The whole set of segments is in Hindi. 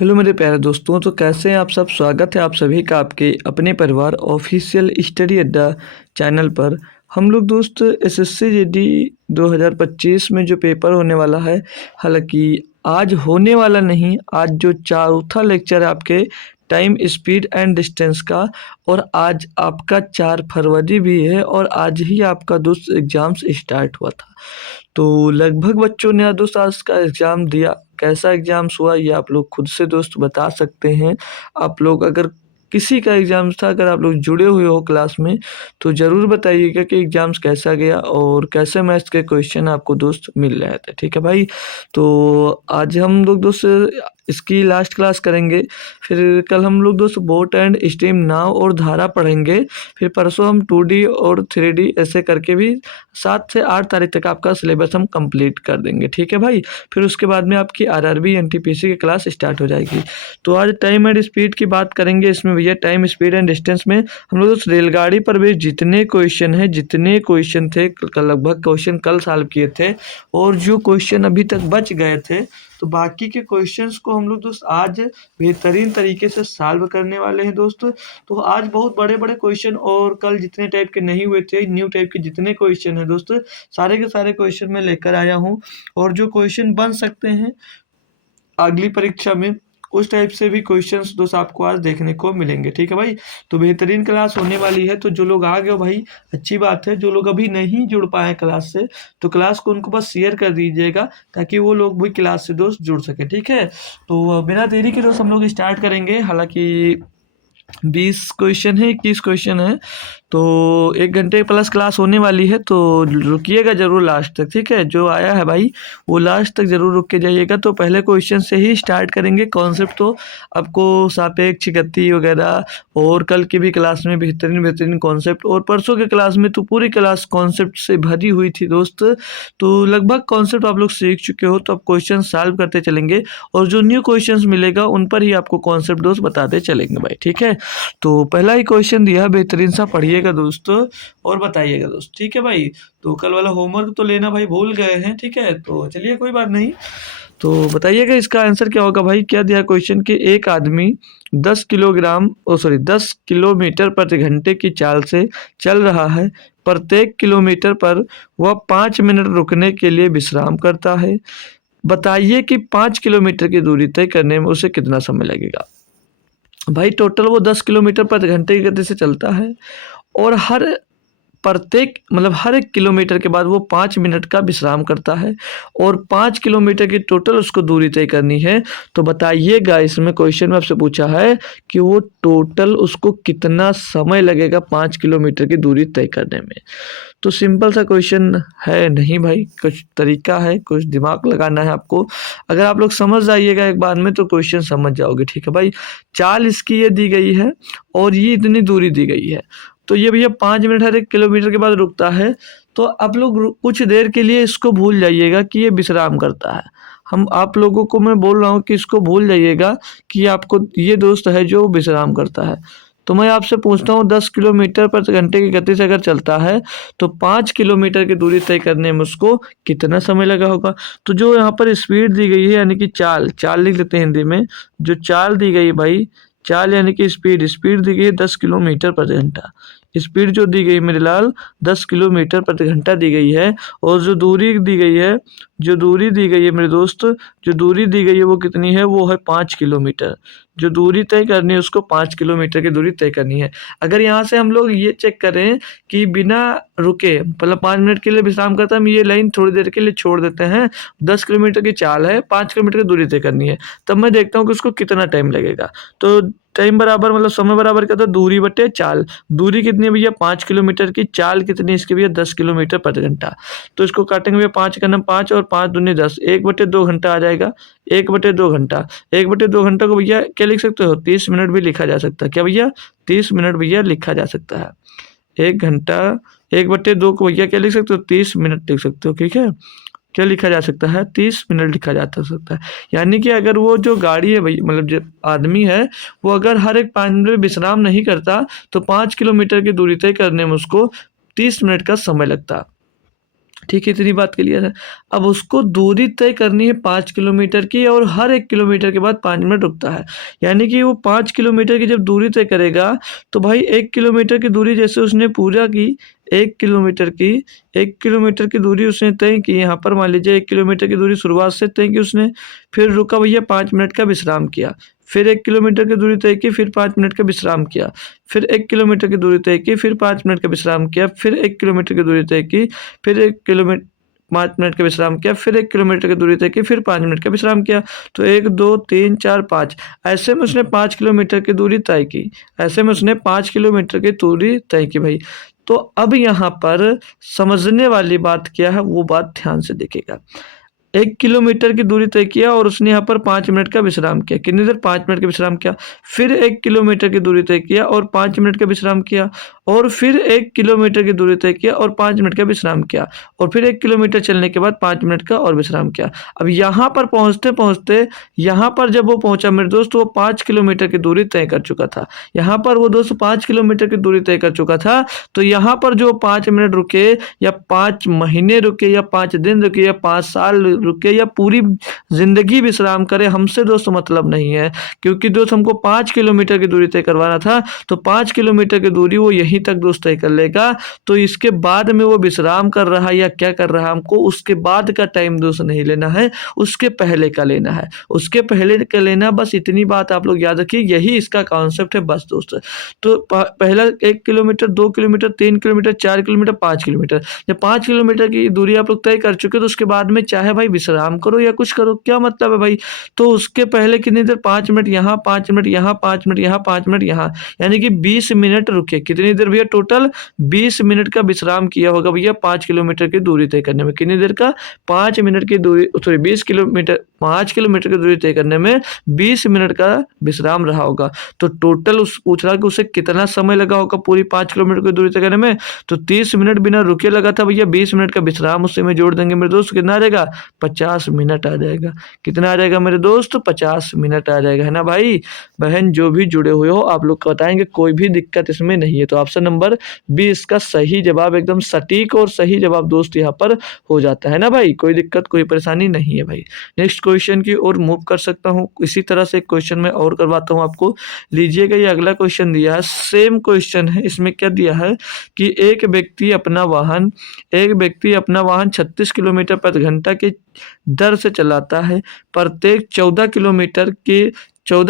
हेलो मेरे प्यारे दोस्तों, तो कैसे हैं आप सब। स्वागत है आप सभी का आपके अपने परिवार ऑफिशियल स्टडी अड्डा चैनल पर। हम लोग दोस्त एसएससी जीडी 2025 में जो पेपर होने वाला है, हालांकि आज होने वाला नहीं, आज जो चौथा लेक्चर है आपके टाइम स्पीड एंड डिस्टेंस का, और आज आपका 4 फरवरी भी है और आज ही आपका दोस्त एग्ज़ाम्स स्टार्ट हुआ था। तो लगभग बच्चों ने दोस्त आज का एग्ज़ाम दिया। कैसा एग्ज़ाम्स हुआ ये आप लोग खुद से दोस्त बता सकते हैं। आप लोग अगर किसी का एग्ज़ाम्स था, अगर आप लोग जुड़े हुए हो क्लास में, तो ज़रूर बताइएगा कि एग्ज़ाम्स कैसा गया और कैसे मैथ्स के क्वेश्चन आपको दोस्त मिल रहे थे। ठीक है भाई। तो आज हम लोग दोस्त इसकी लास्ट क्लास करेंगे। फिर कल हम लोग दोस्त बोट एंड स्टीम नाव और धारा पढ़ेंगे। फिर परसों हम 2D और 3D ऐसे करके भी 7 से 8 तारीख तक आपका सिलेबस हम कंप्लीट कर देंगे। ठीक है भाई। फिर उसके बाद में आपकी आरआरबी एनटीपीसी की क्लास स्टार्ट हो जाएगी। तो आज टाइम एंड स्पीड की बात करेंगे। इसमें भैया टाइम स्पीड एंड डिस्टेंस में हम लोग उस रेलगाड़ी पर भी जितने क्वेश्चन थे, लगभग क्वेश्चन कल सॉल्व किए थे, और जो क्वेश्चन अभी तक बच गए थे, तो बाकी के क्वेश्चंस को हम लोग दोस्त आज बेहतरीन तरीके से सॉल्व करने वाले हैं दोस्तों। तो आज बहुत बड़े बड़े क्वेश्चन और कल जितने टाइप के नहीं हुए थे, न्यू टाइप के जितने क्वेश्चन हैं दोस्तों, सारे के सारे क्वेश्चन मैं लेकर आया हूँ। और जो क्वेश्चन बन सकते हैं अगली परीक्षा में, उस टाइप से भी क्वेश्चंस दोस्त आपको आज देखने को मिलेंगे। ठीक है भाई। तो बेहतरीन क्लास होने वाली है। तो जो लोग आ गए हो भाई, अच्छी बात है। जो लोग अभी नहीं जुड़ पाए क्लास से, तो क्लास को उनको बस शेयर कर दीजिएगा, ताकि वो लोग भी क्लास से दोस्त जुड़ सके। ठीक है। तो बिना देरी के दोस्त हम लोग स्टार्ट करेंगे। हालांकि 20 क्वेश्चन है, 21 क्वेश्चन है, तो 1 घंटे प्लस क्लास होने वाली है। तो रुकिएगा ज़रूर लास्ट तक। ठीक है। जो आया है भाई वो लास्ट तक ज़रूर रुक के जाइएगा। तो पहले क्वेश्चन से ही स्टार्ट करेंगे। कॉन्सेप्ट तो आपको सापेक्ष गति वगैरह, और कल की भी क्लास में बेहतरीन कॉन्सेप्ट, और परसों के क्लास में तो पूरी क्लास कॉन्सेप्ट से भरी हुई थी दोस्त। तो लगभग कॉन्सेप्ट आप लोग सीख चुके हो। तो अब क्वेश्चन सॉल्व करते चलेंगे, और जो न्यू क्वेश्चन मिलेगा उन पर ही आपको कॉन्सेप्ट दोस्त बताते चलेंगे भाई। ठीक है। तो पहला ही क्वेश्चन दिया, बेहतरीन सा पढ़िएगा दोस्तों और बताइएगा दोस्त। ठीक है भाई। तो कल वाला होमवर्क तो लेना भाई भूल गए हैं। ठीक है। तो चलिए कोई बात नहीं। तो बताइएगा इसका आंसर क्या होगा भाई। क्या दिया क्वेश्चन कि एक आदमी 10 किलोमीटर प्रति घंटे की चाल से चल रहा है। प्रत्येक किलोमीटर पर वह 5 मिनट रुकने के लिए विश्राम करता है। बताइए कि 5 किलोमीटर की दूरी तय करने में उसे कितना समय लगेगा। भाई टोटल वो 10 किलोमीटर प्रति घंटे की गति से चलता है, और हर एक किलोमीटर के बाद वो 5 मिनट का विश्राम करता है, और 5 किलोमीटर की टोटल उसको दूरी तय करनी है। तो बताइएगा, इसमें क्वेश्चन में आपसे पूछा है कि वो टोटल उसको कितना समय लगेगा 5 किलोमीटर की दूरी तय करने में। तो सिंपल सा क्वेश्चन है नहीं भाई, कुछ तरीका है, कुछ दिमाग लगाना है आपको। अगर आप लोग समझ जाइएगा एक बार में तो क्वेश्चन समझ जाओगे। ठीक है भाई। चाल इसकी ये दी गई है और ये इतनी दूरी दी गई है। तो ये भैया 5 मिनट हर एक किलोमीटर के बाद रुकता है। तो आप लोग कुछ देर के लिए इसको भूल जाइएगा कि ये विश्राम करता है। आप लोगों को मैं बोल रहा हूँ कि इसको भूल जाइएगा कि आपको ये दोस्त है जो विश्राम करता है। तो मैं आपसे पूछता हूँ, 10 किलोमीटर प्रति घंटे की गति से अगर चलता है, तो 5 किलोमीटर की दूरी तय करने में उसको कितना समय लगा होगा। तो जो यहाँ पर स्पीड दी गई है, यानी कि चाल लिख लेते हैं हिंदी में। जो चाल दी गई भाई, चाल यानी कि स्पीड दी गई है 10 किलोमीटर प्रति घंटा। स्पीड जो दी गई मेरे लाल 10 किलोमीटर प्रति घंटा दी गई है। और जो दूरी दी गई है मेरे दोस्त, जो दूरी दी गई है वो कितनी है, वो है 5 किलोमीटर। जो दूरी तय करनी है उसको 5 किलोमीटर की दूरी तय करनी है। अगर यहाँ से हम लोग ये चेक करें कि बिना रुके, मतलब 5 मिनट के लिए विश्राम करता है, हम ये लाइन थोड़ी देर के लिए छोड़ देते हैं। 10 किलोमीटर की चाल है, 5 किलोमीटर की दूरी तय करनी है, तब मैं देखता हूँ कि उसको कितना टाइम लगेगा। तो टाइम बराबर मतलब समय बराबर क्या था, दूरी बटे चाल। दूरी कितनी है भैया 5 किलोमीटर की, चाल कितनी है इसकी भैया 10 किलोमीटर प्रति घंटा। तो इसको काटेंगे भैया 5 का नाम 5 और 5 दूनी 10, 1/2 घंटा आ जाएगा। 1/2 घंटा, 1/2 घंटा को भैया क्या लिख सकते हो, 30 मिनट भी लिखा जा सकता है। क्या भैया 30 मिनट भैया लिखा जा सकता है। 1 घंटा 1/2 को भैया क्या लिख सकते हो, 30 मिनट लिख सकते हो। ठीक है। क्या लिखा जा सकता है, 30 मिनट लिखा जा सकता है। यानी कि अगर वो जो गाड़ी है भाई, मतलब जो आदमी है, वो अगर हर एक 5 मिनट में विश्राम नहीं करता, तो 5 किलोमीटर की दूरी तय करने में उसको 30 मिनट का समय लगता। ठीक है, इतनी बात क्लियर है। अब उसको दूरी तय करनी है 5 किलोमीटर की और हर 1 किलोमीटर के बाद 5 मिनट रुकता है। यानी कि वो 5 किलोमीटर की जब दूरी तय करेगा तो भाई 1 किलोमीटर की दूरी जैसे उसने पूरा की 1 किलोमीटर की 1 किलोमीटर की दूरी उसने तय की। यहाँ पर मान लीजिए 1 किलोमीटर की दूरी शुरुआत से तय की उसने, फिर रुका भैया 5 मिनट का विश्राम किया। फिर 1 किलोमीटर की दूरी तय की, फिर 5 मिनट का विश्राम किया। फिर 1 किलोमीटर की दूरी तय की, फिर 5 मिनट का विश्राम किया। फिर 1 किलोमीटर की दूरी तय की, फिर 1 किलोमीटर 5 मिनट का विश्राम किया, फिर 1 किलोमीटर की दूरी तय की, फिर 5 मिनट का विश्राम किया। तो 1, 2, 3, 4, 5 ऐसे में उसने 5 किलोमीटर की दूरी तय की। ऐसे में उसने 5 किलोमीटर की दूरी तय की भाई। तो अब यहाँ पर समझने वाली बात क्या है वो बात ध्यान से देखिएगा। 1 किलोमीटर की दूरी तय किया और उसने यहाँ पर 5 मिनट का विश्राम किया। कितनी देर? 5 मिनट का विश्राम किया। फिर 1 किलोमीटर की दूरी तय किया और 5 मिनट का विश्राम किया और फिर 1 किलोमीटर की दूरी तय किया और 5 मिनट का विश्राम किया और फिर 1 किलोमीटर चलने के बाद 5 मिनट का और विश्राम किया। अब यहाँ पर पहुँचते-पहुँचते यहाँ पर जब वो पहुँचा मेरे दोस्त, वो 5 किलोमीटर की दूरी तय कर चुका था। यहाँ पर वो दोस्त 5 किलोमीटर की दूरी तय कर चुका था। तो यहाँ पर जो 5 मिनट रुके या 5 महीने रुके या 5 दिन रुके या 5 साल रुके या पूरी ज़िंदगी विश्राम करे, हमसे दोस्त मतलब नहीं है। क्योंकि दोस्त हमको 5 किलोमीटर की दूरी तय करवाना था, तो 5 किलोमीटर की दूरी वो यहीं तक दोस्त तय कर लेगा। तो इसके बाद में वो विश्राम कर रहा है या क्या कर रहा है, हमको उसके बाद का टाइम दोस्त नहीं लेना है, उसके पहले का लेना है। उसके पहले का लेना, बस इतनी बात आप लोग याद रखिए, यही इसका कॉन्सेप्ट है बस दोस्त। तो पहला 1 kilometre, 2 kilometre, 3 kilometre, 4 kilometre, 5 kilometre. जब 5 किलोमीटर की दूरी आप लोग तय कर चुके हो तो उसके बाद में चाहे भाई विश्राम करो या कुछ करो, क्या मतलब है भाई। तो उसके पहले कितनी देर? 5 मिनट यहाँ, 5 मिनट यहाँ, 5 मिनट यहाँ, 5 मिनट यहाँ, यानी कि 20 मिनट रुके। कितनी देर भैया? टोटल 20 मिनट का विश्राम किया होगा भैया 5 किलोमीटर की दूरी तय करने में। कितनी देर का? 5 मिनट की दूरी, सॉरी 20 किलोमीटर, 5 किलोमीटर की दूरी तय करने में 20 मिनट का विश्राम रहा होगा। तो टोटल उस पूछ रहा कि उसे कितना समय लगा होगा पूरी 5 किलोमीटर की दूरी तय करने में। तो 30 मिनट बिना रुके लगा था भैया। 20 मिनट का विश्राम उससे में जोड़ देंगे मेरे दोस्त, कितना आ जाएगा? 50 मिनट आ जाएगा। कितना आ जाएगा मेरे दोस्त? 50 मिनट आ जाएगा, है ना भाई बहन। जो भी जुड़े हुए हो आप लोग को बताएंगे, कोई भी दिक्कत इसमें नहीं है। तो ऑप्शन नंबर बी इसका सही जवाब, एकदम सटीक और सही जवाब दोस्त यहाँ पर हो जाता है ना भाई। कोई दिक्कत कोई परेशानी नहीं है भाई। नेक्स्ट क्वेश्चन की ओर मूव कर सकता हूँ। इसी तरह से एक क्वेश्चन मैं और करवाता हूँ आपको। लीजिएगा, ये अगला क्वेश्चन दिया है, सेम क्वेश्चन है। इसमें क्या दिया है कि एक व्यक्ति अपना वाहन 36 किलोमीटर प्रति घंटा की दर से चलाता है। प्रत्येक 14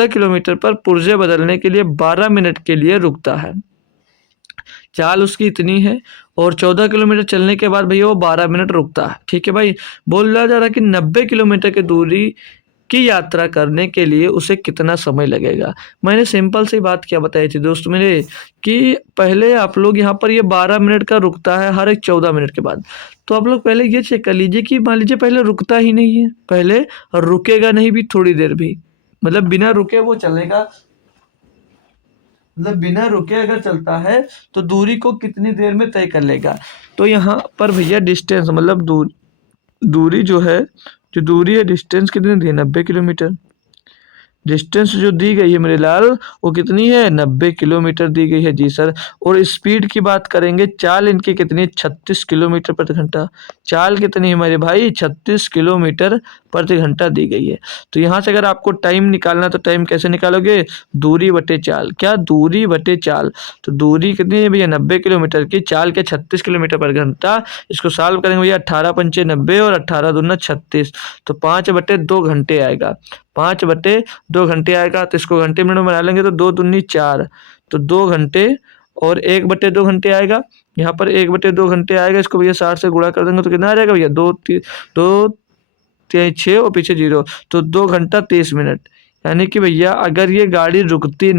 किलोमीटर पर पुर्जे बदलने के लिए 12 मिनट के लिए रुकता है। चाल उसकी इतनी है और 14 किलोमीटर चलने के बाद भैया वो 12 मिनट रुकता है। ठीक है भाई। बोला जा रहा है कि 90 किलोमीटर की दूरी की यात्रा करने के लिए उसे कितना समय लगेगा। मैंने सिंपल सी बात क्या बताई थी दोस्त मेरे, कि पहले आप लोग यहाँ पर ये 12 मिनट का रुकता है हर एक 14 मिनट के बाद। तो आप लोग पहले ये चेक कर लीजिए कि मान लीजिए पहले रुकता ही नहीं है, पहले रुकेगा नहीं भी थोड़ी देर भी, मतलब बिना रुके वो चलेगा, मतलब बिना रुके अगर चलता है तो दूरी को कितनी देर में तय कर लेगा। तो यहाँ पर भैया डिस्टेंस, मतलब दूरी जो है, जो दूरी है डिस्टेंस कितनी दी है? 90 किलोमीटर। डिस्टेंस जो दी गई है मेरे लाल वो कितनी है? 90 किलोमीटर दी गई है जी सर। और स्पीड की बात करेंगे, चाल इनकी कितनी है? 36 किलोमीटर प्रति घंटा। चाल कितनी है मेरे भाई? 36 किलोमीटर प्रति घंटा दी गई है। तो यहाँ से अगर आपको टाइम निकालना तो टाइम कैसे निकालोगे? दूरी बटे चाल। क्या? दूरी बटे चाल। तो दूरी कितनी है भैया? 90 किलोमीटर की, चाल के 36 किलोमीटर प्रति घंटा। इसको सॉल्व करेंगे भैया, 18 पंचे 90 और 18 दूना 36, तो 5/2 घंटे आएगा। 5/2 घंटे आएगा। तो इसको घंटे मिनट में बना लेंगे तो 2 दूनी 4, तो 2 घंटे और 1/2 घंटे आएगा। यहाँ पर 1/2 घंटे आएगा। इसको भैया 60 से गुणा कर देंगे तो कितना आ जाएगा भैया? 2 3 6 और पीछे 0, तो 2 घंटा 30 मिनट। यानी कि भैया अगर ये गाड़ी रुकती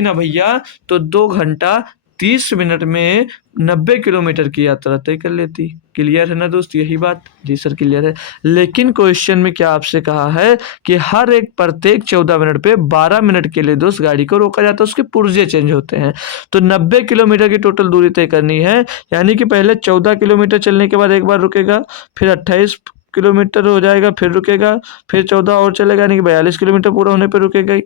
ना भैया तो 2 घंटा 30 मिनट में 90 किलोमीटर की यात्रा तय कर लेती। क्लियर है ना दोस्त? यही बात जी सर क्लियर है। लेकिन क्वेश्चन में क्या आपसे कहा है कि हर एक प्रत्येक 14 मिनट पे 12 मिनट के लिए दोस्त गाड़ी को रोका जाता है, उसके पुर्जे चेंज होते हैं। तो 90 किलोमीटर की टोटल दूरी तय करनी है, यानी कि पहले 14 किलोमीटर चलने के बाद एक बार रुकेगा, फिर 28 किलोमीटर हो जाएगा फिर रुकेगा, फिर 14 और चलेगा, यानी कि 42 किलोमीटर पूरा होने पे रुकेगा,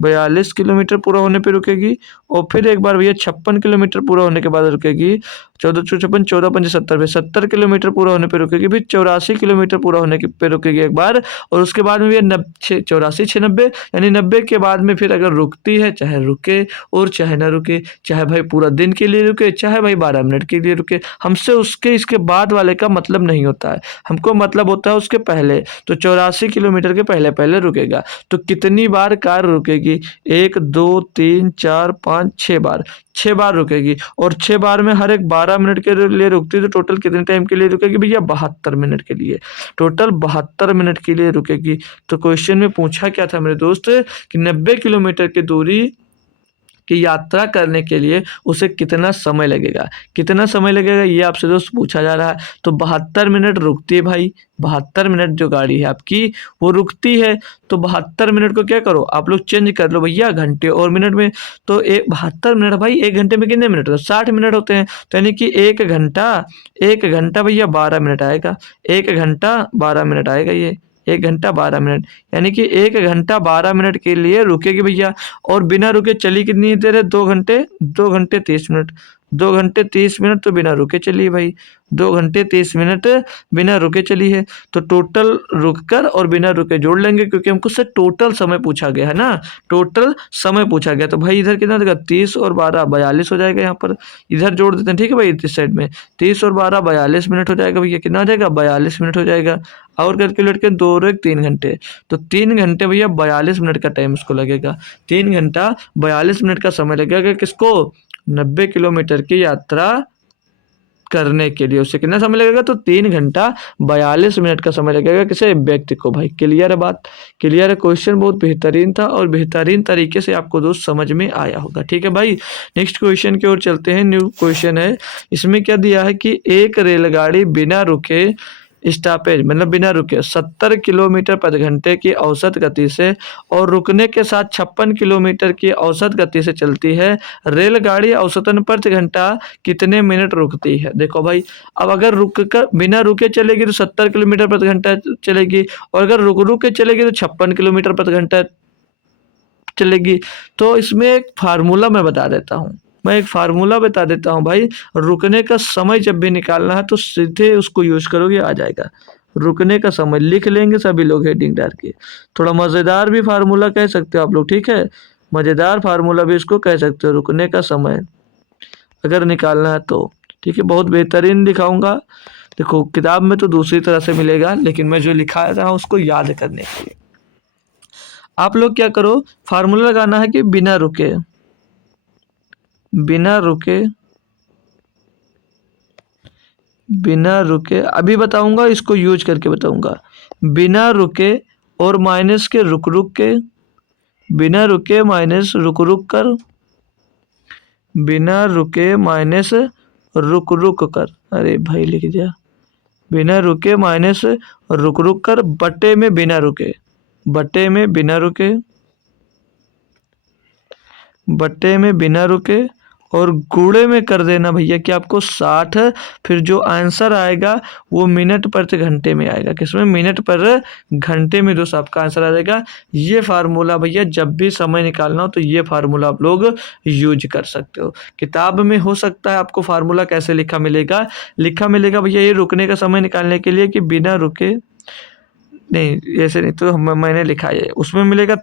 42 किलोमीटर पूरा होने पे रुकेगी, और फिर एक बार भैया 56 किलोमीटर पूरा होने के बाद रुकेगी, 14 चौ 56, 14 पंजे 70 पे 70 किलोमीटर पूरा होने पे रुकेगी, फिर 84 किलोमीटर पूरा होने पे रुकेगी एक बार, और उसके बाद में ये 84 6 90, यानी 90 के बाद में फिर अगर रुकती है, चाहे रुके और चाहे ना रुके, चाहे भाई पूरा दिन के लिए रुके, चाहे भाई 12 मिनट के लिए रुके, हमसे उसके इसके बाद वाले का मतलब नहीं होता है, हमको मतलब होता है उसके पहले। तो 84 किलोमीटर के पहले पहले रुकेगा। तो कितनी बार कार रुकेगी? 1 2 3 4 5 6 बार, 6 बार रुकेगी, और 6 बार में हर एक 12 मिनट के लिए रुकती है, तो टोटल कितने टाइम के लिए रुकेगी भैया? 72 मिनट के लिए, टोटल 72 मिनट के लिए रुकेगी। तो क्वेश्चन में पूछा क्या था मेरे दोस्त कि 90 किलोमीटर की दूरी की यात्रा करने के लिए उसे कितना समय लगेगा, कितना समय लगेगा ये आपसे दोस्त पूछा जा रहा है। तो 72 मिनट रुकती है भाई, 72 मिनट जो गाड़ी है आपकी वो रुकती है। तो 72 मिनट को क्या करो आप लोग, चेंज कर लो भैया घंटे और मिनट में। तो 72 मिनट भाई, एक घंटे में कितने मिनट होते हैं? 60 मिनट होते हैं। तो यानी कि एक घंटा भैया 12 मिनट आएगा, 1 घंटा 12 मिनट आएगा, ये 1 घंटा 12 मिनट, यानी कि 1 घंटा 12 मिनट के लिए रुकेगी भैया। और बिना रुके चली कितनी देर है? 2 घंटे, 2 घंटे 30 मिनट, 2 घंटे 30 मिनट तो बिना रुके चली है भाई, 2 घंटे 30 मिनट बिना रुके चली है। तो टोटल रुककर और बिना रुके जोड़ लेंगे, क्योंकि हमको से टोटल समय पूछा गया है ना, टोटल समय पूछा गया। तो भाई इधर कितना देगा? 30 और 12 42 हो जाएगा, यहाँ पर इधर जोड़ देते हैं, ठीक है भाई, इस साइड में 30 और 12 42 मिनट हो जाएगा भैया। कितना हो जाएगा? 42 मिनट हो जाएगा। और कैलकुलेट करें 2 और 1 3 घंटे, तो 3 घंटे भैया 42 मिनट का टाइम उसको लगेगा, 3 घंटा 42 मिनट का समय लगेगा किसको? 90 किलोमीटर की यात्रा करने के लिए उसे कितना समय लगेगा? तो 3 घंटा 42 मिनट का समय लगेगा, किसे? व्यक्ति को। भाई क्लियर है बात? क्लियर है? क्वेश्चन बहुत बेहतरीन था और बेहतरीन तरीके से आपको दोस्त समझ में आया होगा, ठीक है भाई। नेक्स्ट क्वेश्चन की ओर चलते हैं। न्यू क्वेश्चन है, इसमें क्या दिया है कि एक रेलगाड़ी बिना रुके स्टॉपेज मतलब बिना रुके 70 किलोमीटर प्रति घंटे की औसत गति से और रुकने के साथ 56 किलोमीटर की औसत गति से चलती है। रेलगाड़ी औसतन प्रति घंटा कितने मिनट रुकती है? देखो भाई, अब अगर रुक कर बिना रुके चलेगी तो 70 किलोमीटर प्रति घंटा चलेगी, और अगर रुक के चलेगी तो 56 किलोमीटर प्रति घंटा चलेगी। तो इसमें एक फार्मूला मैं बता देता हूँ, भाई। रुकने का समय जब भी निकालना है तो सीधे उसको यूज करोगे, आ जाएगा। रुकने का समय लिख लेंगे सभी लोग हेडिंग डाल के। थोड़ा मज़ेदार भी फार्मूला कह सकते हो आप लोग, ठीक है, मज़ेदार फार्मूला भी इसको कह सकते हो, रुकने का समय अगर निकालना है तो, ठीक है। बहुत बेहतरीन दिखाऊंगा। देखो किताब में तो दूसरी तरह से मिलेगा, लेकिन मैं जो लिखा रहा हूँ उसको याद करने के लिए आप लोग क्या करो, फार्मूला लगाना है कि बिना रुके, अभी बताऊंगा, इसको यूज करके बताऊंगा। बिना रुके और माइनस के रुक के, बिना रुके माइनस रुक कर, बिना रुके माइनस रुक कर, अरे भाई लिख दिया, बिना रुके माइनस रुक कर बटे में बिना रुके, बटे में बिना रुके और गुणे में कर देना भैया कि आपको 60, फिर जो आंसर आएगा वो मिनट प्रति घंटे में आएगा, किसमें? मिनट पर घंटे में दोस्त आपका आंसर आ जाएगा। ये फार्मूला भैया जब भी समय निकालना हो तो ये फार्मूला आप लोग यूज कर सकते हो। किताब में हो सकता है आपको फार्मूला कैसे लिखा मिलेगा भैया, ये रुकने का समय निकालने के लिए कि बिना रुके, नहीं ऐसे नहीं, तो मैंने लिखा है उसमें मिलेगा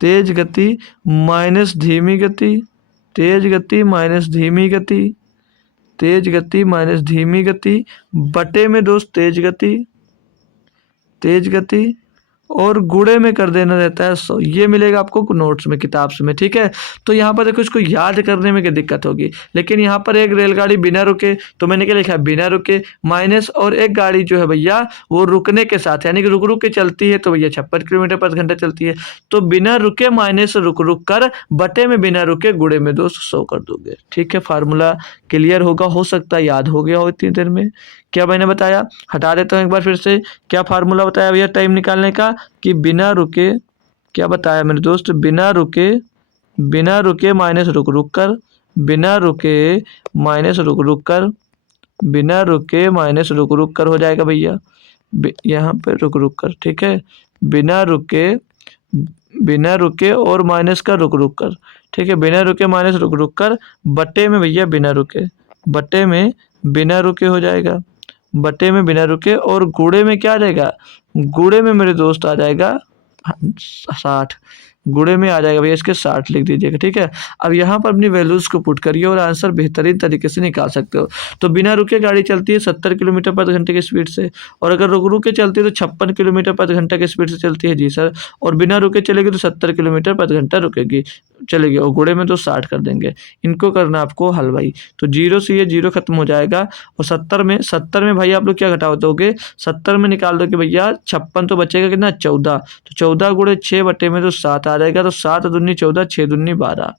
तेज गति माइनस धीमी गति, तेज गति माइनस धीमी गति बटे में दोस्त तेज गति और गुणे में कर देना रहता है 100। ये मिलेगा आपको नोट्स में, किताब में, ठीक है। तो यहाँ पर देखो इसको याद करने में क्या दिक्कत होगी, लेकिन यहाँ पर एक रेलगाड़ी बिना रुके, तो मैंने क्या लिखा है? बिना रुके माइनस, और एक गाड़ी जो है भैया वो रुकने के साथ, यानी कि रुक के चलती है, तो भैया 56 किलोमीटर प्रति घंटा चलती है। तो बिना रुके माइनस रुक कर बटे में बिना रुके गुणे में दोस्त 100 कर दोगे, ठीक है। फार्मूला क्लियर होगा, हो सकता है याद हो गया हो इतनी देर में। क्या मैंने बताया? हटा देता हूँ एक बार फिर से। क्या फार्मूला बताया भैया टाइम निकालने का? कि बिना रुके, क्या बताया मेरे दोस्त? बिना रुके माइनस रुक कर, बिना रुके माइनस रुक कर बिना रुके माइनस रुक रुक कर हो जाएगा भैया, यहाँ पे रुक रुक कर, ठीक है, बिना रुके, बिना रुके और माइनस का रुक रुक कर, ठीक है, बिना रुके माइनस रुक रुक कर बटे में भैया बिना रुके, बटे में बिना रुके हो जाएगा, बटे में बिना रुके, और गुणे में क्या आ जाएगा, गुणे में मेरे दोस्त आ जाएगा 60, गुणे में आ जाएगा भैया इसके 60 लिख दीजिएगा, ठीक है। अब यहाँ पर अपनी वैल्यूज को पुट करिए और आंसर बेहतरीन तरीके से निकाल सकते हो। तो बिना रुके गाड़ी चलती है 70 किलोमीटर प्रति घंटे की स्पीड से, और अगर रुक रुक के चलती है तो 56 किलोमीटर प्रति घंटा की स्पीड से चलती है, जी सर। और बिना रुके चलेगी तो 70 किलोमीटर प्रति घंटा रुकेगी, चलेगी, और गुणे में तो 60 कर देंगे। इनको करना आपको हल भाई, तो 0 से ये 0 खत्म हो जाएगा, और 70 में भाई आप लोग क्या घटा दोगे, 70 में निकाल दो कि भैया 56 तो बचेगा कितना 14, तो 14 गुणे 6 बटे में तो 7 आ जाएगा, तो 7 दूनी 14, 6 दूनी 12,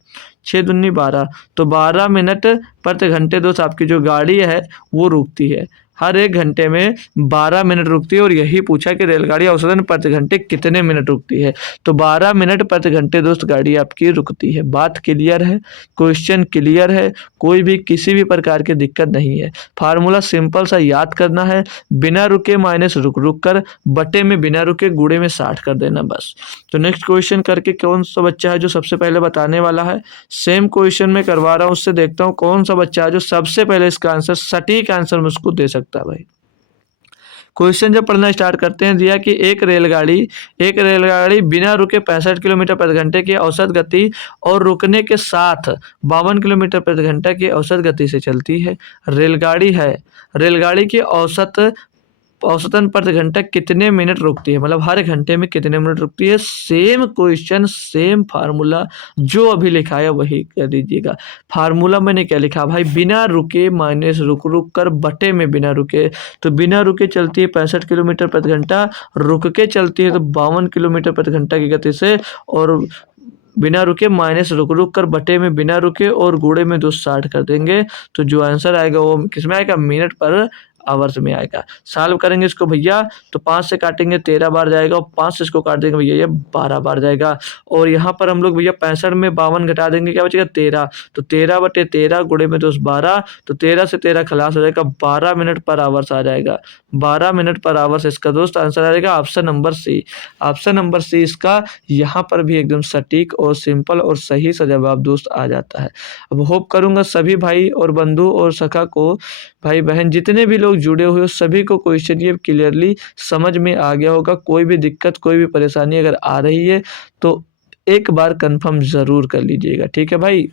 6 दूनी 12, तो 12 मिनट प्रति घंटे दोस्त आपकी जो गाड़ी है वो रुकती है, हर 1 घंटे में 12 मिनट रुकती है। और यही पूछा कि रेलगाड़ी औसतन प्रति घंटे कितने मिनट रुकती है, तो 12 मिनट प्रति घंटे दोस्त गाड़ी आपकी रुकती है। बात क्लियर है, क्वेश्चन क्लियर है, कोई भी किसी भी प्रकार की दिक्कत नहीं है। फार्मूला सिंपल सा याद करना है, बिना रुके माइनस रुक रुक कर बटे में बिना रुके गुणे में 60 कर देना बस। तो नेक्स्ट क्वेश्चन करके कौन सा बच्चा है जो सबसे पहले बताने वाला है, सेम क्वेश्चन में करवा रहा हूँ, उससे देखता हूँ कौन सा बच्चा है जो सबसे पहले इसका आंसर सटीक आंसर मुझको दे सकता है भाई। क्वेश्चन जब पढ़ना स्टार्ट करते हैं, दिया कि एक रेलगाड़ी बिना रुके 65 किलोमीटर प्रति घंटे की औसत गति और रुकने के साथ 52 किलोमीटर प्रति घंटा की औसत गति से चलती है। रेलगाड़ी की औसतन प्रति घंटा कितने मिनट रुकती है, मतलब हर घंटे में कितने मिनट रुकती है। सेम क्वेश्चन सेम फार्मूला जो अभी लिखा है वही कर दीजिएगा। फार्मूला मैंने क्या लिखा भाई, बिना रुके माइनस रुक रुक कर बटे में बिना रुके, तो बिना रुके चलती है 65 किलोमीटर प्रति घंटा, रुक के चलती है तो 52 किलोमीटर प्रति घंटा की गति से, और बिना रुके माइनस रुक रुक कर बटे में बिना रुके और गुणे में 260 कर देंगे, तो जो आंसर आएगा वो किसमें आएगा, मिनट पर आवर्स में आएगा। सॉल्व करेंगे इसको भैया तो 5 से काटेंगे 13 बार जाएगा, और 5 से इसको काट देंगे भैया ये 12 बार जाएगा। और यहाँ पर हम लोग भैया 65 में 52 घटा देंगे, क्या बचेगा 13, तो 13 बटे 13 गुणे में 12, तो 13 से 13 खलास हो जाएगा, 12 मिनट पर आवर्स आ जाएगा, 12 मिनट पर आवर्स इसका दोस्त आंसर आ जाएगा option number C. Option number C इसका यहाँ पर भी एकदम सटीक और सिंपल और सही सा जवाब दोस्त आ जाता है। अब होप करूँगा सभी भाई और बंधु और सखा को, भाई बहन जितने भी लोग जुड़े हुए हो सभी को क्वेश्चन ये क्लियरली समझ में आ गया होगा। कोई भी दिक्कत कोई भी परेशानी अगर आ रही है तो एक बार कंफर्म ज़रूर कर लीजिएगा, ठीक है भाई।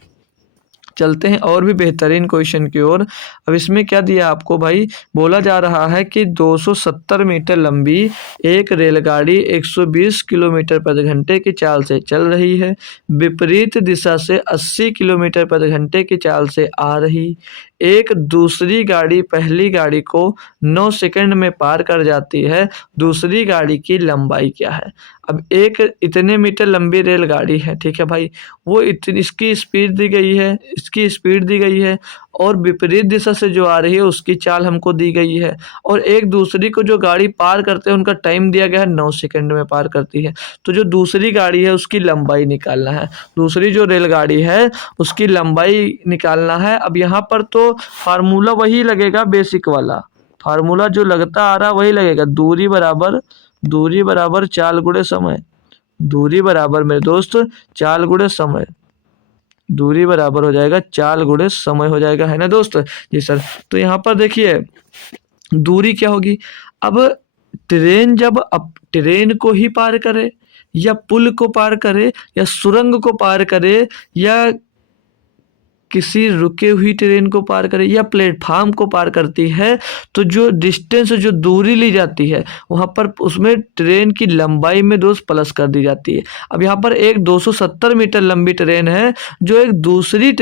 चलते हैं और भी बेहतरीन क्वेश्चन की ओर। अब इसमें क्या दिया आपको भाई, बोला जा रहा है कि 270 मीटर लंबी एक रेलगाड़ी 120 किलोमीटर प्रति घंटे की चाल से चल रही है, विपरीत दिशा से 80 किलोमीटर प्रति घंटे की चाल से आ रही। एक दूसरी गाड़ी पहली गाड़ी को 9 सेकंड में पार कर जाती है, दूसरी गाड़ी की लंबाई क्या है। अब एक इतने मीटर लंबी रेलगाड़ी है, ठीक है भाई, वो इसकी स्पीड दी गई है, इसकी स्पीड दी गई है, और विपरीत दिशा से जो आ रही है उसकी चाल हमको दी गई है, और एक दूसरी को जो गाड़ी पार करते हैं उनका टाइम दिया गया है 9 सेकंड में पार करती है। तो जो दूसरी गाड़ी है उसकी लंबाई निकालना है, दूसरी जो रेलगाड़ी है उसकी लंबाई निकालना है। अब यहाँ पर तो फार्मूला वही लगेगा, बेसिक वाला फार्मूला जो लगता आ रहा वही लगेगा, दूरी बराबर चाल गुणे समय, दूरी बराबर मेरे दोस्त चाल गुणे समय, दूरी बराबर हो जाएगा चाल गुणे समय हो जाएगा, है ना दोस्त। जी सर। तो यहाँ पर देखिए दूरी क्या होगी, अब ट्रेन जब ट्रेन को ही पार करे या पुल को पार करे या सुरंग को पार करे या किसी रुके हुई ट्रेन को पार करे या प्लेटफार्म को पार करती है, तो जो डिस्टेंस जो दूरी ली जाती है वहाँ पर उसमें ट्रेन की लंबाई में दोस्त प्लस कर दी जाती है। अब यहाँ पर एक 270 मीटर लंबी ट्रेन है जो एक दूसरी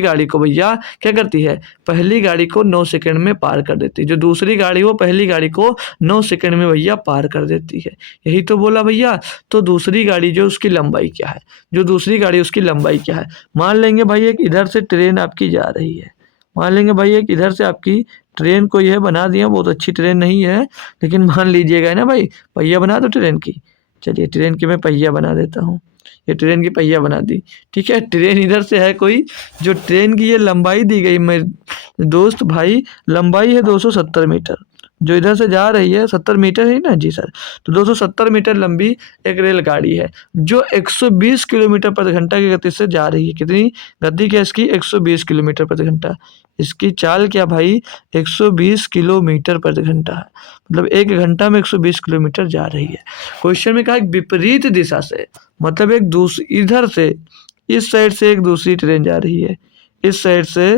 गाड़ी को भैया क्या करती है, पहली गाड़ी को 9 सेकंड में पार कर देती है, जो दूसरी गाड़ी वो पहली गाड़ी को 9 सेकंड में भैया पार कर देती है, यही तो बोला भैया। तो दूसरी गाड़ी जो उसकी लंबाई क्या है, जो दूसरी गाड़ी उसकी लंबाई क्या है। मान लेंगे भाई एक इधर से ट्रेन आपकी जा रही है, मान लेंगे भाई एक इधर से आपकी ट्रेन को यह बना दिया, बहुत अच्छी ट्रेन नहीं है लेकिन मान लीजिएगा ना भाई, पहिया बना दो ट्रेन की, चलिए ट्रेन की मैं पहिया बना देता हूँ। ये ट्रेन की पहिया बना दी, ठीक है। ट्रेन इधर से है कोई, जो ट्रेन की ये लंबाई दी गई मेरे दोस्त भाई, लंबाई है 270 मीटर, जो इधर से जा रही है 70 मीटर है ना जी सर, तो 270 मीटर लंबी एक रेलगाड़ी है जो 120 किलोमीटर प्रति घंटा की गति से जा रही है। कितनी गति क्या इसकी? 120 किलोमीटर प्रति घंटा। इसकी चाल क्या भाई? 120 किलोमीटर प्रति घंटा है, मतलब एक घंटा में 120 किलोमीटर जा रही है। क्वेश्चन में कहा विपरीत दिशा से, मतलब एक दूसरी इधर से, इस साइड से एक दूसरी ट्रेन जा रही है, इस साइड से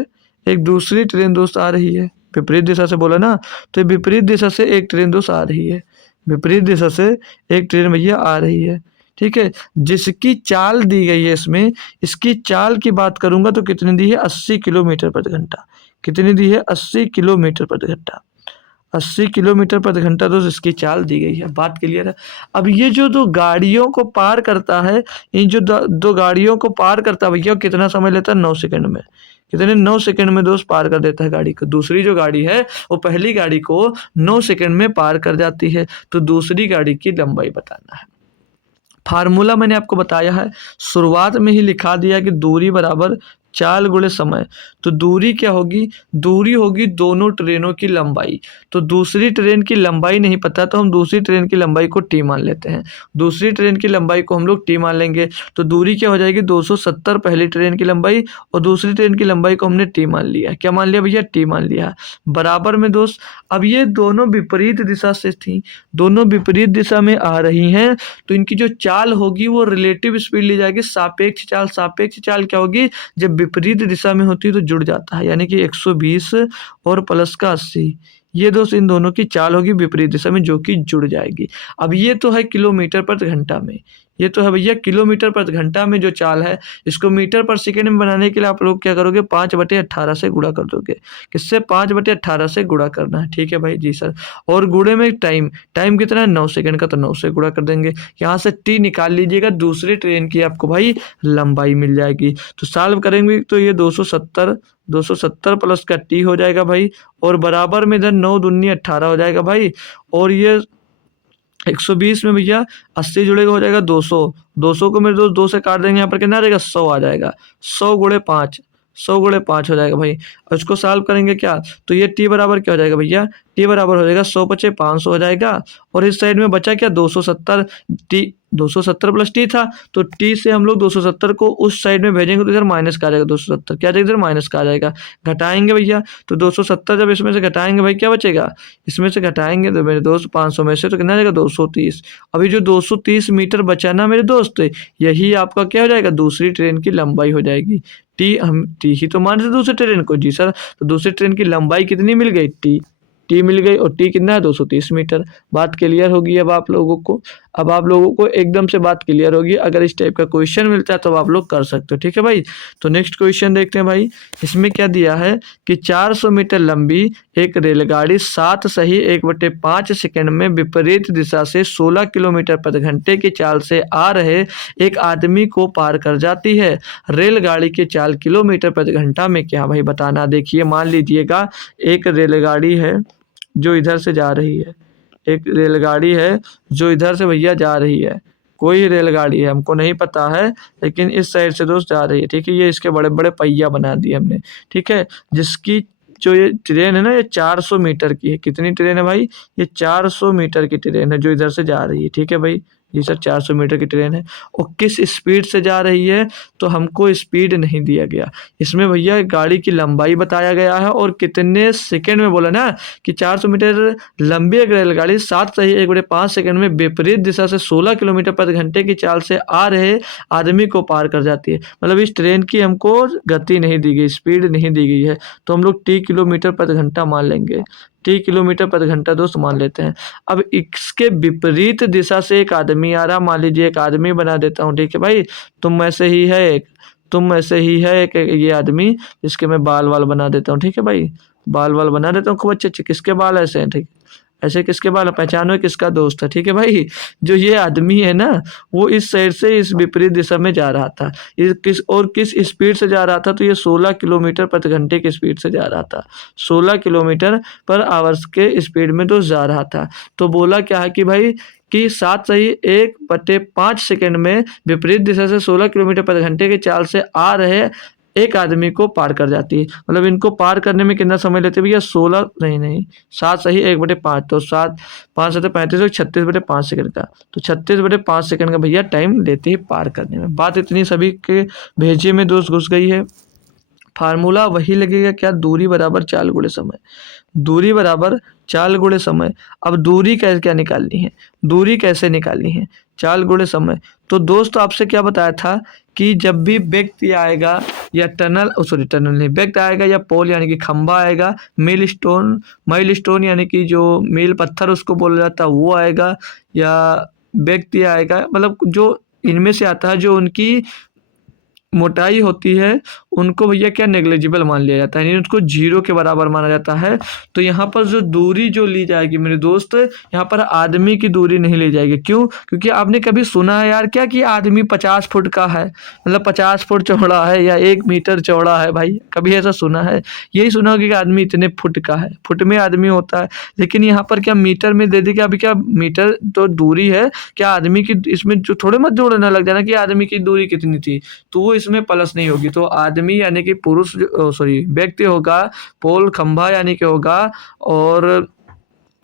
एक दूसरी ट्रेन दोस्त आ रही है। विपरीत दिशा से बोला ना, तो विपरीत दिशा से एक ट्रेन दोस्त आ रही है, विपरीत दिशा से एक ट्रेन भैया आ रही है, ठीक है। जिसकी चाल दी गई है इसमें, इसकी चाल की बात करूंगा तो कितनी दी है? 80 किलोमीटर प्रति घंटा। कितनी दी है? 80 किलोमीटर प्रति घंटा। 80 किलोमीटर प्रति घंटा दोस्त इसकी चाल दी गई है। बात क्लियर है? अब ये जो दो गाड़ियों को पार करता है, इन जो दो गाड़ियों को पार करता है भैया, कितना समय लेता है? 9 सेकंड में। कितने? 9 सेकंड में दोस्त पार कर देता है गाड़ी को। दूसरी जो गाड़ी है वो पहली गाड़ी को 9 सेकंड में पार कर जाती है। तो दूसरी गाड़ी की लंबाई बताना है। फार्मूला मैंने आपको बताया है, शुरुआत में ही लिखा दिया कि दूरी बराबर चाल गुणे समय। तो दूरी क्या होगी? दूरी होगी दोनों ट्रेनों की लंबाई। तो दूसरी ट्रेन की लंबाई नहीं पता तो हम दूसरी ट्रेन की लंबाई को टी मान लेते हैं। दूसरी ट्रेन की लंबाई को हम लोग टी मान लेंगे, तो दूरी क्या हो जाएगी? 270 पहली ट्रेन की लंबाई, और दूसरी ट्रेन की लंबाई को हमने टी मान लिया। क्या मान लिया भैया? टी मान लिया। बराबर में दोस्त, अब ये दोनों विपरीत दिशा से थी, दोनों विपरीत दिशा में आ रही हैं, तो इनकी जो चाल होगी वो रिलेटिव स्पीड ली जाएगी, सापेक्ष चाल। सापेक्ष चाल क्या होगी? जब विपरीत दिशा में होती है तो जुड़ जाता है, यानी कि 120 और प्लस का 80, ये दोस्त इन दोनों की चाल होगी विपरीत दिशा में, जो कि जुड़ जाएगी। अब ये तो है किलोमीटर प्रति घंटा में, ये तो है भैया किलोमीटर प्रति घंटा में जो चाल है, इसको मीटर पर सेकेंड में बनाने के लिए आप लोग क्या करोगे? 5/18 से गुणा कर दोगे। किससे? 5/18 से गुणा करना है, ठीक है भाई जी सर। और गुणे में टाइम, टाइम कितना है? 9 सेकंड का, तो 9 से गुणा कर देंगे। यहाँ से टी निकाल लीजिएगा, दूसरी ट्रेन की आपको भाई लंबाई मिल जाएगी। तो सॉल्व करेंगे तो ये 270 प्लस का टी हो जाएगा भाई, और बराबर में इधर 9 दूनी 18 हो जाएगा भाई, और ये 120 में भैया 80 जुड़ेगा, हो जाएगा 200। 200 को मेरे दोस्त 2 से काट देंगे, यहाँ पर कितना आ जाएगा? 100 आ जाएगा। 100 गुणे 5, 100 गुणे 5 हो जाएगा भाई। और इसको सॉल्व करेंगे क्या, तो ये टी बराबर क्या हो जाएगा भैया? टी बराबर हो जाएगा 100 × 500 हो जाएगा, और इस साइड में बचा क्या? 270। टी 270 प्लस टी था, तो टी से हम लोग 270 को उस साइड में भेजेंगे तो इधर माइनस का आ जाएगा। 270 क्या आ जाएगा? इधर माइनस का आ जाएगा। घटाएंगे भैया, तो 270 जब इसमें से घटाएंगे भाई क्या बचेगा? इसमें से घटाएंगे तो मेरे दोस्त 500 में से तो कितना आ जाएगा? 230। अभी जो 230 मीटर बचा ना मेरे दोस्त, यही आपका क्या हो जाएगा? दूसरी ट्रेन की लंबाई हो जाएगी। हम टी ही तो मान रहे थे दूसरी ट्रेन को जी सर, तो दूसरी ट्रेन की लंबाई कितनी मिल गई? टी मिल गई, और टी कितना है? 230 मीटर। बात क्लियर होगी अब आप लोगों को, अब आप लोगों को एकदम से बात क्लियर होगी। अगर इस टाइप का क्वेश्चन मिलता है तो आप लोग कर सकते हो, ठीक है भाई। तो नेक्स्ट क्वेश्चन देखते हैं भाई। इसमें क्या दिया है कि 400 मीटर लंबी एक रेलगाड़ी 7 सही 1/5 सेकंड में विपरीत दिशा से 16 किलोमीटर प्रति घंटे की चाल से आ रहे एक आदमी को पार कर जाती है। रेलगाड़ी की चाल किलोमीटर प्रति घंटा में क्या भाई बताना। देखिए मान लीजिएगा एक रेलगाड़ी है जो इधर से जा रही है, एक रेलगाड़ी है जो इधर से भैया जा रही है, कोई रेलगाड़ी है हमको नहीं पता है, लेकिन इस साइड से दोस्त जा रही है, ठीक है। ये इसके बड़े बड़े पहिया बना दिए हमने, ठीक है। जिसकी जो ये ट्रेन है ना, ये 400 मीटर की है। कितनी ट्रेन है भाई? ये 400 मीटर की ट्रेन है जो इधर से जा रही है, ठीक है भाई। ये सर 400 मीटर की ट्रेन है, और किस स्पीड से जा रही है तो हमको स्पीड नहीं दिया गया। इसमें भैया गाड़ी की लंबाई बताया गया है, और कितने सेकंड में बोला ना कि 400 मीटर लंबी एक रेलगाड़ी 7 सही 1/5 सेकंड में विपरीत दिशा से 16 किलोमीटर प्रति घंटे की चाल से आ रहे आदमी को पार कर जाती है। मतलब इस ट्रेन की हमको गति नहीं दी गई, स्पीड नहीं दी गई है, तो हम लोग टी किलोमीटर प्रति घंटा मान लेंगे। टी किलोमीटर प्रति घंटा दोस्त मान लेते हैं। अब इसके विपरीत दिशा से एक आदमी आ रहा, मान लीजिए एक आदमी बना देता हूँ, ठीक है भाई। तुम में से ही है एक, तुम में से ही है एक ये आदमी, जिसके मैं बाल वाल बना देता हूँ, ठीक है भाई। बाल वाल बना देता हूँ खूब अच्छे अच्छे। किसके बाल ऐसे हैं? ठीक, ऐसे किसके बाल, पहचानो ये किसका दोस्त है। ठीक है भाई, जो ये आदमी है ना, वो इस साइड से इस विपरीत दिशा में जा रहा था। ये किस स्पीड से जा रहा था, तो ये 16 किलोमीटर प्रति घंटे की स्पीड से जा रहा था। 16 किलोमीटर पर आवर्स के स्पीड में दोस्त जा रहा था। तो बोला क्या है कि भाई कि 7/1/5 सेकंड में विपरीत दिशा से 16 किलोमीटर प्रति घंटे की चाल से आ रहे एक आदमी को पार कर जाती है। मतलब इनको पार करने में कितना समय लेते हैं भैया, 16 नहीं 7/1/5, तो 7 5 7 35 और 36/5 सेकंड का, तो 36/5 सेकंड का भैया टाइम लेते हैं पार करने में। बात इतनी सभी के भेजे में दोस्त घुस गई है। फार्मूला वही लगेगा क्या, दूरी बराबर चाल गुणे समय। दूरी बराबर चाल गुणे समय। अब दूरी कैसे क्या निकालनी है, दूरी कैसे निकालनी है, चाल गुणे समय। तो दोस्त आपसे क्या बताया था कि जब भी व्यक्ति आएगा या टनल नहीं, व्यक्ति आएगा या पोल यानी कि खंभा आएगा, माइल स्टोन यानी कि जो मील पत्थर उसको बोला जाता है वो आएगा, या व्यक्ति आएगा, मतलब जो इनमें से आता है जो उनकी मोटाई होती है उनको भैया क्या नेग्लिजिबल मान लिया जाता है, यानी उसको 0 के बराबर माना जाता है। तो यहाँ पर जो दूरी जो ली जाएगी मेरे दोस्त, यहाँ पर आदमी की दूरी नहीं ली जाएगी। क्यों? क्योंकि आपने कभी सुना है यार क्या कि आदमी 50 फुट का है, मतलब 50 फुट चौड़ा है या 1 मीटर चौड़ा है, भाई कभी ऐसा सुना है? यही सुना होगा कि आदमी इतने फुट का है, फुट में आदमी होता है। लेकिन यहाँ पर क्या मीटर में दे दी, क्या अभी क्या मीटर तो दूरी है, क्या आदमी की इसमें जो थोड़े मत जोड़ना लग जाना कि आदमी की दूरी कितनी थी, तो वो इसमें प्लस नहीं होगी। तो आदमी यानी कि पुरुष व्यक्ति होगा, पोल खंभा यानी कि होगा, और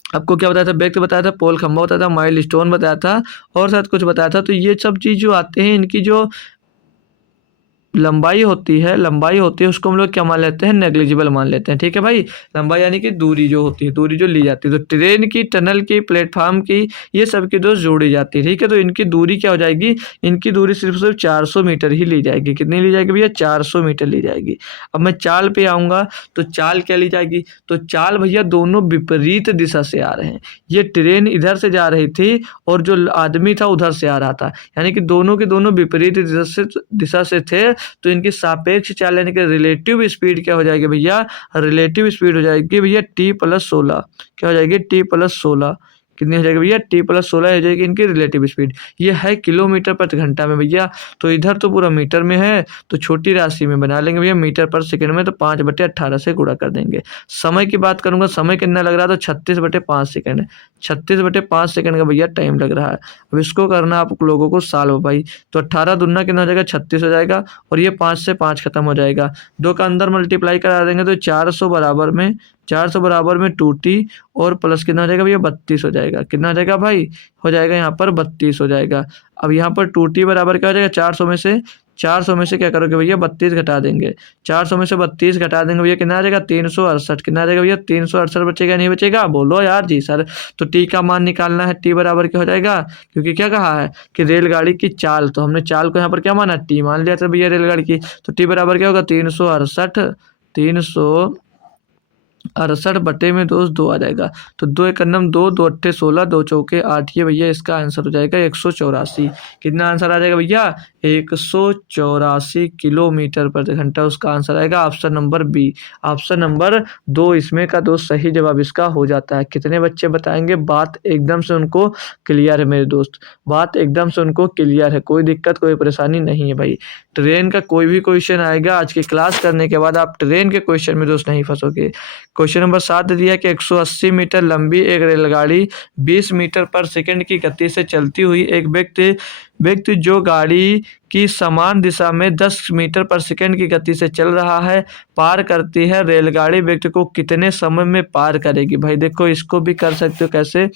आपको क्या बताया था, व्यक्ति बताया था, पोल खंभा बताया था, माइल स्टोन बताया था, और शायद कुछ बताया था। तो ये सब चीज जो आते हैं इनकी जो लंबाई होती है उसको हम लोग क्या मान लेते हैं, नेग्लिजिबल मान लेते हैं। ठीक है भाई, लंबाई यानी कि दूरी जो होती है, दूरी जो ली जाती है। तो ट्रेन की, टनल की, प्लेटफॉर्म की, ये सब की दोस्त जोड़ी जाती है। ठीक है, तो इनकी दूरी क्या हो जाएगी, इनकी दूरी सिर्फ 400 मीटर ही ली जाएगी। कितनी ली जाएगी भैया, 400 मीटर ली जाएगी। अब मैं चाल पे आऊँगा, तो चाल क्या ली जाएगी, तो चाल भैया दोनों विपरीत दिशा से आ रहे हैं। ये ट्रेन इधर से जा रही थी और जो आदमी था उधर से आ रहा था, यानी कि दोनों के दोनों विपरीत दिशा से थे। तो इनकी सापेक्ष चाल यानी कि रिलेटिव स्पीड क्या हो जाएगी भैया, रिलेटिव स्पीड हो जाएगी भैया t+16। क्या हो जाएगी, t+16। कितनी हो जाएगी भैया, t+16 हो जाएगी इनकी रिलेटिव स्पीड। ये है किलोमीटर प्रति घंटा में भैया, तो इधर तो पूरा मीटर में है, तो छोटी राशि में बना लेंगे भैया मीटर पर सेकंड में, तो 5/18 से गुणा कर देंगे। समय की बात करूंगा, समय कितना लग रहा है, तो 36/5 सेकंड है। 36/5 सेकंड का भैया टाइम लग रहा है। अब इसको करना आप लोगों को सॉल्व भाई, तो 18 दूना कितना हो जाएगा, 36 हो जाएगा, और ये 5 से 5 खत्म हो जाएगा, 2 का अंदर मल्टीप्लाई करा देंगे तो 400 बराबर में 2t, और प्लस कितना हो जाएगा भैया, 32 हो जाएगा। कितना हो जाएगा भाई, हो जाएगा यहाँ पर 32 हो जाएगा। अब यहाँ पर 2t बराबर क्या हो जाएगा, 400 में से क्या करोगे भैया, 32 घटा देंगे। 400 में से 32 घटा देंगे भैया, कितना आ जाएगा, 368। कितना आ जाएगा भैया, 368 बचेगा, नहीं बचेगा, बोलो यार जी सर। तो टी का मान निकालना है, टी बराबर क्या हो जाएगा, क्योंकि क्या कहा है कि रेलगाड़ी की चाल, तो हमने चाल को यहाँ पर क्या माना, टी मान लिया था भैया रेलगाड़ी की। तो टी बराबर क्या होगा, 368 बटे में दोस्त 2 आ जाएगा। तो 2 एक अन्नम 2, 2 अट्ठे 16, 2 चौके 8, ये भैया इसका आंसर हो जाएगा 184। कितना आंसर आ जाएगा भैया, 184 किलोमीटर प्रति घंटा उसका आंसर आएगा, option number B. Option number 2 इसमें का दोस्त सही जवाब इसका हो जाता है। कितने बच्चे बताएंगे, बात एकदम से उनको क्लियर है मेरे दोस्त, बात एकदम से उनको क्लियर है, कोई दिक्कत कोई परेशानी नहीं है भाई। ट्रेन का कोई भी क्वेश्चन आएगा आज की क्लास करने के बाद, आप ट्रेन के क्वेश्चन में दोस्त नहीं फंसोगे। क्वेश्चन नंबर 7 दिया कि 180 मीटर लंबी एक रेलगाड़ी 20 मीटर पर सेकंड की गति से चलती हुई एक व्यक्ति जो गाड़ी की समान दिशा में 10 मीटर पर सेकंड की गति से चल रहा है पार करती है। रेलगाड़ी व्यक्ति को कितने समय में पार करेगी। भाई देखो इसको भी कर सकते हो कैसे,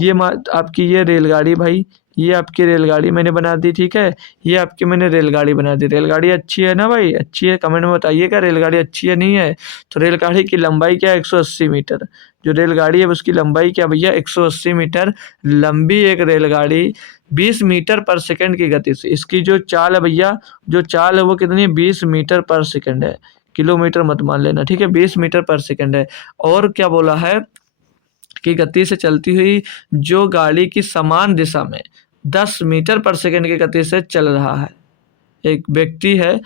ये आपकी ये रेलगाड़ी भाई, ये आपकी रेलगाड़ी मैंने बना दी, ठीक है, ये आपकी मैंने रेलगाड़ी बना दी। रेलगाड़ी अच्छी है ना भाई, अच्छी है, कमेंट में बताइएगा रेलगाड़ी अच्छी है नहीं है। तो रेलगाड़ी की लंबाई क्या है, 180 मीटर। जो रेलगाड़ी है उसकी लंबाई क्या भैया, 180 मीटर लंबी एक रेलगाड़ी 20 मीटर पर सेकंड की गति से, इसकी जो चाल है भैया, जो चाल है वो कितनी है, 20 मीटर पर सेकंड है, किलोमीटर मत मान लेना, ठीक है, 20 मीटर पर सेकंड है। और क्या बोला है की गति से चलती हुई जो गाड़ी की समान दिशा में 10 मीटर पर सेकंड की गति से चल रहा है। एक व्यक्ति है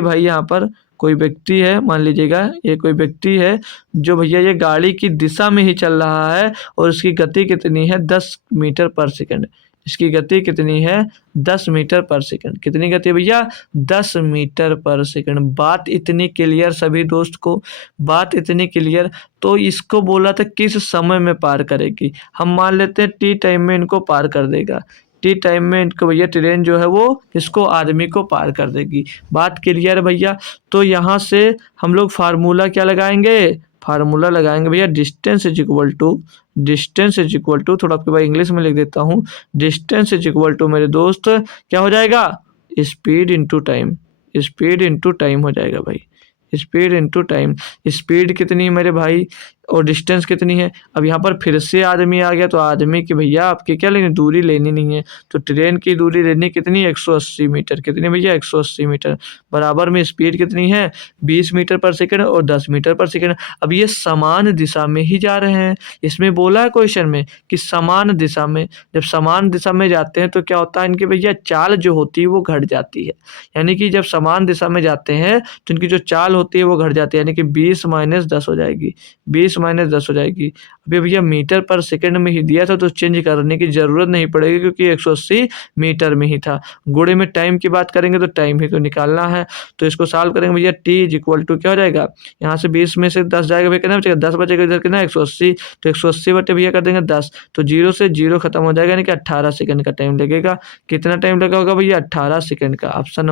भाई यहाँ पर, कोई व्यक्ति है, मान लीजिएगा ये कोई व्यक्ति है जो भैया ये गाड़ी की दिशा में ही चल रहा है और उसकी गति कितनी है 10 मीटर पर सेकंड। इसकी गति कितनी है 10 मीटर पर सेकंड। कितनी गति है भैया 10 मीटर पर सेकंड। बात इतनी क्लियर सभी दोस्त को, बात इतनी क्लियर। तो इसको बोला था किस समय में पार करेगी, हम मान लेते हैं टी टाइम में इनको पार कर देगा। टी टाइम में इनको भैया ट्रेन जो है वो इसको आदमी को पार कर देगी। बात क्लियर है भैया। तो यहाँ से हम लोग फार्मूला क्या लगाएंगे, फार्मूला लगाएंगे भैया distance is equal to, distance is equal to, थोड़ा आपके भाई इंग्लिश में लिख देता हूँ, डिस्टेंस इज इक्वल टू मेरे दोस्त क्या हो जाएगा, speed into time, speed into time हो जाएगा भाई, स्पीड इनटू टाइम। स्पीड कितनी है मेरे भाई और डिस्टेंस कितनी है। अब यहाँ पर फिर से आदमी आ गया, तो आदमी की भैया आपकी क्या लेनी, दूरी लेनी नहीं है। तो ट्रेन की दूरी लेनी कितनी है 180 मीटर। कितनी भैया 180 मीटर। बराबर में स्पीड कितनी है 20 मीटर पर सेकंड और 10 मीटर पर सेकंड। अब ये समान दिशा में ही जा रहे हैं। इसमें बोला है क्वेश्चन में कि समान दिशा में, जब समान दिशा में जाते हैं तो क्या होता है इनकी भैया चाल जो होती है वो घट जाती है। यानी कि जब समान दिशा में जाते हैं तो इनकी जो चाल होती है वो घट जाती है, यानी कि 20 - 10 हो जाएगी, 20 - 10 हो जाएगी। अभी भैया मीटर पर सेकंड में ही दिया था तो चेंज करने की ज़रूरत नहीं पड़ेगी क्योंकि 180 मीटर में ही था। गुणे में टाइम की बात करेंगे तो टाइम ही तो निकालना है। तो इसको सॉल्व करेंगे भैया टी इज इक्वल टू क्या हो जाएगा, यहाँ से 20 में से 10 जाएगा भैया कितना बचेगा 10 बचेगा, इधर कितना 180, तो 180 बटे भैया कर देंगे 10, तो 0 से 0 खत्म हो जाएगा, यानी कि 18 सेकंड का टाइम लगेगा। कितना टाइम लगा होगा भैया 18 सेकंड का। ऑप्शन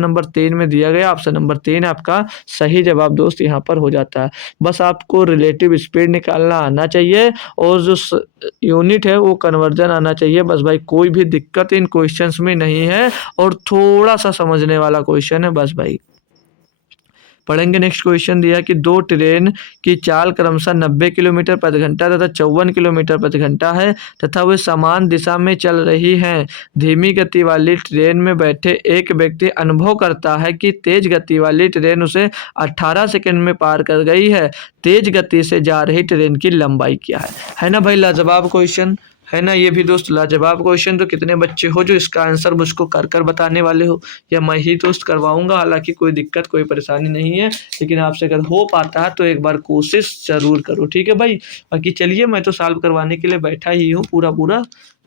नंबर 3 में दिया गया, ऑप्शन नंबर 3 आपका सही जवाब दोस्त यहाँ पर हो जाता है। बस आपको रिलेटिव स्पीड निकालना आना चाहिए और जो यूनिट है वो कन्वर्जन आना चाहिए। बस भाई कोई भी दिक्कत इन क्वेश्चंस में नहीं है और थोड़ा सा समझने वाला क्वेश्चन है बस भाई। पढ़ेंगे नेक्स्ट क्वेश्चन दिया कि दो ट्रेन की चाल क्रमशः 90 किलोमीटर प्रति घंटा तथा 54 किलोमीटर प्रति घंटा है तथा वे समान दिशा में चल रही हैं। धीमी गति वाली ट्रेन में बैठे एक व्यक्ति अनुभव करता है कि तेज गति वाली ट्रेन उसे 18 सेकंड में पार कर गई है। तेज गति से जा रही ट्रेन की लंबाई क्या है ना भाई। लाजवाब क्वेश्चन है ना ये भी दोस्त, लाजवाब क्वेश्चन। तो कितने बच्चे हो जो इसका आंसर मुझको कर बताने वाले हो, या मैं ही दोस्त करवाऊंगा। हालांकि कोई दिक्कत कोई परेशानी नहीं है, लेकिन आपसे अगर हो पाता है तो एक बार कोशिश जरूर करो, ठीक है भाई। बाकी चलिए मैं तो सॉल्व करवाने के लिए बैठा ही हूँ पूरा,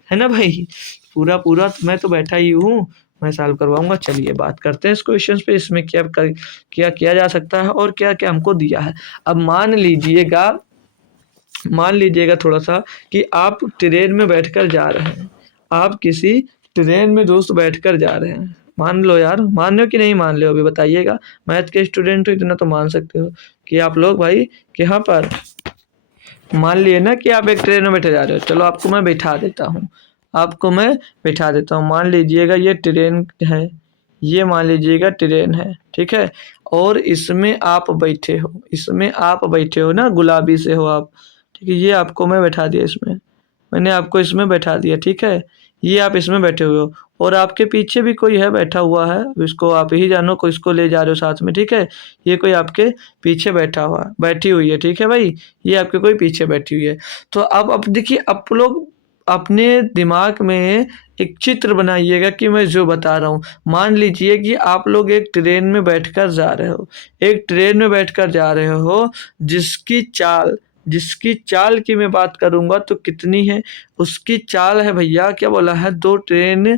है ना भाई, पूरा मैं तो बैठा ही हूँ, मैं सॉल्व करवाऊंगा। चलिए बात करते हैं इस क्वेश्चन पे, इसमें क्या किया जा सकता है और क्या क्या हमको दिया है। अब मान लीजिएगा थोड़ा सा कि आप ट्रेन में बैठकर जा रहे हैं, आप किसी ट्रेन में दोस्त बैठकर जा रहे हैं। मान लो यार, मान लो कि नहीं मान लो अभी बताइएगा। मैथ के स्टूडेंट हो इतना तो मान सकते हो कि आप लोग भाई कि यहाँ पर मान लिए ना कि आप एक ट्रेन में बैठे जा रहे हो। चलो आपको मैं बैठा देता हूँ, मान लीजिएगा ये ट्रेन है, ये मान लीजिएगा ट्रेन है, ठीक है। और इसमें आप बैठे हो ना, गुलाबी से हो आप, ठीक है। ये आपको मैं बैठा दिया, इसमें मैंने आपको इसमें बैठा दिया, ठीक है। ये आप इसमें बैठे हुए हो और आपके पीछे भी कोई है बैठा हुआ है, इसको आप ही जानो, को इसको ले जा रहे हो साथ में, ठीक है। ये कोई आपके पीछे बैठी हुई है, ठीक है भाई। ये आपके कोई पीछे बैठी हुई है। तो अब देखिए, आप लोग अपने दिमाग में एक चित्र बनाइएगा कि मैं जो बता रहा हूँ। मान लीजिए कि आप लोग एक ट्रेन में बैठकर जा रहे हो, जिसकी चाल की मैं बात करूंगा तो कितनी है, उसकी चाल है भैया, क्या बोला है, दो ट्रेन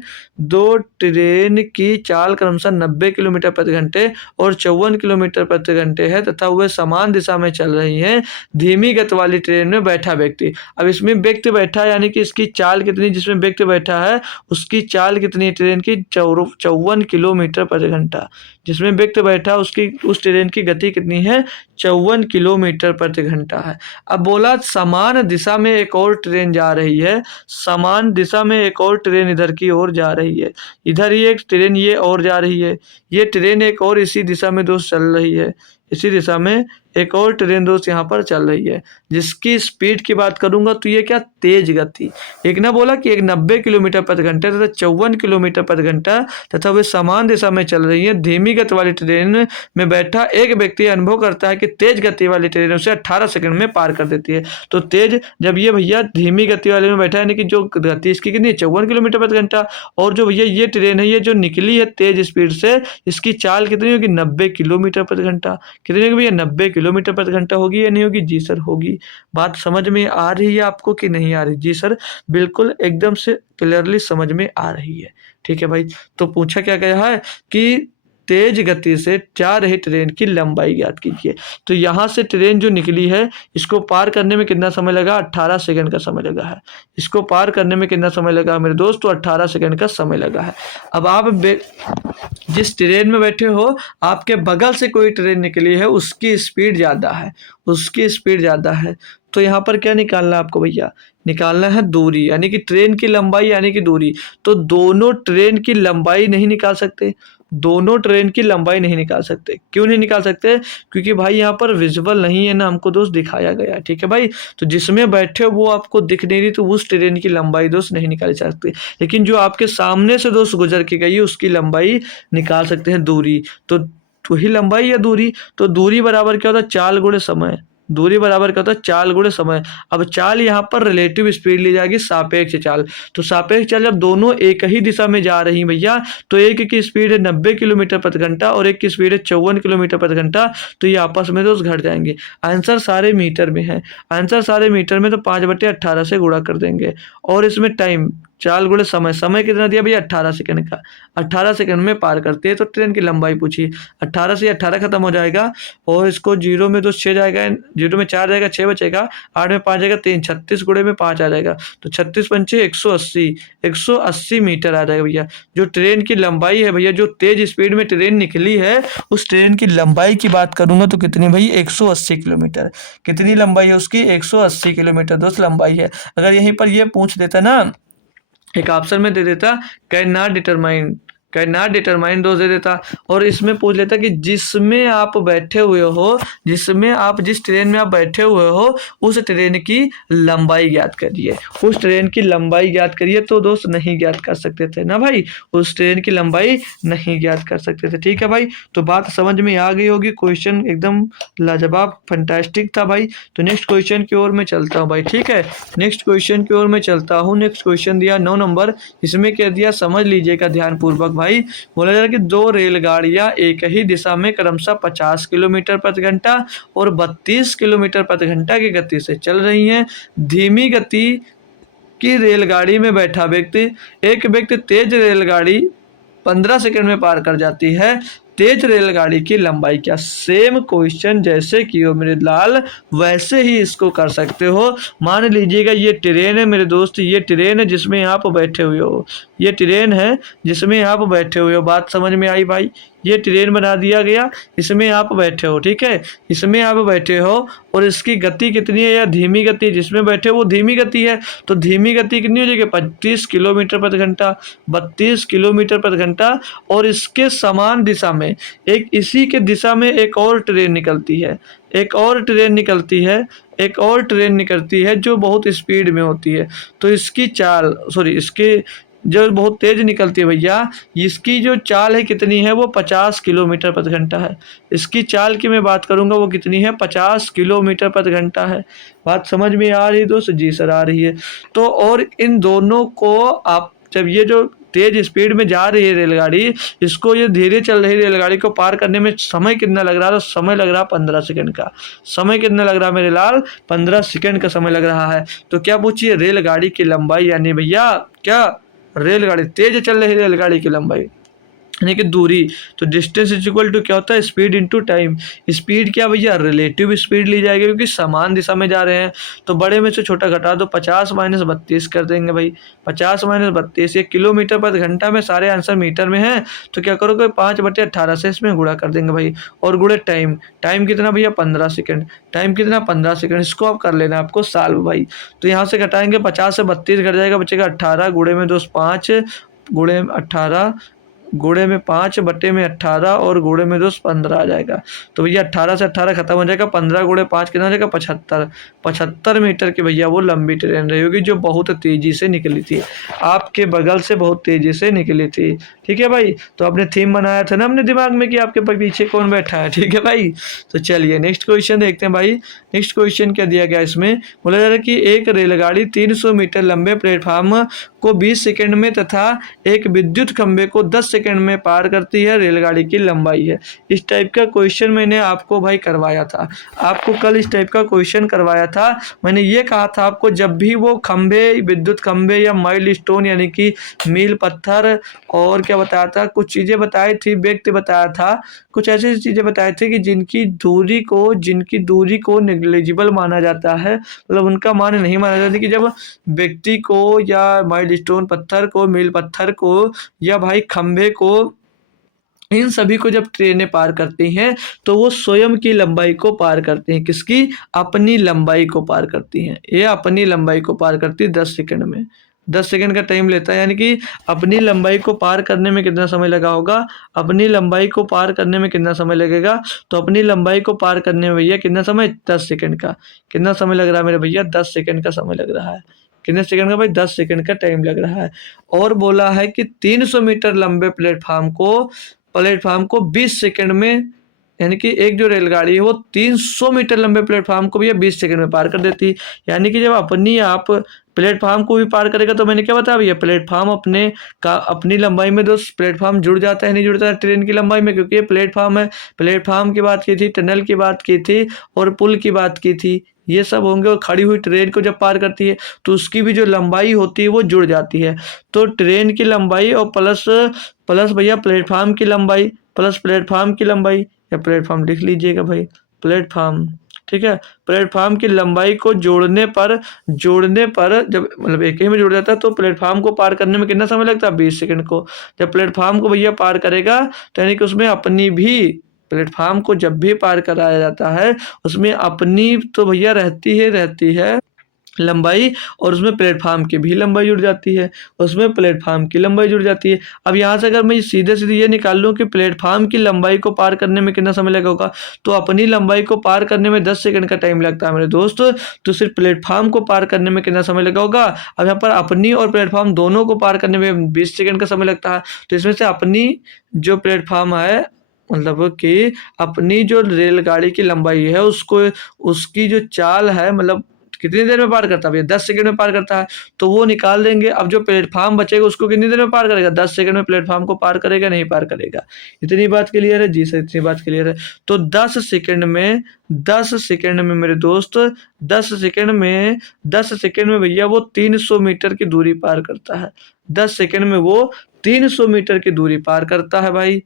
की चाल क्रमशः 90 किलोमीटर प्रति घंटे और 54 किलोमीटर प्रति घंटे है तथा वह समान दिशा में चल रही हैं। धीमी गति वाली ट्रेन में बैठा व्यक्ति, अब इसमें व्यक्ति बैठा है यानी कि इसकी चाल कितनी, जिसमें व्यक्ति बैठा है उसकी चाल कितनी है ट्रेन की, 54 किलोमीटर प्रति घंटा। जिसमें व्यक्ति बैठा उस ट्रेन की गति कितनी है, 54 किलोमीटर प्रति घंटा है। अब बोला समान दिशा में एक और ट्रेन जा रही है, समान दिशा में एक और ट्रेन इधर की ओर जा रही है, इधर ही एक ट्रेन ये और जा रही है, ये ट्रेन एक और इसी दिशा में दोस्त चल रही है, इसी दिशा में एक और ट्रेन दोस्त यहाँ पर चल रही है, जिसकी स्पीड की बात करूंगा तो ये क्या तेज गति, एक ना बोला कि एक 90 किलोमीटर प्रति घंटा तथा 54 किलोमीटर प्रति घंटा तथा वे समान दिशा में चल रही है। धीमी गति वाली ट्रेन में बैठा एक व्यक्ति अनुभव करता है कि तेज गति वाली ट्रेन उसे 18 सेकंड में पार कर देती है। तो तेज, जब ये भैया धीमी गति वाले में बैठा है, यानी कि जो गति इसकी कितनी 54 किलोमीटर प्रति घंटा, और जो भैया ये ट्रेन है ये जो निकली है तेज स्पीड से, इसकी चाल कितनी होगी 90 किलोमीटर प्रति घंटा। कितनी होगी भैया 90 किलोमीटर प्रति घंटा होगी या नहीं होगी? जी सर होगी। बात समझ में आ रही है आपको कि नहीं आ रही? जी सर बिल्कुल एकदम से क्लियरली समझ में आ रही है। ठीक है भाई, तो पूछा क्या गया है कि तेज गति से जा रही ट्रेन की लंबाई ज्ञात कीजिए। तो यहाँ से ट्रेन जो निकली है इसको पार करने में कितना समय लगा? 18 सेकंड का समय लगा है। इसको पार करने में कितना समय लगा मेरे दोस्त? तो 18 सेकंड का समय लगा है। अब आप जिस ट्रेन में बैठे हो, आपके बगल से कोई ट्रेन निकली है, उसकी स्पीड ज़्यादा है, उसकी स्पीड ज़्यादा है। तो यहाँ पर क्या निकालना है आपको भैया? निकालना है दूरी, यानी कि ट्रेन की लंबाई यानी कि दूरी। तो दोनों ट्रेन की लंबाई नहीं निकाल सकते, दोनों ट्रेन की लंबाई नहीं निकाल सकते। क्यों नहीं निकाल सकते? क्योंकि भाई यहाँ पर विजुअल नहीं है ना, हमको दोस्त दिखाया गया। ठीक है भाई, तो जिसमें बैठे हो वो आपको दिख नहीं रही, तो उस ट्रेन की लंबाई दोस्त नहीं निकाली जा सकती। लेकिन जो आपके सामने से दोस्त गुजर के गई उसकी लंबाई निकाल सकते हैं, दूरी। तो वही लंबाई या दूरी, तो दूरी बराबर क्या होता है? चाल गुणे समय। दूरी बराबर क्या होता है? चाल गुणे समय। अब चाल यहाँ पर रिलेटिव स्पीड ली जाएगी, सापेक्ष चाल। तो सापेक्ष चाल जब दोनों एक ही दिशा में जा रही भैया, तो एक की स्पीड है 90 किलोमीटर प्रति घंटा और एक की स्पीड है 54 किलोमीटर प्रति घंटा, तो ये आपस में दोस्त घट जाएंगे। आंसर सारे मीटर में है, आंसर सारे मीटर में, तो 5/18 से गुणा कर देंगे। और इसमें टाइम, चाल गुणे समय, समय कितना दिया भैया? 18 सेकंड का। 18 सेकंड में पार करती है। तो ट्रेन की लंबाई पूछिए, 18 से 18 खत्म हो जाएगा, और इसको जीरो में तो 6 जाएगा, जीरो में 4 जाएगा, 6 बचेगा, 8 में 5 जाएगा 3, 36 गुणे में 5 आ जाएगा, तो 36 पंचे 180, 180 मीटर आ जाएगा भैया। जो ट्रेन की लंबाई है भैया, जो तेज स्पीड में ट्रेन निकली है, उस ट्रेन की लंबाई की बात करूंगा तो कितनी भाई? 180 किलोमीटर। कितनी लंबाई है उसकी? 180 किलोमीटर दोस्त लंबाई है। अगर यहीं पर यह पूछ देता ना, एक ऑप्शन में दे देता can not determine, can not determine दोस्त दे देता, और इसमें पूछ लेता कि जिसमें आप बैठे हुए हो, जिसमें आप जिस ट्रेन में आप बैठे हुए हो उस ट्रेन की लंबाई ज्ञात करिए, उस ट्रेन की लंबाई ज्ञात करिए, तो दोस्त नहीं ज्ञात कर सकते थे ना भाई, उस ट्रेन की लंबाई नहीं ज्ञात कर सकते थे। ठीक है भाई, तो बात समझ में आ गई होगी। क्वेश्चन एकदम लाजवाब फंटास्टिक था भाई। तो नेक्स्ट क्वेश्चन की ओर मैं चलता हूँ भाई। ठीक है, नेक्स्ट क्वेश्चन की ओर मैं चलता हूँ। नेक्स्ट क्वेश्चन दिया 9 नंबर, इसमें क्या दिया समझ लीजिएगा ध्यानपूर्वक भाई। बोला जा रहा है कि दो रेलगाड़ियां एक ही दिशा में क्रमशः 50 किलोमीटर प्रति घंटा और 32 किलोमीटर प्रति घंटा की गति से चल रही हैं। धीमी गति की रेलगाड़ी में बैठा व्यक्ति, एक व्यक्ति तेज रेलगाड़ी 15 सेकंड में पार कर जाती है। तेज रेलगाड़ी की लंबाई क्या? सेम क्वेश्चन जैसे कि हो मेरे लाल, वैसे ही इसको कर सकते हो। मान लीजिएगा ये ट्रेन है मेरे दोस्त, ये ट्रेन है जिसमें आप बैठे हुए हो, ये ट्रेन है जिसमें आप बैठे हुए हो। बात समझ में आई भाई? ये ट्रेन बना दिया गया, इसमें आप बैठे हो। ठीक है, इसमें आप बैठे हो, और इसकी गति कितनी है? या धीमी गति, जिसमें बैठे हो वो धीमी गति है, तो धीमी गति कितनी हो जाएगी? 25 किलोमीटर प्रति घंटा, 32 किलोमीटर प्रति घंटा। और इसके समान दिशा में, एक इसी के दिशा में एक और ट्रेन निकलती है, एक और ट्रेन निकलती है, एक और ट्रेन निकलती है जो बहुत स्पीड में होती है। तो इसकी चाल, सॉरी, इसके जो बहुत तेज निकलती है भैया, इसकी जो चाल है कितनी है? वो 50 किलोमीटर प्रति घंटा है। इसकी चाल की मैं बात करूंगा, वो कितनी है? 50 किलोमीटर प्रति घंटा है। बात समझ में आ रही है दोस्त? जी सर आ रही है। तो और इन दोनों को आप, जब ये जो तेज स्पीड में जा रही है रेलगाड़ी, इसको ये धीरे चल रही रेलगाड़ी को पार करने में समय कितना लग रहा है? तो समय लग रहा है 15 सेकंड का। समय कितना लग रहा है मेरे लाल? 15 सेकंड का समय लग रहा है। तो क्या पूछिए? रेलगाड़ी की लंबाई, यानी भैया क्या? रेलगाड़ी, तेज चल रही रेलगाड़ी की लंबाई यानी कि दूरी। तो डिस्टेंस इज इक्वल टू क्या होता है? Speed into time. स्पीड क्या भैया? रिलेटिव स्पीड ली जाएगी, क्योंकि समान दिशा में जा रहे हैं। तो बड़े में से छोटा घटा दो, 50 माइनस 32 कर देंगे भाई। 50 माइनस 32, ये किलोमीटर प्रति घंटा में, सारे आंसर मीटर में है। तो क्या करोगे? 5/18 से इसमें गुणा कर देंगे भाई, और गुणे टाइम। टाइम कितना भैया? 15 सेकंड। टाइम कितना? 15 सेकंड। इसको आप कर लेना, आपको साल्व भाई। तो यहाँ से घटाएंगे, 50 से 32 घट जाएगा, बचेगा 18, गुणे में 2 5, गुणे 18 गुणे में 5 बटे में 18 और गुणे में दोस्त 15 आ जाएगा। तो भैया 18 से 18 खत्म हो जाएगा, 15 गुणे 5 कितना हो जाएगा 75। 75 मीटर की भैया वो लंबी ट्रेन रही होगी जो बहुत तेजी से निकली थी, आपके बगल से बहुत तेजी से निकली थी। ठीक है भाई, तो आपने थीम बनाया था ना अपने दिमाग में कि आपके पीछे कौन बैठा है। ठीक है भाई, तो चलिए नेक्स्ट क्वेश्चन देखते हैं भाई। नेक्स्ट क्वेश्चन क्या दिया गया इसमें, बोला जा रहा है कि एक रेलगाड़ी 300 मीटर लंबे प्लेटफार्म को 20 सेकंड में तथा एक विद्युत खंभे को 10 सेकंड में पार करती है, रेलगाड़ी की लंबाई है। इस टाइप का क्वेश्चन मैंने आपको भाई करवाया था, आपको कल इस टाइप का क्वेश्चन करवाया था। मैंने ये कहा था आपको जब भी वो खंभे, विद्युत खंभे या माइलस्टोन यानी कि मील पत्थर और क्या बताया था, कुछ चीज़ें बताई थी, व्यक्ति बताया था, कुछ ऐसी चीज़ें बताए थे कि जिनकी दूरी को नेग्लिजिबल माना जाता है, मतलब उनका मान नहीं माना जाता कि जब व्यक्ति को या माइलस्टोन पत्थर को, मील पत्थर को या भाई खंभे को, इन सभी को जब ट्रेनें पार करती हैं तो वो स्वयं की लंबाई को पार करती हैं। किसकी? अपनी लंबाई को पार करती हैं। ये अपनी लंबाई को पार करती है 10 सेकंड में। 10 सेकंड का टाइम लेता है, यानी कि अपनी लंबाई को पार करने में कितना समय लगा होगा, अपनी लंबाई को पार करने में कितना समय लगेगा, तो अपनी लंबाई को पार करने में भैया कितना समय, 10 सेकंड का। कितना समय लग रहा है मेरे भैया, 10 सेकंड का समय लग रहा है। कितने सेकंड का भाई, 10 सेकंड का टाइम लग रहा है। और बोला है कि 300 मीटर लंबे प्लेटफार्म को 20 सेकंड में, यानी कि एक जो रेलगाड़ी है वो 300 मीटर लंबे प्लेटफार्म को भैया 20 सेकंड में पार कर देती है। यानी कि जब अपनी आप प्लेटफार्म को भी पार करेगा, तो मैंने क्या बताया भैया, प्लेटफार्म अपनी लंबाई में दोस्त प्लेटफार्म जुड़ जाता है, नहीं जुड़ता है ट्रेन की लंबाई में, क्योंकि ये प्लेटफार्म है। प्लेटफार्म की बात की थी, टनल की बात की थी और पुल की बात की थी, ये सब होंगे। और खड़ी हुई ट्रेन को जब पार करती है तो उसकी भी जो लंबाई होती है वो जुड़ जाती है। तो ट्रेन की लंबाई और प्लस प्लस भैया प्लेटफार्म की लंबाई, प्लस प्लेटफार्म की लंबाई, या प्लेटफार्म लिख लीजिएगा भाई, प्लेटफार्म, ठीक है। प्लेटफार्म की लंबाई को जोड़ने पर जब मतलब एक ही में जुड़ जाता है तो प्लेटफार्म को पार करने में कितना समय लगता है, 20 सेकंड को। जब प्लेटफार्म को भैया पार करेगा तो यानी कि उसमें अपनी भी, प्लेटफार्म को जब भी पार कराया जाता है उसमें अपनी तो भैया रहती है लंबाई, और उसमें प्लेटफार्म की भी लंबाई जुड़ जाती है, उसमें प्लेटफार्म की लंबाई जुड़ जाती है। अब यहाँ से अगर मैं सीधे सीधे ये निकाल लूँ कि प्लेटफार्म की लंबाई को पार करने में कितना समय लगा होगा, तो अपनी लंबाई को पार करने में 10 सेकंड का टाइम लगता है मेरे दोस्त, तो सिर्फ प्लेटफार्म को पार करने में कितना समय लगा होगा। अब यहाँ पर अपनी और प्लेटफार्म दोनों को पार करने में 20 सेकंड का समय लगता है, तो इसमें से अपनी जो प्लेटफार्म है, मतलब कि अपनी जो रेलगाड़ी की लंबाई है उसको, उसकी जो चाल है, मतलब कितनी देर में पार करता है भैया, 10 सेकंड में पार करता है, तो वो निकाल देंगे। अब जो प्लेटफार्म बचेगा उसको कितनी देर में पार करेगा, 10 सेकंड में प्लेटफार्म को पार करेगा, नहीं पार करेगा। इतनी बात क्लियर है जी सर, इतनी बात क्लियर है। तो 10 सेकंड में मेरे दोस्त, 10 सेकंड में भैया वो 300 मीटर की दूरी पार करता है। 10 सेकंड में वो 300 मीटर की दूरी पार करता है भाई।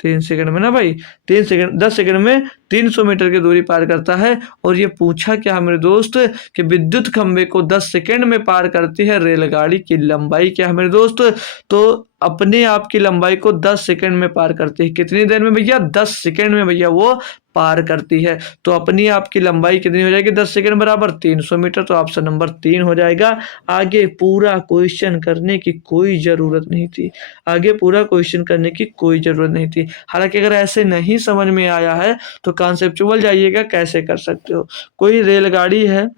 3 सेकंड में ना भाई, 10 सेकंड में 300 मीटर की दूरी पार करता है। और ये पूछा क्या मेरे दोस्त कि विद्युत खंभे को 10 सेकंड में पार करती है रेलगाड़ी की लंबाई क्या है मेरे दोस्त, तो अपने आप की लंबाई को 10 सेकंड में पार करती है। कितनी देर में भैया, 10 सेकंड में भैया वो पार करती है। तो अपनी आप की लंबाई कितनी हो जाएगी, 10 सेकंड बराबर 300 मीटर, तो ऑप्शन नंबर 3 हो जाएगा। आगे पूरा क्वेश्चन करने की कोई ज़रूरत नहीं थी, आगे पूरा क्वेश्चन करने की कोई ज़रूरत नहीं थी। हालांकि अगर ऐसे नहीं समझ में आया है तो कॉन्सेप्चुअल जाइएगा कैसे कर सकते हो। कोई रेलगाड़ी है,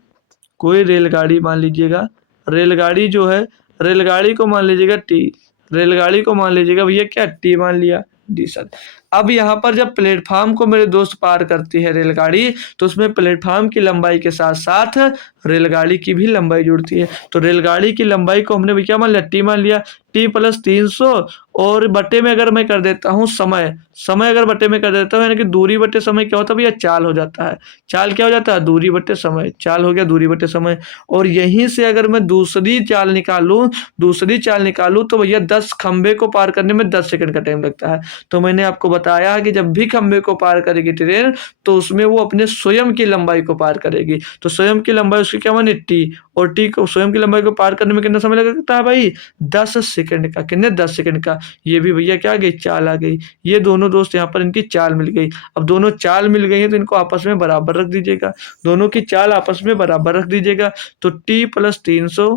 कोई रेलगाड़ी मान लीजिएगा, रेलगाड़ी जो है, रेलगाड़ी को मान लीजिएगा टी, रेलगाड़ी को मान लीजिएगा भैया क्या, टी मान लिया जी सर। अब यहाँ पर जब प्लेटफार्म को मेरे दोस्त पार करती है रेलगाड़ी, तो उसमें प्लेटफार्म की लंबाई के साथ साथ रेलगाड़ी की भी लंबाई जुड़ती है। तो रेलगाड़ी की लंबाई को हमने भी क्या मान लिया, टी मान लिया। टी प्लस 300 और बटे में अगर मैं कर देता हूँ समय अगर बटे में कर देता हूँ, यानी कि दूरी बटे समय क्या होता है भैया, चाल हो जाता है। चाल क्या हो जाता है, दूरी बटे समय, चाल हो गया दूरी बटे समय। और यहीं से अगर मैं दूसरी चाल निकालूं तो भैया 10 खंबे को पार करने में 10 सेकंड का टाइम लगता है। तो मैंने आपको बताया कि जब भी खंबे को पार करेगी ट्रेन तो उसमें वो अपने स्वयं की लंबाई को पार करेगी। तो स्वयं की लंबाई उसकी क्या माने, टी, और टी को, स्वयं की लंबाई को पार करने में कितना समय लगता है भाई, 10 सेकंड का। कितने, 10 सेकंड का। ये भी भैया क्या आ गई, चाल आ गई। ये दोनों दोस्त यहाँ पर इनकी चाल मिल गई। अब दोनों चाल मिल गई है तो इनको आपस में बराबर रख दीजिएगा, दोनों की चाल आपस में बराबर रख दीजिएगा। तो टी प्लस 300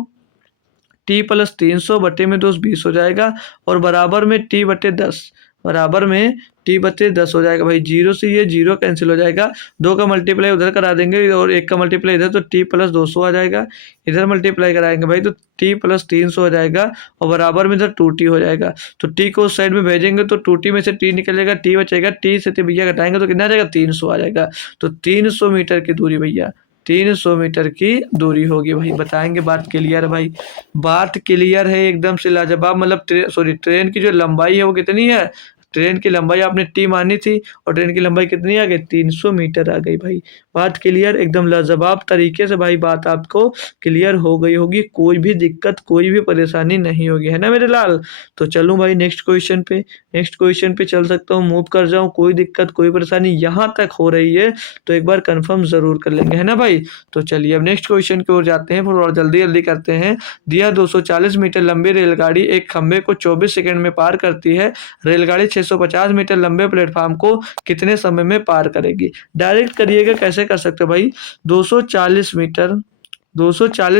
टी प्लस 300 बटे में दोस्त 20 हो जाएगा और बराबर में टी बटे 10, बराबर में टी बटे 10 हो जाएगा भाई। जीरो से ये जीरो कैंसिल हो जाएगा, 2 का मल्टीप्लाई उधर करा देंगे और 1 का मल्टीप्लाई इधर, तो टी प्लस 200 आ जाएगा। इधर मल्टीप्लाई कराएंगे भाई तो टी प्लस 300 हो जाएगा और बराबर में इधर 2t हो जाएगा। तो टी को उस साइड में भेजेंगे तो 2t में से टी निकलेगा, टी बचेगा, टी से भैया घटाएंगे तो कितना आ जाएगा 300 आ जाएगा। तो 300 मीटर की दूरी भैया, 300 मीटर की दूरी होगी भाई। बताएंगे, बात क्लियर है भाई, बात क्लियर है एकदम से लाजवाब। मतलब ट्रेन की जो लंबाई है वो कितनी है, ट्रेन की लंबाई आपने टी मानी थी और ट्रेन की लंबाई कितनी आ गई 300 मीटर आ गई भाई। बात क्लियर, एकदम लाजवाब तरीके से भाई बात आपको क्लियर हो गई होगी, कोई भी दिक्कत कोई भी परेशानी नहीं होगी, है ना मेरे लाल। तो चलूँ भाई नेक्स्ट क्वेश्चन पे, नेक्स्ट क्वेश्चन पे चल सकता हूँ, मूव कर जाऊँ, कोई दिक्कत कोई परेशानी यहाँ तक हो रही है तो एक बार कन्फर्म ज़रूर कर लेंगे, है ना भाई। तो चलिए अब नेक्स्ट क्वेश्चन की ओर जाते हैं, फिर और जल्दी जल्दी करते हैं। दिया 240 मीटर लंबी रेलगाड़ी एक खंबे को 24 सेकंड में पार करती है, रेलगाड़ी 650 मीटर लंबे प्लेटफॉर्म को कितने समय में पार करेगी। डायरेक्ट करिएगा, कैसे कर सकते हो भाई, 240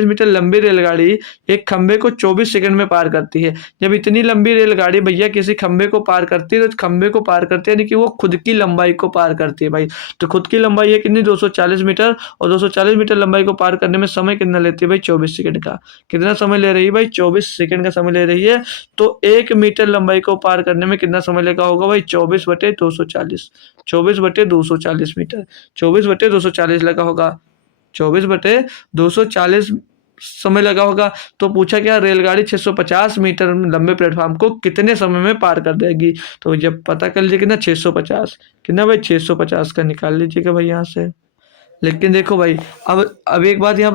मीटर लंबी रेलगाड़ी एक खंबे को 24 सेकंड में पार करती है। जब इतनी लंबी रेलगाड़ी भैया किसी खंबे को पार करती है तो खंबे को पार करती है यानी कि वो खुद की लंबाई को पार करती है भाई। तो खुद की लंबाई है कितनी 240 मीटर, और 240 मीटर लंबाई को पार करने में समय कितना लेती है भाई 24 सेकंड का। कितना समय ले रही है भाई 24 सेकंड का समय ले रही है। तो 1 मीटर लंबाई को पार करने में कितना समय लगा होगा भाई 24/240, 24/240 मीटर, 24/240 लगा होगा, 24/240 समय लगा होगा। तो पूछा क्या, रेलगाड़ी 650 मीटर लंबे प्लेटफॉर्म को कितने समय में पार कर देगी। तो जब पता कर लीजिए कितना 650, कितना भाई 650 का निकाल लीजिएगा भाई यहाँ से। लेकिन देखो भाई अब एक बात यहाँ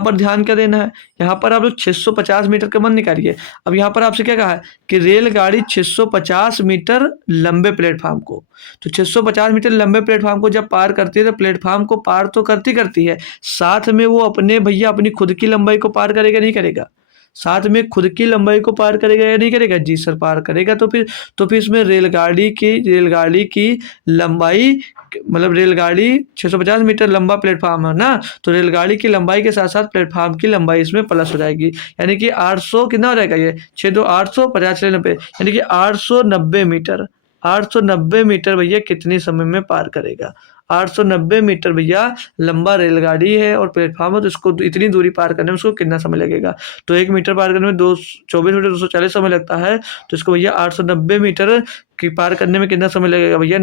पर ध्यान क्या देना है, यहाँ पर आप लोग 650 मीटर का मन निकालिए। अब यहाँ पर आपसे क्या कहा है कि रेलगाड़ी 650 मीटर लंबे प्लेटफॉर्म को, तो 650 मीटर लंबे प्लेटफॉर्म को जब पार करती है तो प्लेटफॉर्म को पार तो करती है, साथ में वो अपने भैया अपनी खुद की लंबाई को पार करेगा नहीं करेगा, साथ में खुद की लंबाई को पार करेगा या नहीं करेगा, जी सर पार करेगा। तो फिर इसमें रेलगाड़ी की लंबाई, मतलब रेलगाड़ी 650 मीटर लंबा प्लेटफॉर्म है ना, तो रेलगाड़ी की लंबाई के साथ साथ प्लेटफॉर्म की लंबाई इसमें प्लस हो जाएगी, यानी कि 800 कितना हो जाएगा, ये 6 2 800 50 90, यानी कि 890 मीटर, 890 मीटर भैया कितने समय में पार करेगा। 890 मीटर भैया लंबा रेलगाड़ी है और प्लेटफॉर्म है, तो इसको इतनी दूरी पार करने में उसको कितना समय लगेगा। तो 1 मीटर पार करने में 24 मीटर 240 समय लगता है, तो इसको भैया 890 मीटर की पार करने में कितना समय लगेगा भैया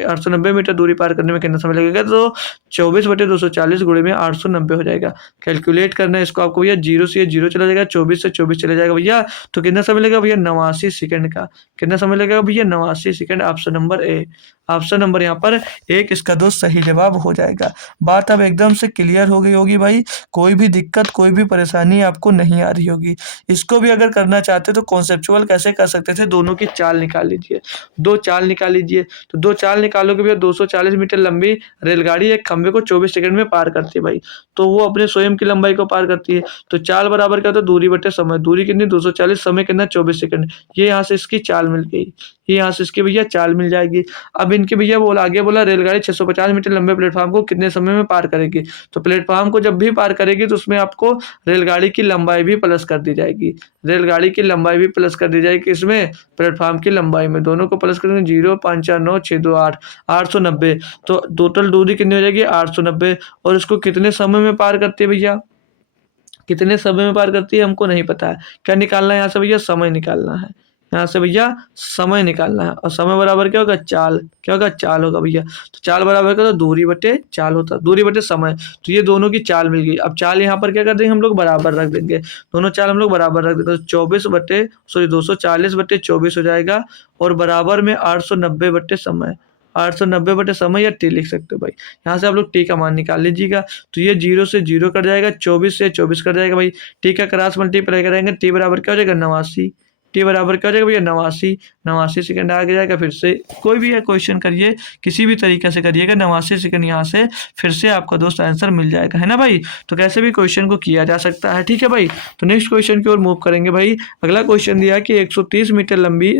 890 मीटर दूरी पार करने में कितना समय लगेगा। तो 24/240 गुणे में 890 हो जाएगा। कैलकुलेट करना है इसको आपको भैया, 0 से ये 0 चला जाएगा, 24 से 24 चला जाएगा भैया, तो कितना समय लगेगा भैया 89 सेकंड का। कितना समय लगेगा भैया 89 second. Option number A, option number यहाँ पर एक इसका दोस्त सही जवाब हो जाएगा। बात अब एकदम से क्लियर हो गई होगी भाई, कोई भी दिक्कत कोई भी परेशानी आपको नहीं आ रही होगी। इसको भी अगर करना चाहते तो कॉन्सेप्चुअल कैसे कर सकते थे, दोनों की चाल निकाल लीजिए, 2 चाल निकाल लीजिए। तो 2 चाल निकालोगे भैया, 240 मीटर लंबी रेलगाड़ी एक खंबे को 24 सेकंड में पार करती है भाई, तो वो अपने स्वयं की लंबाई को पार करती है। तो चाल बराबर क्या होता है, दूरी बटे समय, दूरी कितनी 240, समय कितना 24 सेकंड। ये यहाँ से इसकी चाल मिल गई, ये यहाँ से इसकी भैया चाल मिल जाएगी। अब इनके भैया आगे बोला रेलगाड़ी 650 मीटर लंबे प्लेटफॉर्म को कितने समय में पार करेगी। तो प्लेटफॉर्म को जब भी पार करेगी तो उसमें आपको रेलगाड़ी की लंबाई भी प्लस कर दी जाएगी, रेलगाड़ी की लंबाई भी प्लस कर दी जाएगी, इसमें प्लेटफॉर्म की लंबाई में, दोनों को प्लस करेंगे 0 5 4 9 6 2 8 890। तो टोटल दूरी कितनी हो जाएगी 890। और इसको कितने समय में पार करती है भैया, कितने समय में पार करती है हमको नहीं पता है। क्या निकालना है यहाँ से भैया, समय निकालना है, यहाँ से भैया समय निकालना है। और समय बराबर क्या होगा, चाल, क्या होगा चाल होगा भैया। तो चाल बराबर क्या होता है, दूरी बटे चाल होता है, दूरी बटे समय। तो ये दोनों की चाल मिल गई। अब चाल यहाँ पर क्या कर देंगे हम लोग, बराबर रख देंगे, दोनों चाल हम लोग बराबर रख देंगे। तो 240/24 हो जाएगा और बराबर में 890 बटे समय, 890 बटे समय या टी लिख सकते हो भाई। यहाँ से आप लोग टी का मान निकाल लीजिएगा। तो ये 0 से 0 कट जाएगा, 24 से 24 कट जाएगा भाई। टी का क्रॉस मल्टीप्लाई करेंगे, टी बराबर क्या हो जाएगा 89, टी बराबर क्या हो जाएगा भैया 89 सेकंड आ जाएगा। फिर से कोई भी क्वेश्चन करिए, किसी भी तरीके से करिएगा, 89 सेकंड यहाँ से फिर से आपका दोस्त आंसर मिल जाएगा, है ना भाई। तो कैसे भी क्वेश्चन को किया जा सकता है, ठीक है भाई। तो नेक्स्ट क्वेश्चन की ओर मूव करेंगे भाई। अगला क्वेश्चन दिया कि 130 मीटर लंबी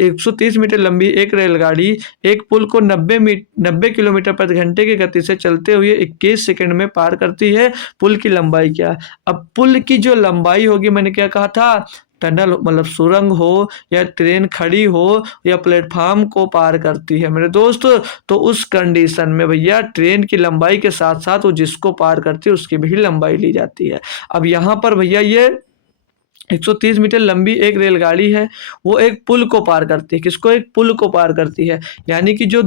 130 मीटर लंबी एक रेलगाड़ी एक पुल को 90 किलोमीटर प्रति घंटे की गति से चलते हुए 21 सेकंड में पार करती है। पुल की लंबाई क्या? अब पुल की जो लंबाई होगी, मैंने क्या कहा था, टनल मतलब सुरंग हो या ट्रेन खड़ी हो या प्लेटफॉर्म को पार करती है मेरे दोस्त, तो उस कंडीशन में भैया ट्रेन की लंबाई के साथ साथ वो जिसको पार करती है उसकी भी लंबाई ली जाती है। अब यहाँ पर भैया ये 130 मीटर लंबी एक रेलगाड़ी है, वो एक पुल को पार करती है। किसको? एक पुल को पार करती है। यानी कि जो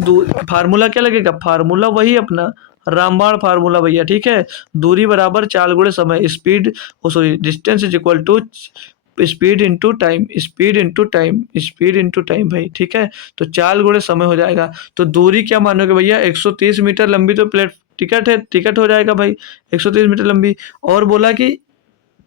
फार्मूला क्या लगेगा? फार्मूला वही अपना रामबाण फार्मूला भैया, ठीक है। दूरी बराबर चाल गुणे समय, speed sorry distance is equal to speed into time, speed into time, speed into time भाई, ठीक है। तो चाल गुणे समय हो जाएगा। तो दूरी क्या मानोगे भैया? 130 मीटर लंबी तो प्लेट टिकट है, टिकट हो जाएगा भाई 130 मीटर लंबी। और बोला कि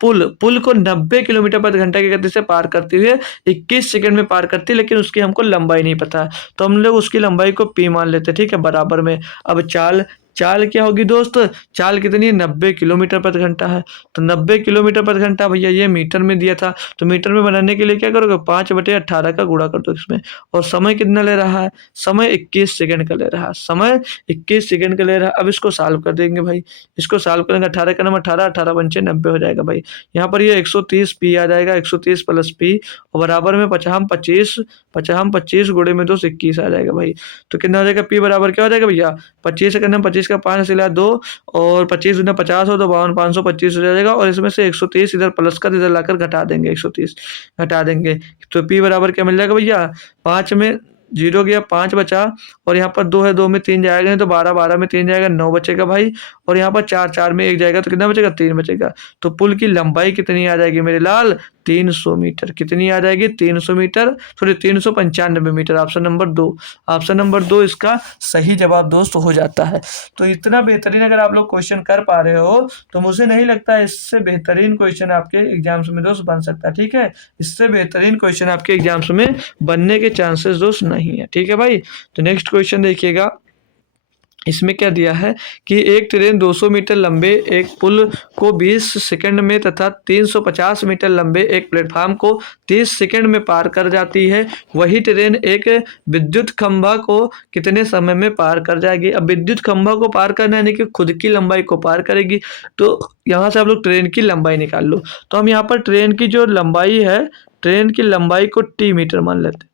पुल को 90 किलोमीटर प्रति घंटा की गति से पार करती हुए 21 सेकंड में पार करती है, लेकिन उसकी हमको लंबाई नहीं पता, तो हम लोग उसकी लंबाई को पी मान लेते हैं, ठीक है, बराबर में। अब चाल चाल क्या होगी दोस्त? चाल कितनी है? 90 किलोमीटर प्रति घंटा है। तो 90 किलोमीटर प्रति घंटा भैया ये मीटर में दिया था, तो मीटर में बनाने के लिए क्या करोगे? 5/18 का गुणा कर दो इसमें। और समय कितना ले रहा है? समय 21 सेकंड का ले रहा है, समय 21 सेकंड का ले रहा है। अब इसको सॉल्व कर देंगे भाई, इसको सॉल्व करेंगे। 18 का नंबर 18, 18 पंचे 90 हो जाएगा भाई। यहाँ पर ये 130 पी आ जाएगा, 130 प्लस पी और बराबर में 25 गुणे में 2 21 आ जाएगा भाई। तो कितना हो जाएगा? पी बराबर क्या हो जाएगा भैया? 25 करना, 25 का 5 सिला 2 और 25 गुना 50 हो तो 52 525 हो जाएगा। और इसमें से 130 इधर प्लस कर इधर लाकर घटा देंगे, 130 घटा देंगे तो पी बराबर क्या मिल जाएगा भैया? 5 में 0 गया, 5 बचा और यहाँ पर 2 है, 2 में 3 जाएगा, तो 12 12 में 3 जाएगा, 9 बचेगा भाई। और यहाँ पर 4 4 में 1 जाएगा, तो कितना बचेगा? 3 बचेगा। तो पुल की लंबाई कितनी आ जाएगी मेरे लाल? 300 मीटर। कितनी आ जाएगी? 300 metre, sorry 395 metre. Option number 2, option number 2 इसका सही जवाब दोस्त हो जाता है। तो इतना बेहतरीन अगर आप लोग क्वेश्चन कर पा रहे हो तो मुझे नहीं लगता इससे बेहतरीन क्वेश्चन आपके एग्जाम्स में दोस्त बन सकता है, ठीक है। इससे बेहतरीन क्वेश्चन आपके एग्जाम्स में बनने के चांसेस दोस्त नहीं है, ठीक है भाई। तो नेक्स्ट क्वेश्चन देखिएगा, इसमें क्या दिया है कि एक ट्रेन 200 मीटर लंबे एक पुल को 20 सेकंड में तथा 350 मीटर लंबे एक प्लेटफॉर्म को 30 सेकंड में पार कर जाती है। वही ट्रेन एक विद्युत खंभा को कितने समय में पार कर जाएगी? अब विद्युत खंभा को पार करना यानी कि खुद की लंबाई को पार करेगी। तो यहाँ से आप लोग ट्रेन की लंबाई निकाल लो। तो हम यहाँ पर ट्रेन की जो लंबाई है, ट्रेन की लंबाई को टी मीटर मान लेते।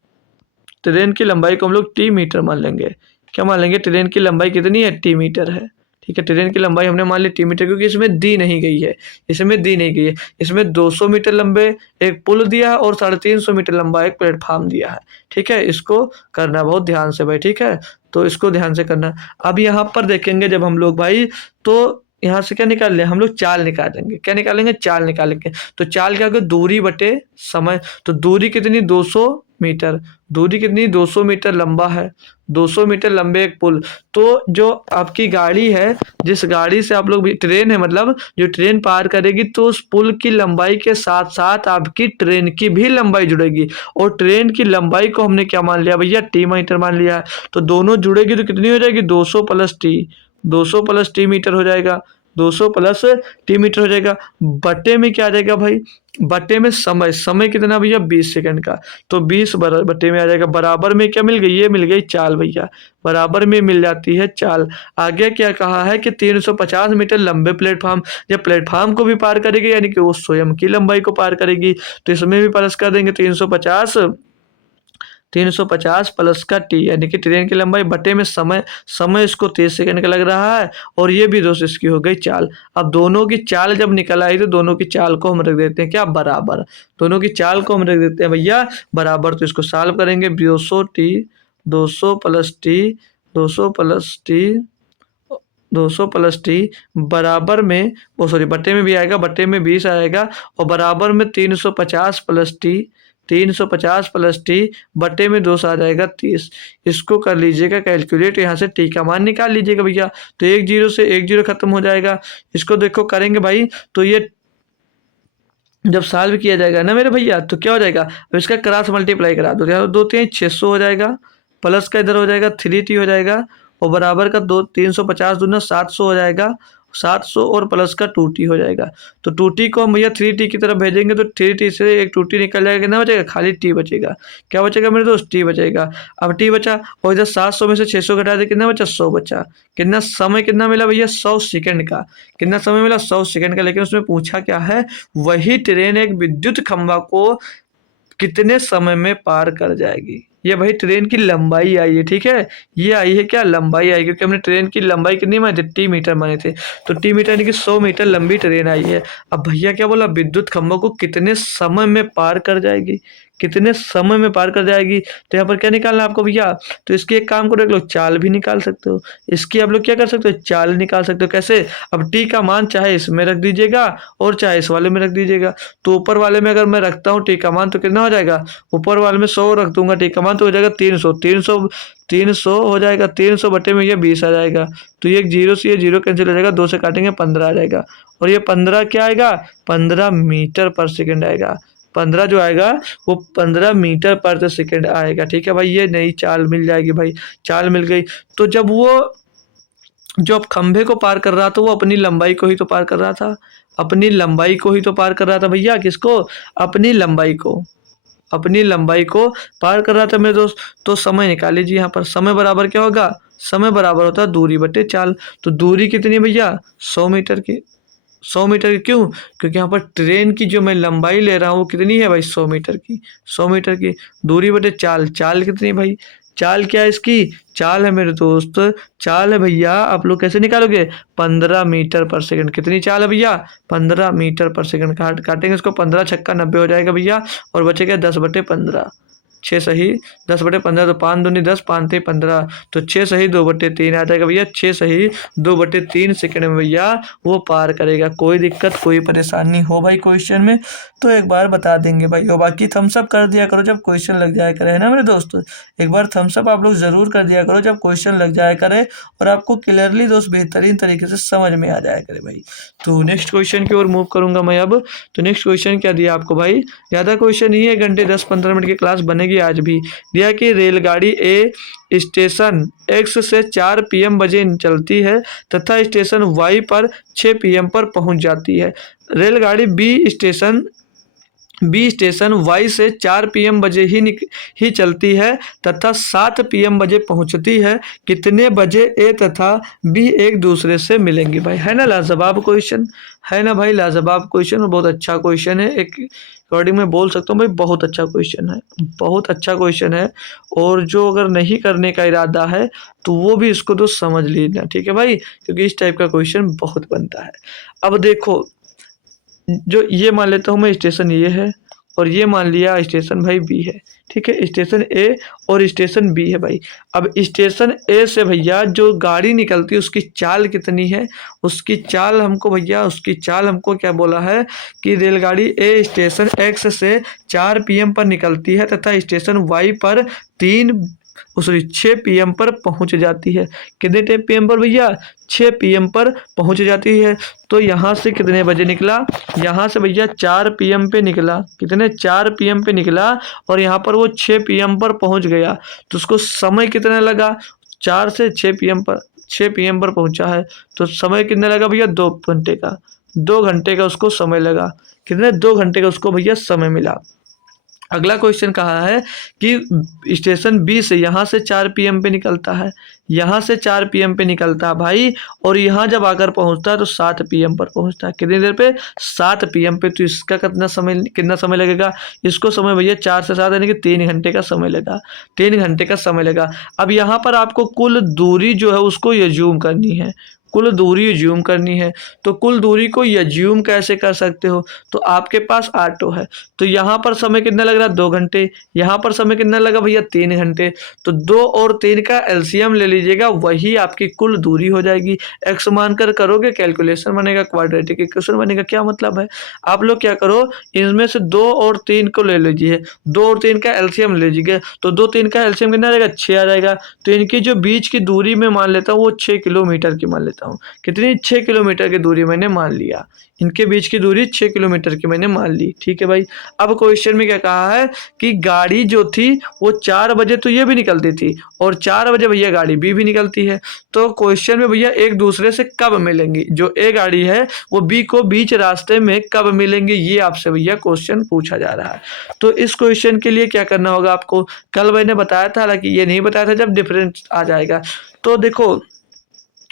ट्रेन की लंबाई को हम लोग टी मीटर मान लेंगे। क्या मान लेंगे? ट्रेन की लंबाई कितनी है? टी मीटर है, ठीक है। ट्रेन की लंबाई हमने मान ली टी मीटर, क्योंकि इसमें दी नहीं गई है, इसमें दी नहीं गई है। इसमें 200 मीटर लंबे एक पुल दिया है और 350 मीटर लंबा एक प्लेटफॉर्म दिया है, ठीक है। इसको करना बहुत ध्यान से भाई, ठीक है। तो इसको ध्यान से करना। अब यहाँ पर देखेंगे जब हम लोग भाई, तो यहाँ से क्या निकाल लें हम लोग? चाल निकालेंगे। क्या निकालेंगे? चाल निकालेंगे। तो चाल क्या होगा? दूरी बटे समय। तो दूरी कितनी? 200 मीटर। दूरी कितनी? 200 मीटर लंबा है, 200 मीटर लंबे एक पुल। तो जो आपकी गाड़ी है, जिस गाड़ी से आप लोग भी, ट्रेन है मतलब, जो ट्रेन पार करेगी तो उस पुल की लंबाई के साथ साथ आपकी ट्रेन की भी लंबाई जुड़ेगी। और ट्रेन की लंबाई को हमने क्या मान लिया भैया? टी मीटर मान लिया है। तो दोनों जुड़ेगी तो कितनी हो जाएगी? 200 plus T, 200 plus T metre हो जाएगा, 200 प्लस टी मीटर हो जाएगा। बटे में क्या आ जाएगा भाई? बटे में समय। समय कितना भैया? 20 सेकंड का। तो 20 बटे में आ जाएगा। बराबर में क्या मिल गई? ये मिल गई चाल भैया, बराबर में मिल जाती है चाल। आगे क्या कहा है कि 350 मीटर लंबे प्लेटफॉर्म, जब प्लेटफॉर्म को भी पार करेगी यानी कि वो स्वयं की लंबाई को पार करेगी, तो इसमें भी प्लस कर देंगे 350 प्लस का टी, यानी कि ट्रेन की लंबाई बटे में समय। समय इसको 30 सेकंड का लग रहा है और ये भी दोस्त इसकी हो गई चाल। अब दोनों की चाल जब निकल आई तो दोनों की चाल को हम रख देते हैं क्या? बराबर। दोनों की चाल को हम रख देते हैं भैया बराबर। तो इसको सॉल्व करेंगे। 200 T, 200 plus T, 200 plus T, 200 plus T बराबर में, वो सॉरी बटे में भी आएगा, बटे में 20 आएगा और बराबर में 350 प्लस टी, 350 प्लस टी बटे में 2 आ जाएगा 30। इसको कर लीजिएगा कैलकुलेट, यहाँ से टी का मान निकाल लीजिएगा भैया। तो 1 0 से 1 0 खत्म हो जाएगा। इसको देखो करेंगे भाई, तो ये जब सॉल्व किया जाएगा ना मेरे भैया, तो क्या हो जाएगा? अब इसका क्रॉस मल्टीप्लाई करा दो, यहाँ 2 3 600 हो जाएगा, प्लस का इधर हो जाएगा 3t हो जाएगा और बराबर का 350 दूना 700 हो जाएगा 700 और प्लस का 2t हो जाएगा। तो 2t को हम भैया 3t की तरफ भेजेंगे तो 3t से एक 2t निकल जाएगा, कितना बचेगा, खाली t बचेगा। क्या बचेगा मेरे दोस्त, t बचेगा। अब t बचा और इधर 700 में से 600 घटा दे, कितना बचा, 100 बचा। कितना समय कितना मिला भैया, 100 सेकंड का। कितना समय मिला, 100 सेकंड का। लेकिन उसमें पूछा क्या है, वही ट्रेन एक विद्युत खंभा को कितने समय में पार कर जाएगी। ये भाई ट्रेन की लंबाई आई है, ठीक है, ये आई है क्या, लंबाई आई, क्योंकि हमने ट्रेन की लंबाई कितनी माने थे, टी मीटर माने थे। तो टी मीटर यानी कि 100 मीटर लंबी ट्रेन आई है। अब भैया क्या बोला, विद्युत खंभों को कितने समय में पार कर जाएगी, कितने समय में पार कर जाएगी। तो यहाँ पर क्या निकालना है आपको भैया, तो इसकी एक काम करो, एक लोग चाल भी निकाल सकते हो, इसकी आप लोग क्या कर सकते हो, चाल निकाल सकते हो। कैसे, अब टी का मान चाहे इसमें रख दीजिएगा और चाहे इस वाले में रख दीजिएगा। तो ऊपर वाले में अगर मैं रखता हूँ टी का मान तो कितना हो जाएगा, ऊपर वाले में 100 रख दूंगा, टी का मान तो हो जाएगा 300। 300 हो जाएगा, 300 बटे में ये 20 आ जाएगा। तो ये जीरो से ये जीरो कैंसिल हो जाएगा, 2 से काटेंगे 15 आ जाएगा। और ये 15 क्या आएगा, 15 मीटर पर सेकेंड आएगा। 15 जो आएगा वो 15 मीटर पर सेकेंड आएगा। ठीक है भाई, ये नई चाल मिल जाएगी भाई, चाल मिल गई। तो जब वो जो अब खंभे को पार कर रहा था वो अपनी लंबाई को ही तो पार कर रहा था, अपनी लंबाई को ही तो पार कर रहा था भैया। किसको, अपनी लंबाई को, अपनी लंबाई को पार कर रहा था मेरे दोस्त। तो समय निकाल लीजिए, यहाँ पर समय बराबर क्या होगा, समय बराबर होता है दूरी बटे चाल। तो दूरी कितनी है भैया, 100 मीटर की। 100 मीटर की क्यों, क्योंकि यहाँ पर ट्रेन की जो मैं लंबाई ले रहा हूँ वो कितनी है भाई, 100 मीटर की। 100 मीटर की दूरी बटे चाल, चाल कितनी भाई, चाल क्या है इसकी, चाल है मेरे दोस्त, चाल है भैया, आप लोग कैसे निकालोगे, 15 मीटर पर सेकंड। कितनी चाल है भैया, 15 मीटर पर सेकंड। काटेंगे इसको, 15 छक्का 90 हो जाएगा भैया, और बचेगा 10 बटे 15। 6 सही 10 बटे 15, तो 5 दूनी 10, 5 थे 15, तो 6 सही 2 बटे 3 आ जाएगा भैया। 6 सही 2 बटे 3 सेकंड में भैया वो पार करेगा। कोई दिक्कत कोई परेशानी हो भाई क्वेश्चन में तो एक बार बता देंगे भाई। और बाकी थम्स अप कर दिया करो जब क्वेश्चन लग जाया करे, है ना मेरे दोस्त। एक बार थम्स अप आप लोग ज़रूर कर दिया करो जब क्वेश्चन लग जाया करे और आपको क्लियरली दोस्त बेहतरीन तरीके से समझ में आ जाया करे भाई। तो नेक्स्ट क्वेश्चन की ओर मूव करूंगा मैं अब। तो नेक्स्ट क्वेश्चन क्या दिया आपको भाई, ज़्यादा क्वेश्चन ही है, घंटे 10-15 मिनट की क्लास बनेगी आज भी। दिया कि रेलगाड़ी ए स्टेशन एक्स से 4 PM बजे चलती है तथा स्टेशन वाई पर 6 PM पर पहुंच जाती है। रेलगाड़ी बी स्टेशन वाई से 4 PM बजे ही चलती है तथा 7 PM बजे पहुंचती है। कितने बजे ए तथा बी एक दूसरे से मिलेंगे भाई। है ना लाजवाब क्वेश्चन, है ना भाई, लाजवाब क्वेश्चन और बहुत अच्छा क्वेश्चन है। एक अकॉर्डिंग मैं बोल सकता हूँ भाई बहुत अच्छा क्वेश्चन है, बहुत अच्छा क्वेश्चन है। और जो अगर नहीं करने का इरादा है तो वो भी इसको तो समझ लीजिए, ठीक है भाई, क्योंकि इस टाइप का क्वेश्चन बहुत बनता है। अब देखो, जो ये मान लेता हूँ मैं स्टेशन ये है और ये मान लिया स्टेशन भाई बी है, ठीक है, स्टेशन ए और स्टेशन बी है भाई। अब स्टेशन ए से भैया जो गाड़ी निकलती है उसकी चाल कितनी है, उसकी चाल हमको भैया, उसकी चाल हमको क्या बोला है कि रेलगाड़ी ए स्टेशन एक्स से 4 PM पर निकलती है तथा स्टेशन वाई पर 6 PM पर पहुंच जाती है। कितने PM पर भैया, 6 PM पर पहुंच जाती है। तो यहाँ से कितने बजे निकला, यहाँ से भैया 4 PM पे निकला, कितने 4 PM पे निकला और यहाँ पर वो 6 PM पर पहुंच गया। तो उसको समय कितना लगा, 4 से 6 PM पर, 6 PM पर पहुंचा है तो समय कितना लगा भैया, 2 घंटे का, 2 घंटे का उसको समय लगा। कितने, 2 घंटे का उसको भैया समय मिला। अगला क्वेश्चन कहा है कि स्टेशन बी से यहाँ से 4 PM पे निकलता है, यहाँ से 4 PM पे निकलता है भाई, और यहाँ जब आकर पहुँचता है तो 7 PM पर पहुँचता है। कितनी देर पे, 7 PM पे। तो इसका कितना समय लगेगा, इसको समय भैया 4 से 7 यानी कि 3 घंटे का समय लगा, 3 घंटे का समय लगा। अब यहाँ पर आपको कुल दूरी जो है उसको यज्यूम करनी है, कुल दूरी यज्यूम करनी है। तो कुल दूरी को यज्यूम कैसे कर सकते हो, तो आपके पास ऑटो है तो यहाँ पर समय कितना लग रहा है, 2 घंटे, यहाँ पर समय कितना लगा भैया, 3 घंटे। तो 2 और 3 का एलसीएम ले लीजिएगा, वही आपकी कुल दूरी हो जाएगी। एक्स मानकर करोगे कैलकुलेशन बनेगा, क्वाड्रेटिक इक्वेशन बनेगा। क्या मतलब है, आप लोग क्या करो, इनमें से 2 और 3 को ले लीजिए, 2 और 3 का एलसीएम ले लीजिए। तो 2 3 का एलसीएम कितना आ जाएगा, 6 आ जाएगा। तो इनकी जो बीच की दूरी में मान लेता हूँ वो 6 किलोमीटर की मान लेता हूँ। देता हूँ। कितनी 6 किलोमीटर की दूरी मैंने मान लिया, इनके बीच की दूरी 6 किलोमीटर की मैंने मान ली। ठीक है भाई। अब क्वेश्चन में क्या कहा है कि गाड़ी जो थी वो 4 बजे तो ये भी निकलती थी और 4 बजे भैया गाड़ी बी भी निकलती है। तो क्वेश्चन में भैया एक दूसरे से कब मिलेंगी, जो ए गाड़ी है वो बी को बीच रास्ते में कब मिलेंगे, ये आपसे भैया क्वेश्चन पूछा जा रहा है। तो इस क्वेश्चन के लिए क्या करना होगा आपको, कल मैंने बताया था, हालांकि ये नहीं बताया था जब डिफरेंस आ जाएगा। तो देखो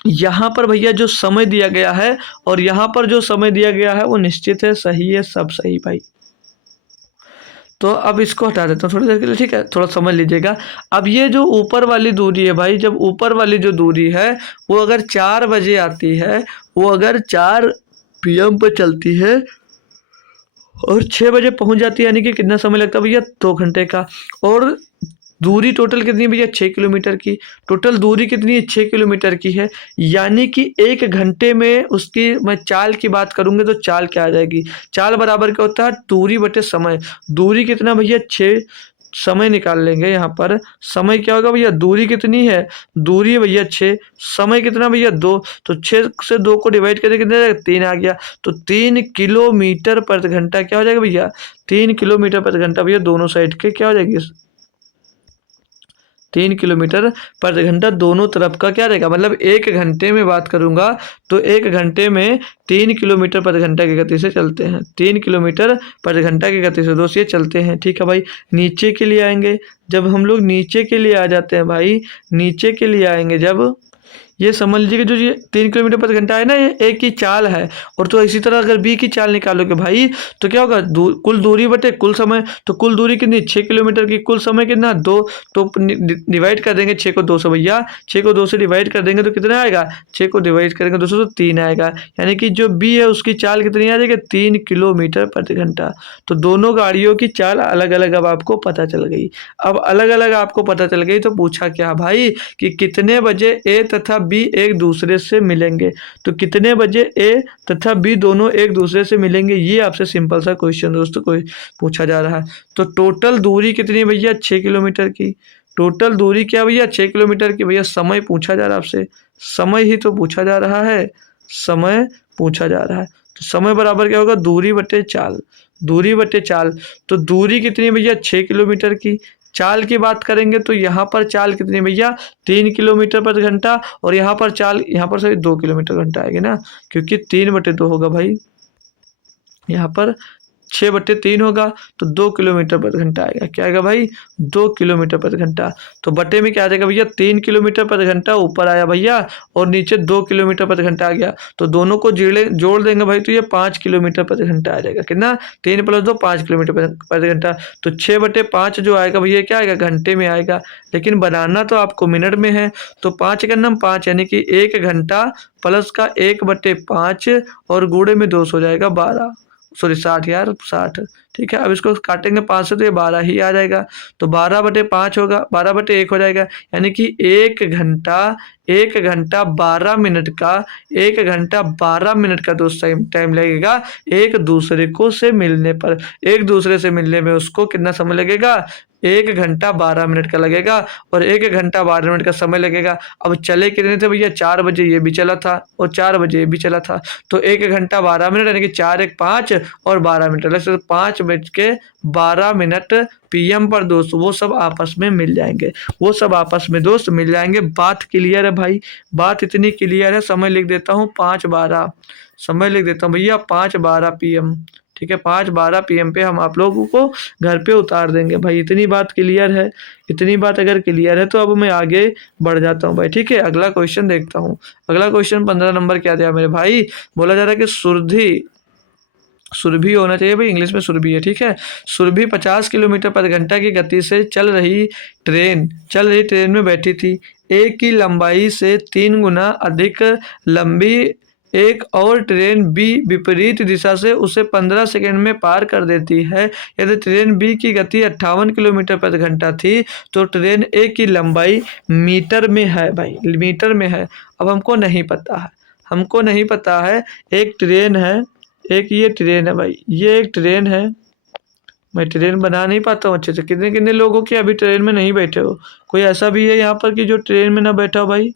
यहाँ पर भैया जो समय दिया गया है और यहाँ पर जो समय दिया गया है वो निश्चित है, सही है, सब सही भाई। तो अब इसको हटा देता हूँ थोड़ी देर के लिए, ठीक है, थोड़ा समझ लीजिएगा। अब ये जो ऊपर वाली दूरी है भाई, जब ऊपर वाली जो दूरी है वो अगर 4 बजे आती है, वो अगर 4 PM पे चलती है और 6 बजे पहुंच जाती है, यानी कि कितना समय लगता है भैया, 2 घंटे का। और दूरी टोटल कितनी है भैया, 6 किलोमीटर की। टोटल दूरी कितनी है, 6 किलोमीटर की है, यानी कि 1 घंटे में उसकी मैं चाल की बात करूंगे तो चाल क्या आ जाएगी, चाल बराबर क्या होता है, दूरी बटे समय। दूरी कितना भैया 6, समय निकाल लेंगे यहाँ पर, समय क्या होगा भैया, दूरी कितनी है, दूरी है भैया 6, समय कितना भैया 2, तो 6 से 2 को डिवाइड करके कितना आ जाएगा, 3 आ गया। तो 3 किलोमीटर प्रति घंटा क्या हो जाएगा भैया, 3 किलोमीटर प्रति घंटा भैया, दोनों साइड के क्या हो जाएगी, 3 किलोमीटर प्रति घंटा दोनों तरफ का क्या रहेगा, मतलब 1 घंटे में बात करूंगा तो 1 घंटे में 3 किलोमीटर प्रति घंटा की गति से चलते हैं, 3 किलोमीटर प्रति घंटा की गति से दोस्त ये चलते हैं। ठीक है भाई। नीचे के लिए आएंगे, जब हम लोग नीचे के लिए आ जाते हैं भाई, नीचे के लिए आएंगे जब, ये समझ लीजिए कि जो ये 3 किलोमीटर प्रति घंटा है ना, ये ए की चाल है। और तो इसी तरह अगर बी की चाल निकालोगे भाई तो क्या होगा, कुल दूरी बटे कुल समय। तो कुल दूरी कितनी, 6 किलोमीटर की, कुल समय कितना 2, तो डिवाइड कर देंगे 6 को 2 से भैया, 6 को 2 से डिवाइड कर देंगे तो कितना आएगा, 6 को डिवाइड करेंगे 2 से तो 3 आएगा, यानी कि जो बी है उसकी चाल कितनी आ जाएगी, 3 किलोमीटर प्रति घंटा। तो दोनों गाड़ियों की चाल अलग अलग अब आपको पता चल गई। अब अलग अलग आपको पता चल गई तो पूछा क्या भाई कि कितने बजे ए तथा बी एक दूसरे से मिलेंगे। तो कितने बजे ए तथा बी दोनों एक दूसरे से मिलेंगे, ये आपसे सिंपल सा क्वेश्चन दोस्तों कोई पूछा जा रहा है। तो टोटल दूरी कितनी है भैया, 6 किलोमीटर की। टोटल दूरी क्या भैया, 6 किलोमीटर की। भैया समय पूछा जा रहा है आपसे, समय ही तो पूछा जा रहा है, समय पूछा जा रहा है। तो समय बराबर क्या होगा, दूरी बटे चाल, दूरी बटे चाल। तो दूरी कितनी है भैया, 6 किलोमीटर की। चाल की बात करेंगे तो यहाँ पर चाल कितनी भैया, 3 किलोमीटर प्रति घंटा, और यहाँ पर चाल, यहाँ पर सही 2 किलोमीटर घंटा आएगी ना, क्योंकि 3/2 होगा भाई, यहाँ पर 6/3 होगा तो 2 किलोमीटर प्रति घंटा आएगा। क्या आएगा भाई, 2 किलोमीटर प्रति घंटा। तो बटे में क्या आ जाएगा भैया, 3 किलोमीटर प्रति घंटा ऊपर आया भैया और नीचे 2 किलोमीटर प्रति घंटा आ गया। तो दोनों को जोड़ देंगे भाई तो ये 5 किलोमीटर प्रति घंटा आ जाएगा। कितना, 3 + 2 5 किलोमीटर प्रति घंटा। तो 6/5 जो आएगा भैया क्या आएगा, घंटे में आएगा, लेकिन बनाना तो आपको मिनट में है। तो 5 का नाम 5, यानी कि 1 घंटा प्लस का 1/5 और गुणे में 2 हो जाएगा 12, सॉरी 60 यार, 60। ठीक है। अब इसको काटेंगे 5 से तो ये 12 ही आ जाएगा। तो 12/5 होगा, 12/1 हो जाएगा, यानी कि 1 घंटा 12 मिनट का, 1 घंटा 12 मिनट का दोस्त टाइम लगेगा एक दूसरे को से मिलने पर। एक दूसरे से मिलने में उसको कितना समय लगेगा, 1 घंटा 12 मिनट का लगेगा और 1 घंटा 12 मिनट का समय लगेगा। अब चले कितने थे भैया, 4 बजे ये भी चला था और 4 बजे ये भी चला था। तो 1 घंटा 12 मिनट, यानी कि 4 1 5 और 12 मिनट, अलग से 5:12 PM पर दोस्त वो सब आपस में मिल जाएंगे, वो सब आपस में दोस्त मिल जाएंगे। बात क्लियर है भाई, बात इतनी क्लियर है। समय लिख देता हूँ 5:12, समय लिख देता हूँ भैया 5:12 PM। ठीक है, 5:12 PM पे हम आप लोगों को घर पे उतार देंगे भाई। इतनी बात क्लियर है, इतनी बात अगर क्लियर है तो अब मैं आगे बढ़ जाता हूँ भाई। ठीक है, अगला क्वेश्चन देखता हूँ। अगला क्वेश्चन 15 नंबर क्या दिया मेरे भाई, बोला जा रहा है कि सुरभि होना चाहिए भाई, इंग्लिश में सुरभि है। ठीक है, सुरभि 50 किलोमीटर प्रति घंटा की गति से चल रही ट्रेन में बैठी थी। ए की लंबाई से 3 गुना अधिक लंबी एक और ट्रेन बी विपरीत दिशा से उसे 15 सेकंड में पार कर देती है। यदि ट्रेन बी की गति 58 किलोमीटर प्रति घंटा थी तो ट्रेन ए की लंबाई मीटर में है भाई, मीटर में है। अब हमको नहीं पता है, एक ट्रेन है, एक ये ट्रेन है भाई, ये एक ट्रेन है। मैं ट्रेन बना नहीं पाता हूँ अच्छे से। कितने कितने लोगों के अभी ट्रेन में नहीं बैठे हो, कोई ऐसा भी है यहाँ पर कि जो ट्रेन में ना बैठा हो भाई,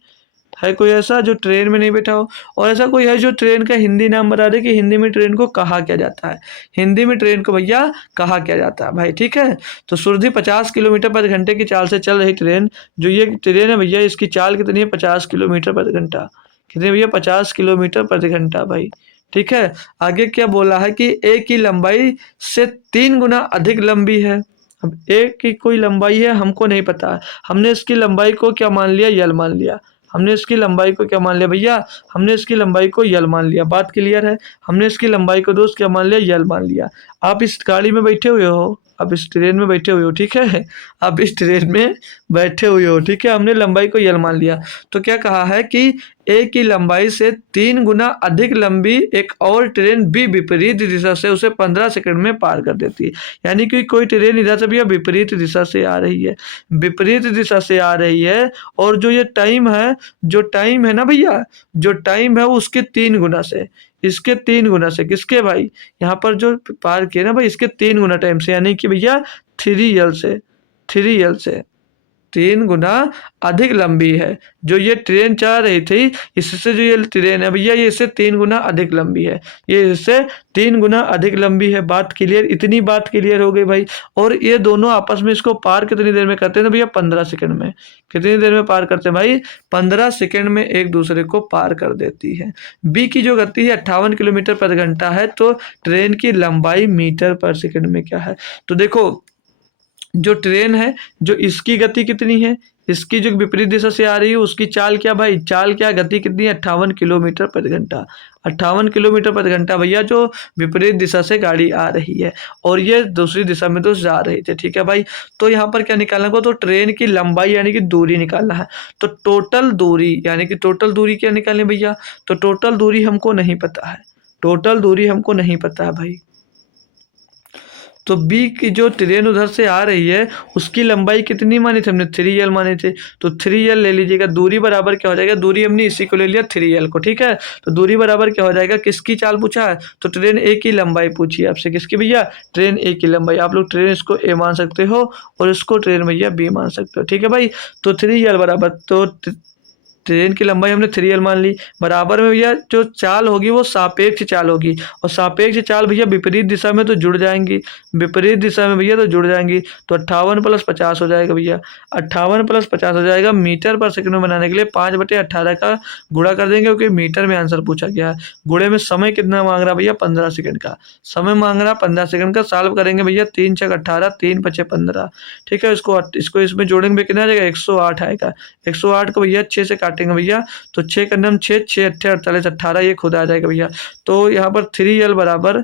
है कोई ऐसा जो ट्रेन में नहीं बैठा हो? और ऐसा कोई है जो ट्रेन का हिंदी नाम बता दे कि हिंदी में ट्रेन को कहा क्या जाता है? हिंदी में ट्रेन को भैया कहा क्या जाता है भाई, ठीक है। तो सुरधि 50 किलोमीटर प्रति घंटे की चाल से चल रही ट्रेन, जो ये ट्रेन है भैया इसकी चाल कितनी है? 50 किलोमीटर प्रति घंटा। कितनी भैया? 50 किलोमीटर प्रति घंटा भाई, ठीक है। आगे क्या बोला है कि ए की लंबाई से 3 गुना अधिक लंबी है। अब ए की कोई लंबाई है हमको नहीं पता है, हमने इसकी लंबाई को क्या मान लिया? यल मान लिया। हमने इसकी लंबाई को क्या मान लिया भैया? हमने इसकी लंबाई को यल मान लिया। बात क्लियर है? हमने इसकी लंबाई को दोस्त क्या मान लिया? यल मान लिया। आप इस गाड़ी में बैठे हुए हो, आप इस ट्रेन में बैठे हुए हो, ठीक है। आप इस ट्रेन में बैठे हुए हो, ठीक है। हमने लंबाई को यल मान लिया। तो क्या कहा है कि ए की लंबाई से 3 गुना अधिक लंबी एक और ट्रेन बी विपरीत दिशा से उसे 15 सेकंड में पार कर देती है। यानी कि कोई ट्रेन इधर से भैया विपरीत दिशा से आ रही है, विपरीत दिशा से आ रही है, और जो ये टाइम है, जो टाइम है ना भैया, जो टाइम है वो उसके 3 गुना से, इसके 3 गुना से। किसके भाई? यहाँ पर जो पार किए ना भाई, इसके 3 गुना टाइम से, यानी कि भैया 3L से, 3L से 3 गुना अधिक लंबी है। जो ये ट्रेन चल रही थी, इससे जो ये ट्रेन है भैया, ये इससे 3 गुना अधिक लंबी है, ये इससे 3 गुना अधिक लंबी है। बात क्लियर? इतनी बात क्लियर हो गई भाई। और ये दोनों आपस में इसको पार कितनी देर में करते हैं? तो भैया 15 सेकंड में। कितनी देर में पार करते हैं भाई? 15 सेकंड में एक दूसरे को पार कर देती है। बी की जो गति है 58 किलोमीटर प्रति घंटा है, तो ट्रेन की लंबाई मीटर पर सेकंड में क्या है? तो देखो, जो ट्रेन है, जो इसकी गति कितनी है, इसकी जो विपरीत दिशा से आ रही है उसकी चाल क्या भाई? चाल क्या? गति कितनी है? 58 किलोमीटर प्रति घंटा। 58 किलोमीटर प्रति घंटा भैया जो विपरीत दिशा से गाड़ी आ रही है, और ये दूसरी दिशा में तो जा रही थी, ठीक है भाई। तो यहाँ पर क्या निकालना होगा? तो ट्रेन की लंबाई यानी कि दूरी निकालना है। तो टोटल दूरी, यानी कि टोटल दूरी क्या निकालें भैया? तो टोटल दूरी हमको नहीं पता है, टोटल दूरी हमको नहीं पता है भाई। तो बी की जो ट्रेन उधर से आ रही है उसकी लंबाई कितनी मानी थी हमने? 3L माने थे। तो 3L ले लीजिएगा। दूरी बराबर क्या हो जाएगा? दूरी हमने इसी को ले लिया 3L को, ठीक है। तो दूरी बराबर क्या हो जाएगा? किसकी चाल पूछा है? तो ट्रेन ए की लंबाई पूछी है आपसे। किसकी भैया? ट्रेन ए की लंबाई। आप लोग ट्रेन इसको ए मान सकते हो और इसको ट्रेन भैया बी मान सकते हो, ठीक है भाई। तो 3L बराबर, तो ट्रेन की लंबाई हमने 3L मान ली, बराबर में भैया जो चाल होगी वो सापेक्ष चाल होगी, और सापेक्ष चाल भैया विपरीत दिशा में तो जुड़ जाएंगी, विपरीत दिशा में भैया तो जुड़ जाएंगी। तो 58 + 50 हो जाएगा भैया, 58 + 50 हो जाएगा। मीटर पर सेकंड में बनाने के लिए 5/18 का गुणा कर देंगे, क्योंकि मीटर में आंसर पूछा गया है। गुणे में समय कितना मांग रहा भैया? 15 सेकंड का समय मांग रहा, 15 सेकंड का। सॉल्व करेंगे भैया, 3 × 6 = 18, 3 × 5 = 15, ठीक है। इसको इसमें जोड़ेंगे कितना आ जाएगा? 108 आएगा। 108 को भैया 6 से काटेंगे भैया, तो 6 × 9 = 6, 6 × 8 = 48, 18 ये खुद आ जाएगा भैया। तो यहाँ पर 3L बराबर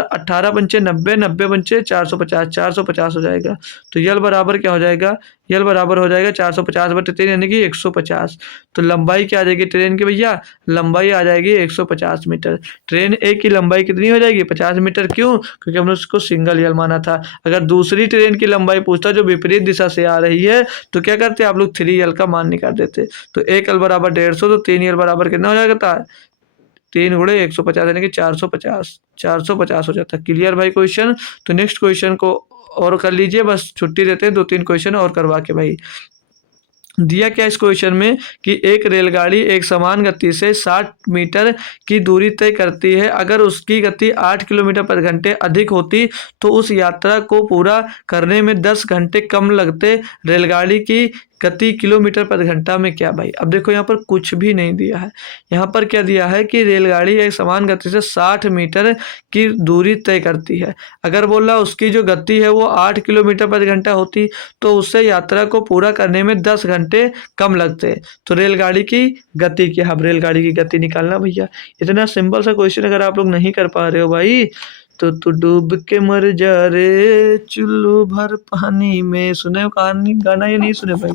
18 × 5 = 90, 90 × 5 = 450, 450 हो जाएगा। तो यल बराबर क्या हो जाएगा? यल बराबर हो जाएगा 450/3 यानी कि 150। तो लंबाई क्या आ जाएगी ट्रेन की भैया? लंबाई आ जाएगी 150 मीटर। ट्रेन ए की लंबाई कितनी हो जाएगी? 50 मीटर। क्यों? क्योंकि हमने उसको सिंगल यल माना था। अगर दूसरी ट्रेन की लंबाई पूछता जो विपरीत दिशा से आ रही है, तो क्या करते आप लोग? 3L का मान निकाल देते। तो 1L बराबर 150, तो 3L बराबर कितना हो जाता है? 3 × 150 यानी कि 450, 450 हो जाता है। क्लियर भाई क्वेश्चन? तो नेक्स्ट क्वेश्चन को और कर लीजिए, बस छुट्टी देते हैं, 2-3 क्वेश्चन और करवा के भाई। दिया क्या इस क्वेश्चन में कि एक रेलगाड़ी एक समान गति से 60 मीटर की दूरी तय करती है। अगर उसकी गति 8 किलोमीटर प्रति घंटे अधिक होती तो उस यात्रा को पूरा करने में 10 घंटे कम लगते। रेलगाड़ी की गति किलोमीटर प्रति घंटा में क्या भाई? अब देखो यहाँ पर कुछ भी नहीं दिया है। यहाँ पर क्या दिया है कि रेलगाड़ी एक समान गति से 60 मीटर की दूरी तय करती है। अगर बोल रहा उसकी जो गति है वो 8 किलोमीटर प्रति घंटा होती तो उससे यात्रा को पूरा करने में 10 घंटे कम लगते। तो रेलगाड़ी की गति क्या है? अब रेलगाड़ी की गति निकालना भैया। इतना सिंपल सा क्वेश्चन अगर आप लोग नहीं कर पा रहे हो भाई, तो तू डूब के मर जा रे चुल्लू भर पानी में। सुने हो कहानी गाना? ये नहीं सुने भाई?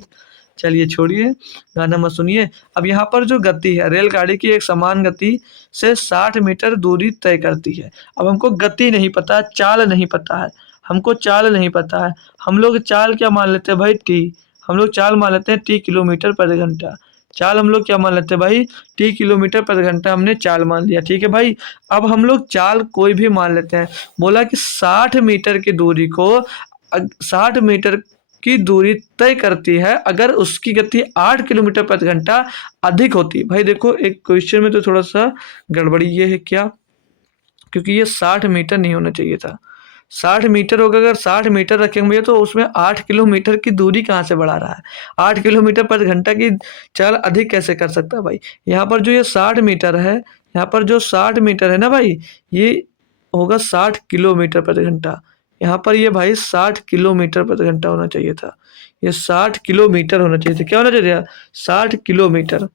चलिए छोड़िए, गाना मत सुनिए। अब यहाँ पर जो गति है, रेलगाड़ी की एक समान गति से 60 मीटर दूरी तय करती है। अब हमको गति नहीं पता, चाल नहीं पता है, हमको चाल नहीं पता है। हम लोग चाल क्या मान लेते हैं भाई? टी। हम लोग चाल मान लेते हैं टी किलोमीटर प्रति घंटा। चाल हम लोग क्या मान लेते हैं भाई? टी किलोमीटर प्रति घंटा हमने चाल मान लिया, ठीक है भाई। अब हम लोग चाल कोई भी मान लेते हैं। बोला कि 60 मीटर की दूरी को 60 मीटर की दूरी तय करती है अगर उसकी गति 8 किलोमीटर प्रति घंटा अधिक होती। भाई देखो एक क्वेश्चन में तो थोड़ा सा गड़बड़ी ये है क्या, क्योंकि ये 60 मीटर नहीं होना चाहिए था। 60 मीटर होगा, अगर 60 मीटर रखेंगे भैया तो उसमें 8 किलोमीटर की दूरी कहाँ से बढ़ा रहा है? 8 किलोमीटर प्रति घंटा की चाल अधिक कैसे कर सकता है भाई? यहाँ पर जो ये 60 मीटर है, यहाँ पर जो 60 मीटर है ना भाई, ये होगा 60 किलोमीटर प्रति घंटा। यहाँ पर ये भाई 60 किलोमीटर प्रति घंटा होना चाहिए था। ये 60 किलोमीटर होना चाहिए था। क्या होना चाहिए था? 60 किलोमीटर।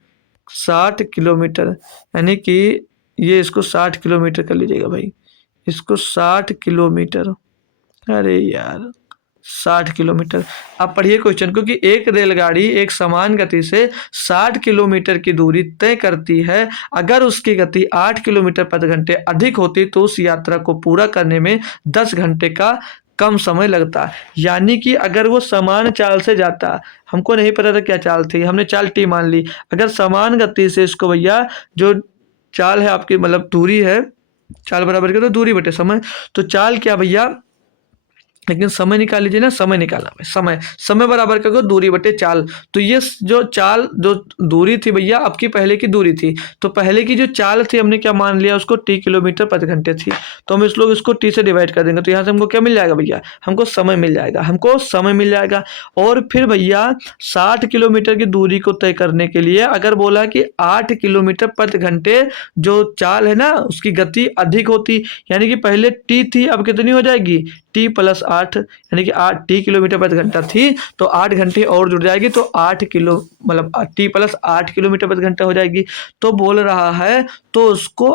60 किलोमीटर यानी कि ये इसको 60 किलोमीटर कर लीजिएगा भाई, इसको 60 किलोमीटर। अरे यार 60 किलोमीटर। अब पढ़िए क्वेश्चन, क्योंकि एक रेलगाड़ी एक समान गति से 60 किलोमीटर की दूरी तय करती है अगर उसकी गति 8 किलोमीटर प्रति घंटे अधिक होती तो उस यात्रा को पूरा करने में 10 घंटे का कम समय लगता। यानी कि अगर वो समान चाल से जाता, हमको नहीं पता था क्या चाल थी, हमने चाल टी मान ली। अगर समान गति से इसको भैया जो चाल है आपकी मतलब दूरी है, चाल बराबर के तो दूरी बटे समय, तो चाल क्या भैया, लेकिन समय निकाल लीजिए ना, समय निकालना है, समय समय बराबर करो दूरी बटे चाल। तो ये जो चाल जो दूरी थी भैया आपकी पहले की दूरी थी, तो पहले की जो चाल थी हमने क्या मान लिया उसको टी किलोमीटर प्रति घंटे थी, तो हम इस लोग इसको टी से डिवाइड कर देंगे, तो यहाँ से हमको क्या मिल जाएगा भैया, हमको समय मिल जाएगा, हमको समय मिल जाएगा। और फिर भैया 60 किलोमीटर की दूरी को तय करने के लिए अगर बोला कि 8 किलोमीटर प्रति घंटे जो चाल है ना उसकी गति अधिक होती, यानी कि पहले टी थी अब कितनी हो जाएगी, टी प्लस 8, यानी कि 8 टी किलोमीटर प्रति घंटा थी तो 8 घंटे और जुड़ जाएगी, तो 8 किलो मतलब टी प्लस 8 किलोमीटर प्रति घंटा हो जाएगी। तो बोल रहा है तो उसको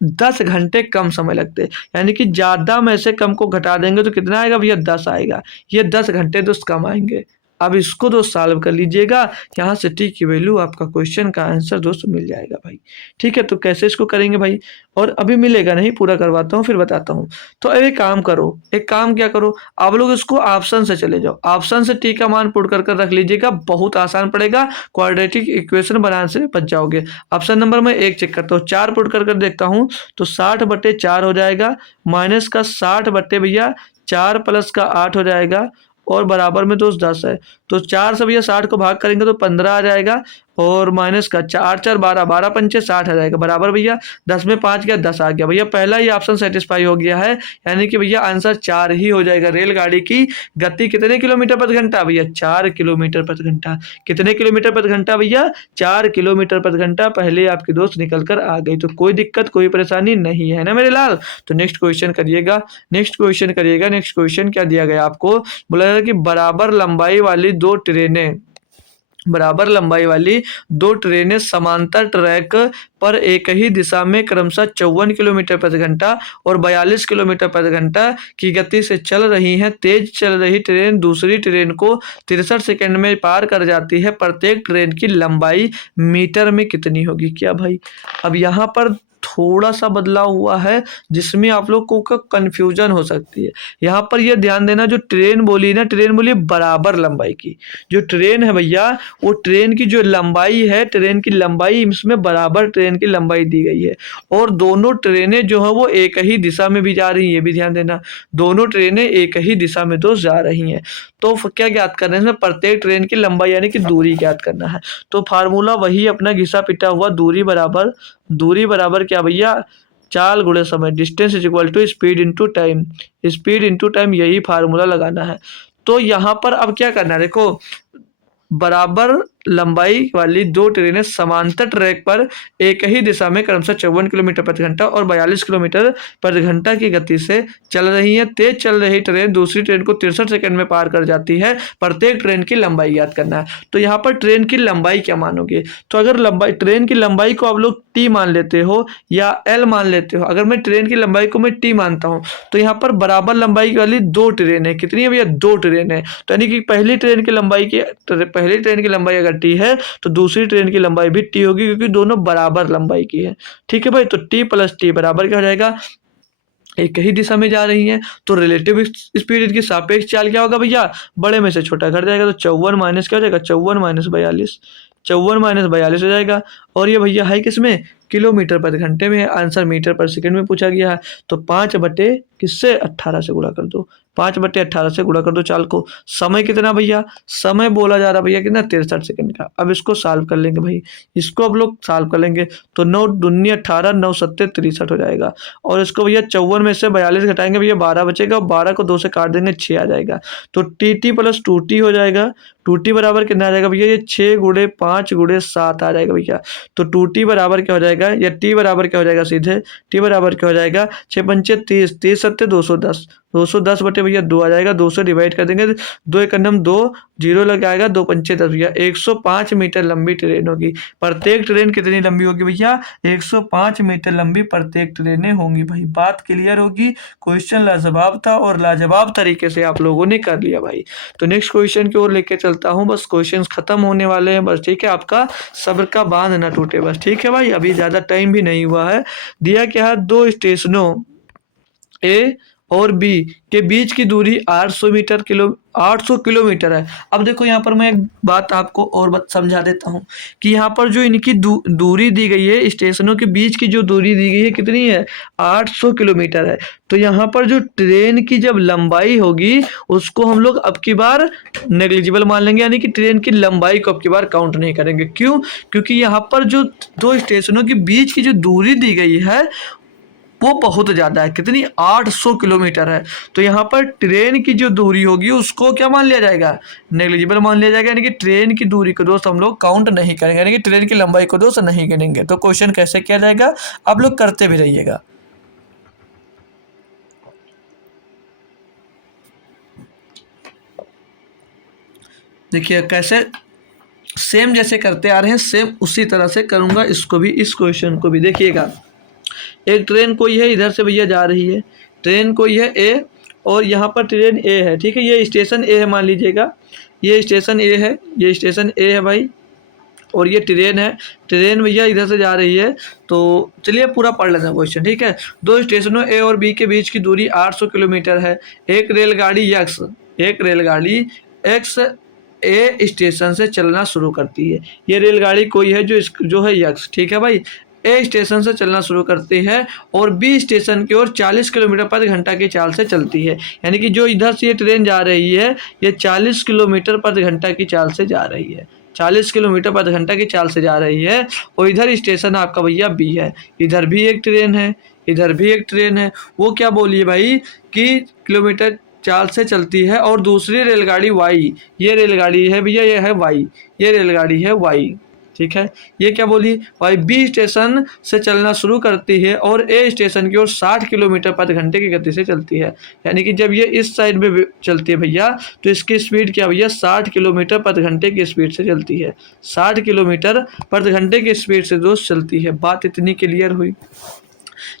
10 घंटे कम समय लगते, यानी कि ज़्यादा में से कम को घटा देंगे तो कितना आएगा भैया, 10 आएगा। ये 10 घंटे दोस्त कम आएंगे। अब इसको दोस्त सॉल्व कर लीजिएगा, यहाँ से टी की वैल्यू आपका क्वेश्चन का आंसर दोस्त मिल जाएगा भाई। ठीक है, तो कैसे इसको करेंगे भाई, और अभी मिलेगा नहीं, पूरा करवाता हूँ फिर बताता हूँ। तो अब एक काम करो, एक काम क्या करो, आप लोग इसको ऑप्शन से चले जाओ, ऑप्शन से टी का मान पुट कर रख लीजिएगा, बहुत आसान पड़ेगा, क्वाड्रेटिक इक्वेशन बनाने से बच जाओगे। ऑप्शन नंबर में 1 चेक करता हूँ, 4 पुट कर देखता हूँ, तो 60/4 हो जाएगा, माइनस का 60 बट्टे भैया 4 प्लस का 8 हो जाएगा, और बराबर में दोस्त 10 है, तो 4 से भैया 60 को भाग करेंगे तो 15 आ जाएगा, और माइनस का 4 4 12 12 पंचे 60 आ जाएगा, बराबर भैया 10 में 5 गया 10 आ गया भैया, पहला ही ऑप्शन सेटिस्फाई हो गया है, यानी कि भैया आंसर 4 ही हो जाएगा। रेलगाड़ी की गति कितने किलोमीटर प्रति घंटा भैया, 4 किलोमीटर प्रति घंटा। कितने किलोमीटर प्रति घंटा भैया, 4 किलोमीटर प्रति घंटा। पहले आपकी दोस्त निकल कर आ गई, तो कोई दिक्कत कोई परेशानी नहीं है ना मेरे लाल। तो नेक्स्ट क्वेश्चन करिएगा, नेक्स्ट क्वेश्चन करिएगा। नेक्स्ट क्वेश्चन क्या दिया गया आपको, बोला कि बराबर लंबाई वाली दो ट्रेनें, बराबर लंबाई वाली दो ट्रेनें समांतर ट्रैक पर एक ही दिशा में क्रमशः 54 किलोमीटर प्रति घंटा और 42 किलोमीटर प्रति घंटा की गति से चल रही हैं। तेज चल रही ट्रेन दूसरी ट्रेन को 63 सेकंड में पार कर जाती है। प्रत्येक ट्रेन की लंबाई मीटर में कितनी होगी? क्या भाई, अब यहाँ पर थोड़ा सा बदलाव हुआ है जिसमें आप लोग को कंफ्यूजन हो सकती है। यहाँ पर यह ध्यान देना, जो ट्रेन बोली ना, ट्रेन बोली बराबर लंबाई की। जो ट्रेन है भैया वो ट्रेन की जो लंबाई है, ट्रेन की लंबाई इसमें बराबर ट्रेन की लंबाई दी गई है, और दोनों ट्रेनें जो है वो एक ही दिशा में भी जा रही है, ये भी ध्यान देना, दोनों ट्रेनें एक ही दिशा में दोस्त जा रही हैं। तो क्या ज्ञात करना है इसमें, प्रत्येक ट्रेन की लंबाई यानी कि दूरी ज्ञात करना है। तो फार्मूला वही अपना घिसा पिटा हुआ, दूरी बराबर क्या भैया, चाल गुणे समय, distance is equal to speed into time, speed into time, यही फार्मूला लगाना है। तो यहाँ पर अब क्या करना है, देखो बराबर लंबाई वाली दो ट्रेनें समांतर ट्रैक पर एक ही दिशा में क्रमशः 54 किलोमीटर प्रति घंटा और 42 किलोमीटर प्रति घंटा की गति से चल रही है। तेज चल रही ट्रेन दूसरी ट्रेन को 63 सेकंड में पार कर जाती है। प्रत्येक ट्रेन की लंबाई याद करना है। तो यहाँ पर ट्रेन की लंबाई क्या मानोगे, तो अगर लंबाई, ट्रेन की लंबाई को आप लोग टी मान लेते हो या एल मान लेते हो, अगर मैं ट्रेन की लंबाई को मैं टी मानता हूँ तो यहाँ पर बराबर लंबाई वाली दो ट्रेन है, कितनी है भैया, दो ट्रेन है। तो यानी कि पहली ट्रेन की लंबाई अगर टी है तो दूसरी ट्रेन की लंबाई भी टी होगी, क्योंकि दोनों बराबर लंबाई की है। ठीक है भाई, तो टी प्लस टी बराबर क्या हो जाएगा, एक ही दिशा में जा रही है, तो रिलेटिव स्पीड इनकी सापेक्ष चाल क्या होगा भैया, बड़े में से छोटा घट जाएगा, तो 54 माइनस क्या हो जाएगा, 54 माइनस 42, 54 माइनस 42 हो जाएगा। और ये भैया है किसमें, किलोमीटर प्रति घंटे में, आंसर मीटर पर सेकंड में पूछा गया है। तो 5 बटे किससे 18 से गुणा कर दो, 5/18 से गुणा कर दो चाल को। समय कितना भैया, समय बोला जा रहा भैया कितना 63 सेकंड का। अब इसको सॉल्व कर लेंगे भाई, इसको अब लोग सॉल्व कर लेंगे तो 9 दूनी 18, 9 सत्ते 63 हो जाएगा। और इसको भैया 54 में से 42 घटाएंगे भैया 12 बचेगा, 12 को 2 से काट देंगे 6 आ जाएगा। तो टी प्लस 2t हो जाएगा। 2t बराबर कितना आ जाएगा भैया, ये 6 गुणे 5 गुणे 7 आ जाएगा भैया। तो 2t बराबर क्या हो जाएगा, या t बराबर क्या हो जाएगा सीधे, t बराबर क्या हो जाएगा 6 पंचे 30, 30 सत्ते 210, 210 बटे भैया 2 आ जाएगा। 2 से डिवाइड कर देंगे, 2 एक अन्नम 2, 0 लग आएगा, 2 पंचे 10 भैया। 105 मीटर लंबी ट्रेन होगी। प्रत्येक ट्रेन कितनी लंबी होगी भैया, 105 मीटर लंबी प्रत्येक ट्रेनें होंगी भाई। बात क्लियर होगी। क्वेश्चन लाजवाब था और लाजवाब तरीके से आप लोगों ने कर लिया भाई। तो नेक्स्ट क्वेश्चन की ओर लेके चलता हूँ, बस क्वेश्चन खत्म होने वाले हैं बस, ठीक है। आपका सब्र का बांध ना टूटे बस, ठीक है भाई। अभी ज्यादा टाइम भी नहीं हुआ है। दिया क्या है, दो स्टेशनों ए और बी के बीच की दूरी 800 किलोमीटर है। अब देखो यहाँ पर मैं एक बात आपको और समझा देता हूँ कि यहाँ पर जो इनकी दूरी दी गई है, स्टेशनों के बीच की जो दूरी दी गई है कितनी है, 800 किलोमीटर है। तो यहाँ पर जो ट्रेन की जब लंबाई होगी उसको हम लोग अब की बार नेग्लिजिबल मान लेंगे, यानी कि ट्रेन की लंबाई को अब की बार काउंट नहीं करेंगे। क्यों, क्योंकि यहाँ पर जो दो स्टेशनों के बीच की जो दूरी दी गई है वो बहुत ज़्यादा है। कितनी, 800 किलोमीटर है। तो यहाँ पर ट्रेन की जो दूरी होगी उसको क्या मान लिया जाएगा, नेग्लिजिबल मान लिया जाएगा, यानी कि ट्रेन की दूरी को दोस्त हम लोग काउंट नहीं करेंगे, यानी कि ट्रेन की लंबाई को दोस्त नहीं गिनेंगे। तो क्वेश्चन कैसे किया जाएगा, आप लोग करते भी रहिएगा। देखिए कैसे सेम जैसे करते आ रहे हैं, सेम उसी तरह से करूँगा इसको भी, इस क्वेश्चन को भी। देखिएगा, एक ट्रेन कोई है, इधर से भैया जा रही है, ट्रेन कोई है ए, और यहाँ पर ट्रेन ए है, ठीक है। ये स्टेशन ए है मान लीजिएगा, ये स्टेशन ए है, ये स्टेशन ए है भाई, और ये ट्रेन है। ट्रेन भैया इधर से जा रही है। तो चलिए पूरा पढ़ लेते हैं क्वेश्चन, ठीक है। दो स्टेशनों ए और बी के बीच की दूरी 800 किलोमीटर है। एक रेलगाड़ी एक्स ए स्टेशन से चलना शुरू करती है। ये रेलगाड़ी कोई है जो है यक्स, ठीक है भाई। ए स्टेशन से चलना शुरू करती है और बी स्टेशन की ओर 40 किलोमीटर प्रति घंटा की चाल से चलती है। यानी कि जो इधर से ये ट्रेन जा रही है ये 40 किलोमीटर प्रति घंटा की चाल से जा रही है, 40 किलोमीटर प्रति घंटा की चाल से जा रही है। और इधर स्टेशन आपका भैया बी है, इधर भी एक ट्रेन है, इधर भी एक ट्रेन है। वो क्या बोलिए भाई कि किलोमीटर चाल से चलती है। और दूसरी रेलगाड़ी वाई, ये रेलगाड़ी है भैया, ये है वाई, ये रेलगाड़ी है वाई, ठीक है। ये क्या बोली, वाई बी स्टेशन से चलना शुरू करती है और ए स्टेशन की ओर 60 किलोमीटर प्रति घंटे की गति से चलती है। यानी कि जब ये इस साइड में चलती है भैया तो इसकी स्पीड क्या भैया, 60 किलोमीटर प्रति घंटे की स्पीड से चलती है, 60 किलोमीटर प्रति घंटे की स्पीड से दोस्त चलती है। बात इतनी क्लियर हुई।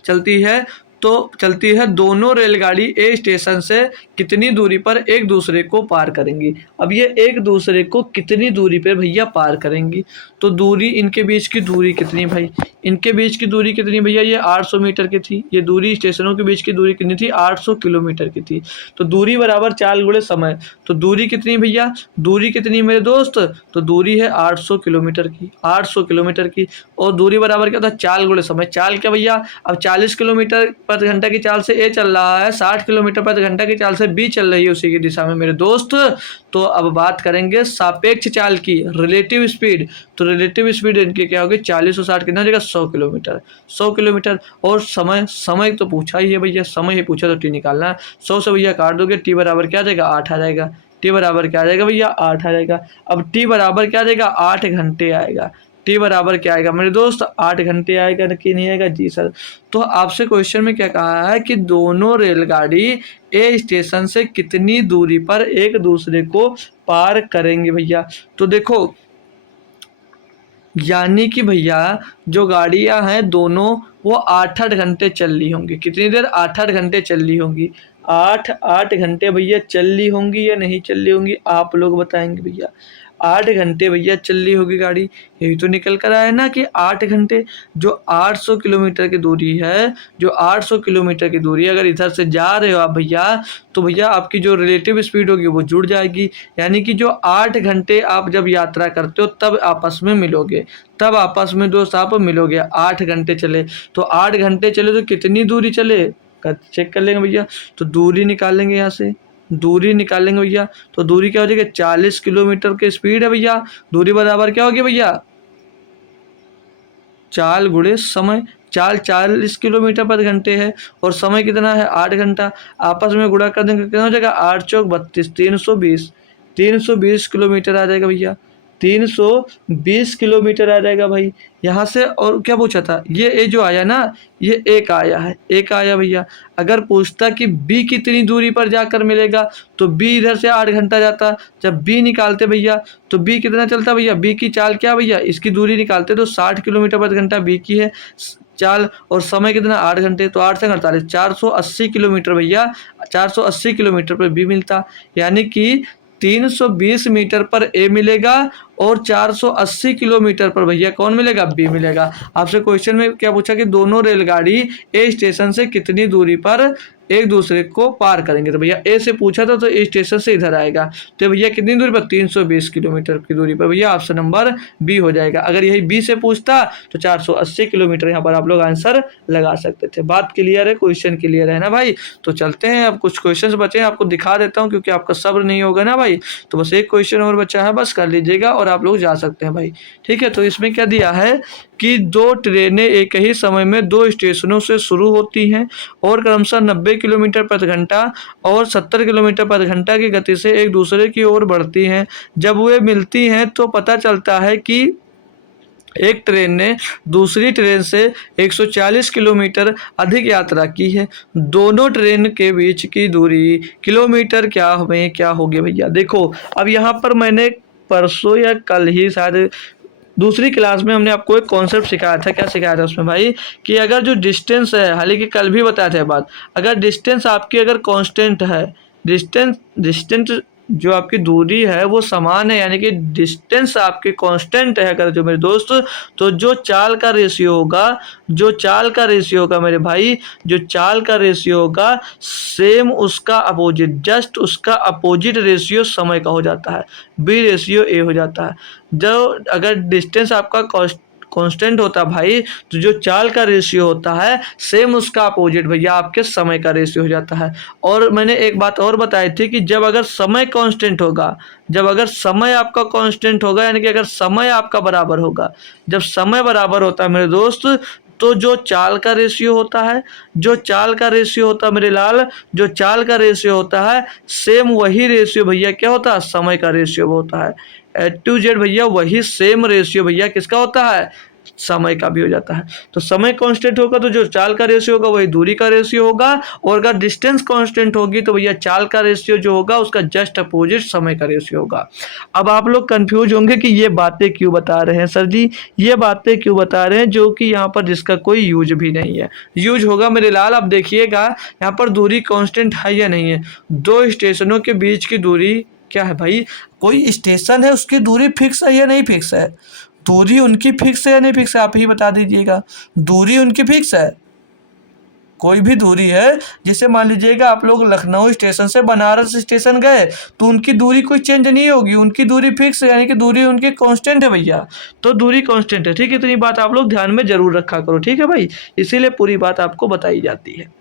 चलती है तो चलती है दोनों रेलगाड़ी ए स्टेशन से कितनी दूरी पर एक दूसरे को पार करेंगी। अब ये एक दूसरे को कितनी दूरी पर भैया पार करेंगी, तो दूरी इनके बीच की दूरी कितनी भाई, इनके बीच की दूरी कितनी भैया, ये 800 मीटर की थी। ये दूरी स्टेशनों के बीच की दूरी कितनी थी, 800 किलोमीटर की थी। तो दूरी बराबर चाल गुणे समय। तो दूरी कितनी भैया, दूरी कितनी मेरे दोस्त, तो दूरी है 800 किलोमीटर की, 800 किलोमीटर की। और दूरी बराबर क्या था, चाल गुणे समय। चाल क्या भैया, अब 40 किलोमीटर प्रति घंटा की चाल से ए चल रहा है, 60 किलोमीटर प्रति घंटा की चाल से बी चल रही है उसी की दिशा में मेरे दोस्त। तो अब बात करेंगे सापेक्ष चाल की, रिलेटिव स्पीड। तो रिलेटिव स्पीड इनकी क्या होगी, 40 और 60 कितना हो जाएगा, 100 किलोमीटर, 100 किलोमीटर। और समय, समय तो पूछा ही है भैया, समय ही पूछा तो टी निकालना है। 100 से भैया काट दोगे, टी बराबर क्या आ जाएगा, 8 आ जाएगा। टी बराबर क्या आ जाएगा भैया, 8 आ जाएगा। अब टी बराबर क्या आ जाएगा, 8 घंटे आएगा। टी बराबर क्या आएगा मेरे दोस्त, 8 घंटे आएगा कि नहीं आएगा, जी सर। तो आपसे क्वेश्चन में क्या कहा है कि दोनों रेलगाड़ी ए स्टेशन से कितनी दूरी पर एक दूसरे को पार करेंगे भैया। तो देखो यानी कि भैया जो गाड़ियां हैं दोनों वो 8-8 घंटे चल रही होंगी। कितनी देर, 8-8 घंटे चल रही होंगी। 8-8 घंटे भैया चल रही होंगी या नहीं चल रही होंगी, आप लोग बताएंगे भैया। 8 घंटे भैया चल रही होगी गाड़ी, यही तो निकल कर आया ना कि 8 घंटे। जो 800 किलोमीटर की दूरी है, जो 800 किलोमीटर की दूरी अगर इधर से जा रहे हो आप भैया, तो भैया आपकी जो रिलेटिव स्पीड होगी वो जुड़ जाएगी। यानी कि जो 8 घंटे आप जब यात्रा करते हो तब आपस में मिलोगे, तब आपस में दोस्त आप मिलोगे। 8 घंटे चले तो 8 घंटे चले तो कितनी दूरी चले चेक कर लेंगे भैया। तो दूरी निकाल लेंगे यहाँ से, दूरी निकालेंगे भैया, तो दूरी क्या हो जाएगी 40 किलोमीटर की स्पीड है भैया। दूरी बराबर क्या होगी भैया, चाल गुणे समय। चाल 40 किलोमीटर पर घंटे है और समय कितना है 8 घंटा। आपस में गुणा कर देंगे कितना हो जाएगा 8 चौक 32, 320। 320 किलोमीटर आ जाएगा भैया, 320 किलोमीटर आ जाएगा भाई यहाँ से। और क्या पूछा था, ये जो आया ना, ये एक आया है, एक आया भैया। अगर पूछता कि बी कितनी दूरी पर जाकर मिलेगा, तो बी इधर से 8 घंटा जाता। जब बी निकालते भैया, तो बी कितना चलता भैया, बी की चाल क्या भैया, इसकी दूरी निकालते तो 60 किलोमीटर पर घंटा बी की है चाल, और समय कितना 8 घंटे, तो 8 से 48 480 किलोमीटर भैया, 480 किलोमीटर पर बी मिलता। यानी कि 320 मीटर पर ए मिलेगा और 480 किलोमीटर पर भैया कौन मिलेगा, बी मिलेगा। आपसे क्वेश्चन में क्या पूछा कि दोनों रेलगाड़ी ए स्टेशन से कितनी दूरी पर एक दूसरे को पार करेंगे, तो भैया ए से पूछा था तो ए स्टेशन से इधर आएगा, तो भैया कितनी दूरी पर 320 किलोमीटर की दूरी पर भैया ऑप्शन नंबर बी हो जाएगा। अगर यही बी से पूछता तो 480 किलोमीटर यहाँ पर आप लोग आंसर लगा सकते थे। बात क्लियर है, क्वेश्चन क्लियर है ना भाई। तो चलते हैं, अब कुछ क्वेश्चन बचे हैं आपको दिखा देता हूँ, क्योंकि आपका सब्र नहीं होगा ना भाई। तो बस एक क्वेश्चन और बचा है, बस कर लीजिएगा और आप लोग जा सकते हैं भाई। ठीक है, तो इसमें क्या दिया है कि दो ट्रेनें एक ही समय में दो स्टेशनों से शुरू होती हैं और क्रमशः 90 किलोमीटर प्रति घंटा और 70 किलोमीटर प्रति घंटा की गति से एक दूसरे की ओर बढ़ती हैं। जब वे मिलती हैं तो पता चलता है कि एक ट्रेन ने दूसरी ट्रेन से 140 किलोमीटर अधिक यात्रा की है। दोनों ट्रेन के बीच की दूरी किलोमीटर क्या होगी भैया। देखो, अब यहाँ पर मैंने परसों या कल ही शायद दूसरी क्लास में हमने आपको एक कॉन्सेप्ट सिखाया था। क्या सिखाया था उसमें भाई, कि अगर जो डिस्टेंस है, हालांकि कल भी बताया था बात, अगर डिस्टेंस आपकी अगर कांस्टेंट है, डिस्टेंस जो आपकी दूरी है वो समान है, यानी कि डिस्टेंस आपकी कांस्टेंट है अगर जो मेरे दोस्त, तो जो चाल का रेशियो होगा मेरे भाई, जो चाल का रेशियो होगा सेम उसका अपोजिट, जस्ट उसका अपोजिट रेशियो समय का हो जाता है, बी रेशियो ए हो जाता है। जो अगर डिस्टेंस आपका कांस्टेंट होता भाई, तो जो चाल का रेशियो होता है सेम उसका अपोजिट भैया आपके समय का रेशियो हो जाता है। और मैंने एक बात और बताई थी कि जब अगर समय कांस्टेंट होगा, जब अगर समय आपका कांस्टेंट होगा, यानी कि अगर समय आपका बराबर होगा, जब समय बराबर होता है मेरे दोस्त, तो जो चाल का रेशियो होता है, मेरे लाल, जो चाल का रेशियो होता है सेम वही रेशियो भैया क्या होता है, समय का रेशियो होता है। A to Z भैया वही सेम रेशियो भैया किसका होता है, समय का भी हो जाता है। तो समय कांस्टेंट होगा तो जो चाल का रेशियो होगा वही दूरी का रेशियो होगा, और अगर डिस्टेंस कांस्टेंट होगी तो भैया चाल का रेशियो जो होगा उसका जस्ट अपोजिट समय का रेशियो होगा। अब आप लोग कंफ्यूज होंगे कि ये बातें क्यों बता रहे हैं सर जी, ये बातें क्यों बता रहे हैं जो कि यहाँ पर जिसका कोई यूज भी नहीं है। यूज होगा मेरे लाल, आप देखिएगा यहाँ पर दूरी कांस्टेंट है या नहीं है। दो स्टेशनों के बीच की दूरी क्या है भाई, कोई स्टेशन है उसकी दूरी फिक्स है या नहीं फिक्स है, दूरी उनकी फिक्स है या नहीं फिक्स है, आप ही बता दीजिएगा। दूरी उनकी फिक्स है, कोई भी दूरी है, जैसे मान लीजिएगा आप लोग लखनऊ स्टेशन से बनारस स्टेशन गए तो उनकी दूरी कोई चेंज नहीं होगी, उनकी दूरी फिक्स है, यानी कि दूरी उनकी कांस्टेंट है भैया। तो दूरी कांस्टेंट है, ठीक है, इतनी बात आप लोग ध्यान में जरूर रखा करो, ठीक है भाई, इसीलिए पूरी बात आपको बताई जाती है।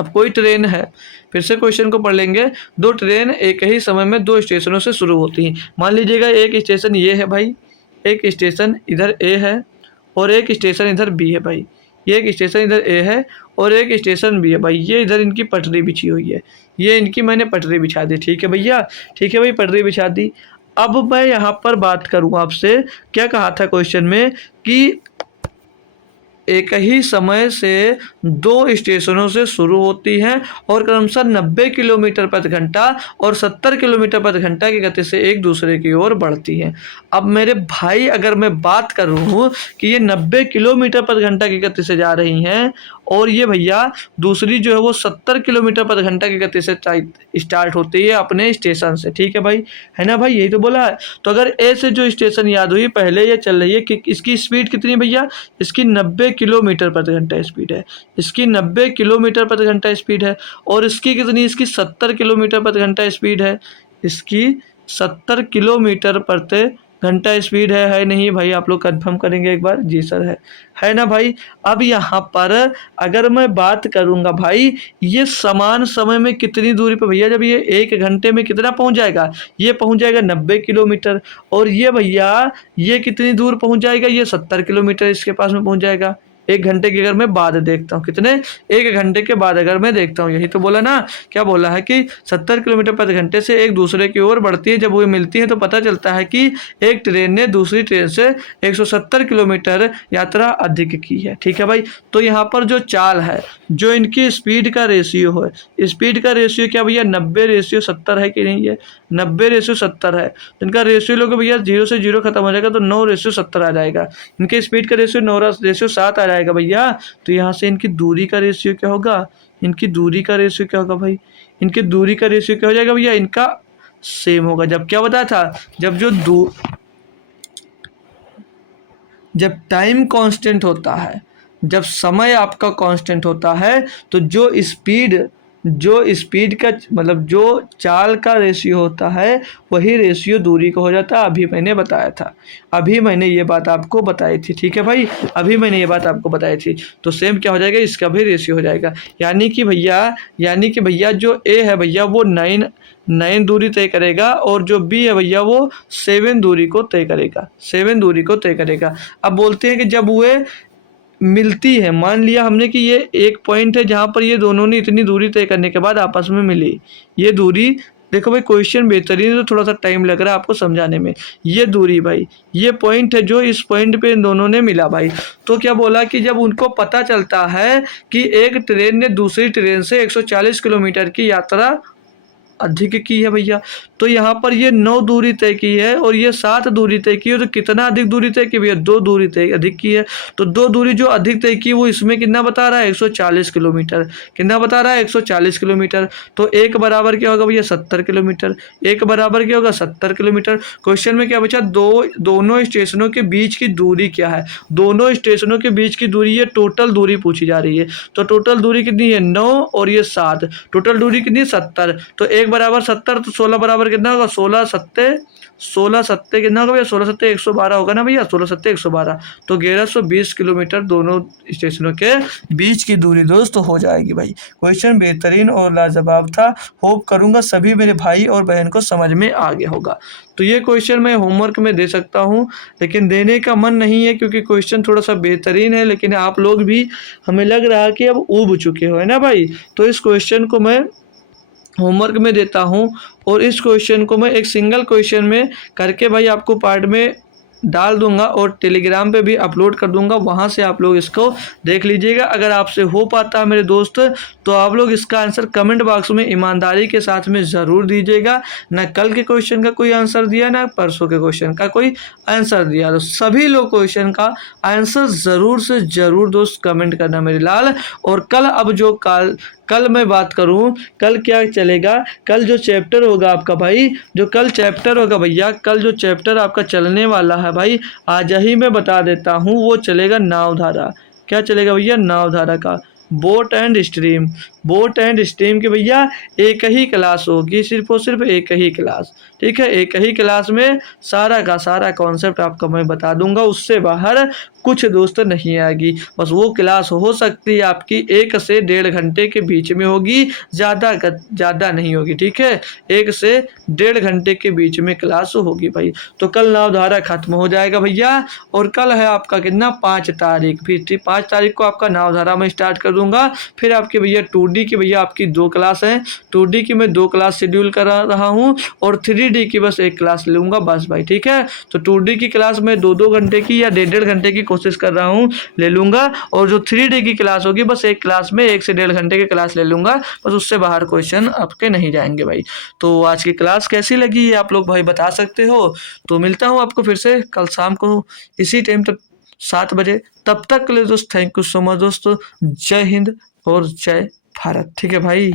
अब कोई ट्रेन है, फिर से क्वेश्चन को पढ़ लेंगे। दो ट्रेन एक ही समय में दो स्टेशनों से शुरू होती हैं। मान लीजिएगा एक स्टेशन ये है भाई, एक स्टेशन इधर ए है और एक स्टेशन इधर बी है भाई, ये एक स्टेशन इधर ए है और एक स्टेशन बी है भाई। ये इधर इनकी पटरी बिछी हुई है, ये इनकी मैंने पटरी बिछा दी, ठीक है भैया, ठीक है भाई, पटरी बिछा दी। अब मैं यहाँ पर बात करूँ आपसे, क्या कहा था क्वेश्चन में कि एक ही समय से दो स्टेशनों से शुरू होती हैं और क्रमशः 90 किलोमीटर प्रति घंटा और 70 किलोमीटर प्रति घंटा की गति से एक दूसरे की ओर बढ़ती हैं। अब मेरे भाई अगर मैं बात करूँ कि ये 90 किलोमीटर प्रति घंटा की गति से जा रही हैं और ये भैया दूसरी जो है वो 70 किलोमीटर प्रति घंटा की गति से स्टार्ट होती है अपने स्टेशन से, ठीक है भाई, है ना भाई, यही तो बोला है। तो अगर ए से जो स्टेशन याद हुई पहले ये चल रही है कि इसकी स्पीड कितनी भैया, इसकी 90 किलोमीटर प्रति घंटा स्पीड है, इसकी 90 किलोमीटर प्रति घंटा स्पीड है, और इसकी कितनी, इसकी 70 किलोमीटर प्रति घंटा स्पीड है, इसकी 70 किलोमीटर प्रति घंटा स्पीड है नहीं भाई, आप लोग कंफर्म करेंगे एक बार। जी सर है ना भाई। अब यहाँ पर अगर मैं बात करूँगा भाई ये समान समय में कितनी दूरी पे भैया, जब ये 1 घंटे में कितना पहुँच जाएगा, ये पहुँच जाएगा 90 किलोमीटर, और ये भैया ये कितनी दूर पहुँच जाएगा, ये 70 किलोमीटर इसके पास में पहुँच जाएगा। 1 घंटे की अगर मैं बाद देखता हूँ, कितने 1 घंटे के बाद अगर मैं देखता हूँ, यही तो बोला ना, क्या बोला है कि 70 किलोमीटर प्रति घंटे से एक दूसरे की ओर बढ़ती है। जब वो मिलती है तो पता चलता है कि एक ट्रेन ने दूसरी ट्रेन से 170 किलोमीटर यात्रा अधिक की है। ठीक है भाई। तो यहाँ पर जो चाल है, जो इनकी स्पीड का रेशियो है, स्पीड का रेशियो क्या भैया 90/70 है कि नहीं है, 90/70 है। तो इनका रेशियो लोगे भैया 0 से 0 खत्म हो जाएगा तो 9/70 आ जाएगा। इनके स्पीड का रेशियो 9/7 आ जाएगा भैया। तो यहाँ से इनकी दूरी का रेशियो क्या होगा, इनकी दूरी का रेशियो क्या होगा भाई, इनकी दूरी का रेशियो क्या हो जाएगा भैया, इनका सेम होगा। जब क्या बताया था, जब टाइम कांस्टेंट होता है, जब समय आपका कांस्टेंट होता है, तो जो स्पीड का मतलब जो चाल का रेशियो होता है वही रेशियो दूरी का हो जाता है। अभी मैंने बताया था, अभी मैंने ये बात आपको बताई थी। ठीक है भाई, अभी मैंने ये बात आपको बताई थी। तो सेम क्या हो जाएगा, इसका भी रेशियो हो जाएगा। यानी कि भैया जो ए है भैया वो 9 दूरी तय करेगा, और जो बी है भैया वो 7 दूरी को तय करेगा, 7 दूरी को तय करेगा। अब बोलते हैं कि जब वे मिलती है, मान लिया हमने कि ये एक पॉइंट है जहाँ पर ये दोनों ने इतनी दूरी तय करने के बाद आपस में मिली, ये दूरी देखो भाई, क्वेश्चन बेहतरीन है तो थोड़ा सा टाइम लग रहा है आपको समझाने में। ये दूरी भाई, ये पॉइंट है जो इस पॉइंट पे इन दोनों ने मिला भाई। तो क्या बोला कि जब उनको पता चलता है कि एक ट्रेन ने दूसरी ट्रेन से 140 किलोमीटर की यात्रा अधिक की है भैया, तो यहाँ पर ये 9 दूरी तय की है और ये 7 दूरी तय की है, तो कितना अधिक दूरी तय की भैया, 2 दूरी तय अधिक की है। तो 2 दूरी जो अधिक तय की वो इसमें कितना बता रहा है, 140 किलोमीटर। कितना बता रहा है, 140 किलोमीटर। तो एक बराबर क्या होगा भैया, 70 किलोमीटर। एक बराबर क्या होगा, 70 किलोमीटर। क्वेश्चन में क्या बचा, दोनों स्टेशनों के बीच की दूरी क्या है, दोनों स्टेशनों के बीच की दूरी, ये टोटल दूरी पूछी जा रही है। तो टोटल दूरी कितनी है, 9 और ये 7, टोटल दूरी कितनी है, 70। तो 1 बराबर 70, तो 16 बराबर कितना होगा, 16 सत्ते कितना होगा भैया, 16 सत्ते 112 होगा ना भैया, 16 सत्ते 112। तो 1120 किलोमीटर दोनों स्टेशनों के बीच की दूरी दोस्त हो जाएगी भाई। क्वेश्चन बेहतरीन और लाजवाब था। होप करूंगा सभी मेरे भाई और बहन को समझ में आ गया होगा। तो ये क्वेश्चन मैं होमवर्क में दे सकता हूँ, लेकिन देने का मन नहीं है क्योंकि क्वेश्चन थोड़ा सा बेहतरीन है, लेकिन आप लोग भी हमें लग रहा है कि अब ऊब चुके हो, है ना भाई। तो इस क्वेश्चन को मैं होमवर्क में देता हूँ, और इस क्वेश्चन को मैं एक सिंगल क्वेश्चन में करके भाई आपको पार्ट में डाल दूंगा और टेलीग्राम पे भी अपलोड कर दूंगा, वहाँ से आप लोग इसको देख लीजिएगा। अगर आपसे हो पाता है मेरे दोस्त तो आप लोग इसका आंसर कमेंट बॉक्स में ईमानदारी के साथ में ज़रूर दीजिएगा। ना कल के क्वेश्चन का कोई आंसर दिया, ना परसों के क्वेश्चन का कोई आंसर दिया, तो सभी लोग क्वेश्चन का आंसर ज़रूर से ज़रूर दोस्त कमेंट करना मेरे लाल। और कल अब जो कल मैं बात करूं, कल क्या चलेगा, कल जो चैप्टर होगा आपका भाई, जो कल चैप्टर होगा भैया, कल जो चैप्टर आपका चलने वाला है भाई, आज ही मैं बता देता हूं, वो चलेगा नावधारा। क्या चलेगा भैया, नावधारा का boat and stream. Boat and stream की भैया एक ही क्लास होगी, सिर्फ और सिर्फ एक ही क्लास। ठीक है, एक ही क्लास में सारा का सारा कॉन्सेप्ट आपका मैं बता दूंगा, उससे बाहर कुछ दोस्त नहीं आएगी। बस वो क्लास हो सकती है आपकी 1 से 1.5 घंटे के बीच में होगी, ज़्यादा नहीं होगी। ठीक है, 1 से 1.5 घंटे के बीच में क्लास होगी भाई। तो कल नावधारा खत्म हो जाएगा भैया, और कल है आपका कितना, 5 तारीख। फिर 5 तारीख को आपका नावधारा मैं स्टार्ट कर दूंगा। फिर आपके भैया 2D की भैया आपकी 2 क्लास हैं, 2D की मैं 2 क्लास शेड्यूल करा रहा हूँ, और 3D की बस 1 क्लास लूँगा बस भाई। ठीक है, तो 2D की क्लास मैं 2-2 घंटे की या 1.5 घंटे की कोशिश कर रहा हूँ ले लूँगा, और जो 3D की क्लास होगी बस 1 क्लास में 1 से 1.5 घंटे की क्लास ले लूँगा, बस उससे बाहर क्वेश्चन आपके नहीं जाएंगे भाई। तो आज की क्लास कैसी लगी ये आप लोग भाई बता सकते हो। तो मिलता हूँ आपको फिर से कल शाम को इसी टाइम तक 7 बजे। तब तक के लिए दोस्त थैंक यू सो मच दोस्तों। जय हिंद और जय भारत। ठीक है भाई।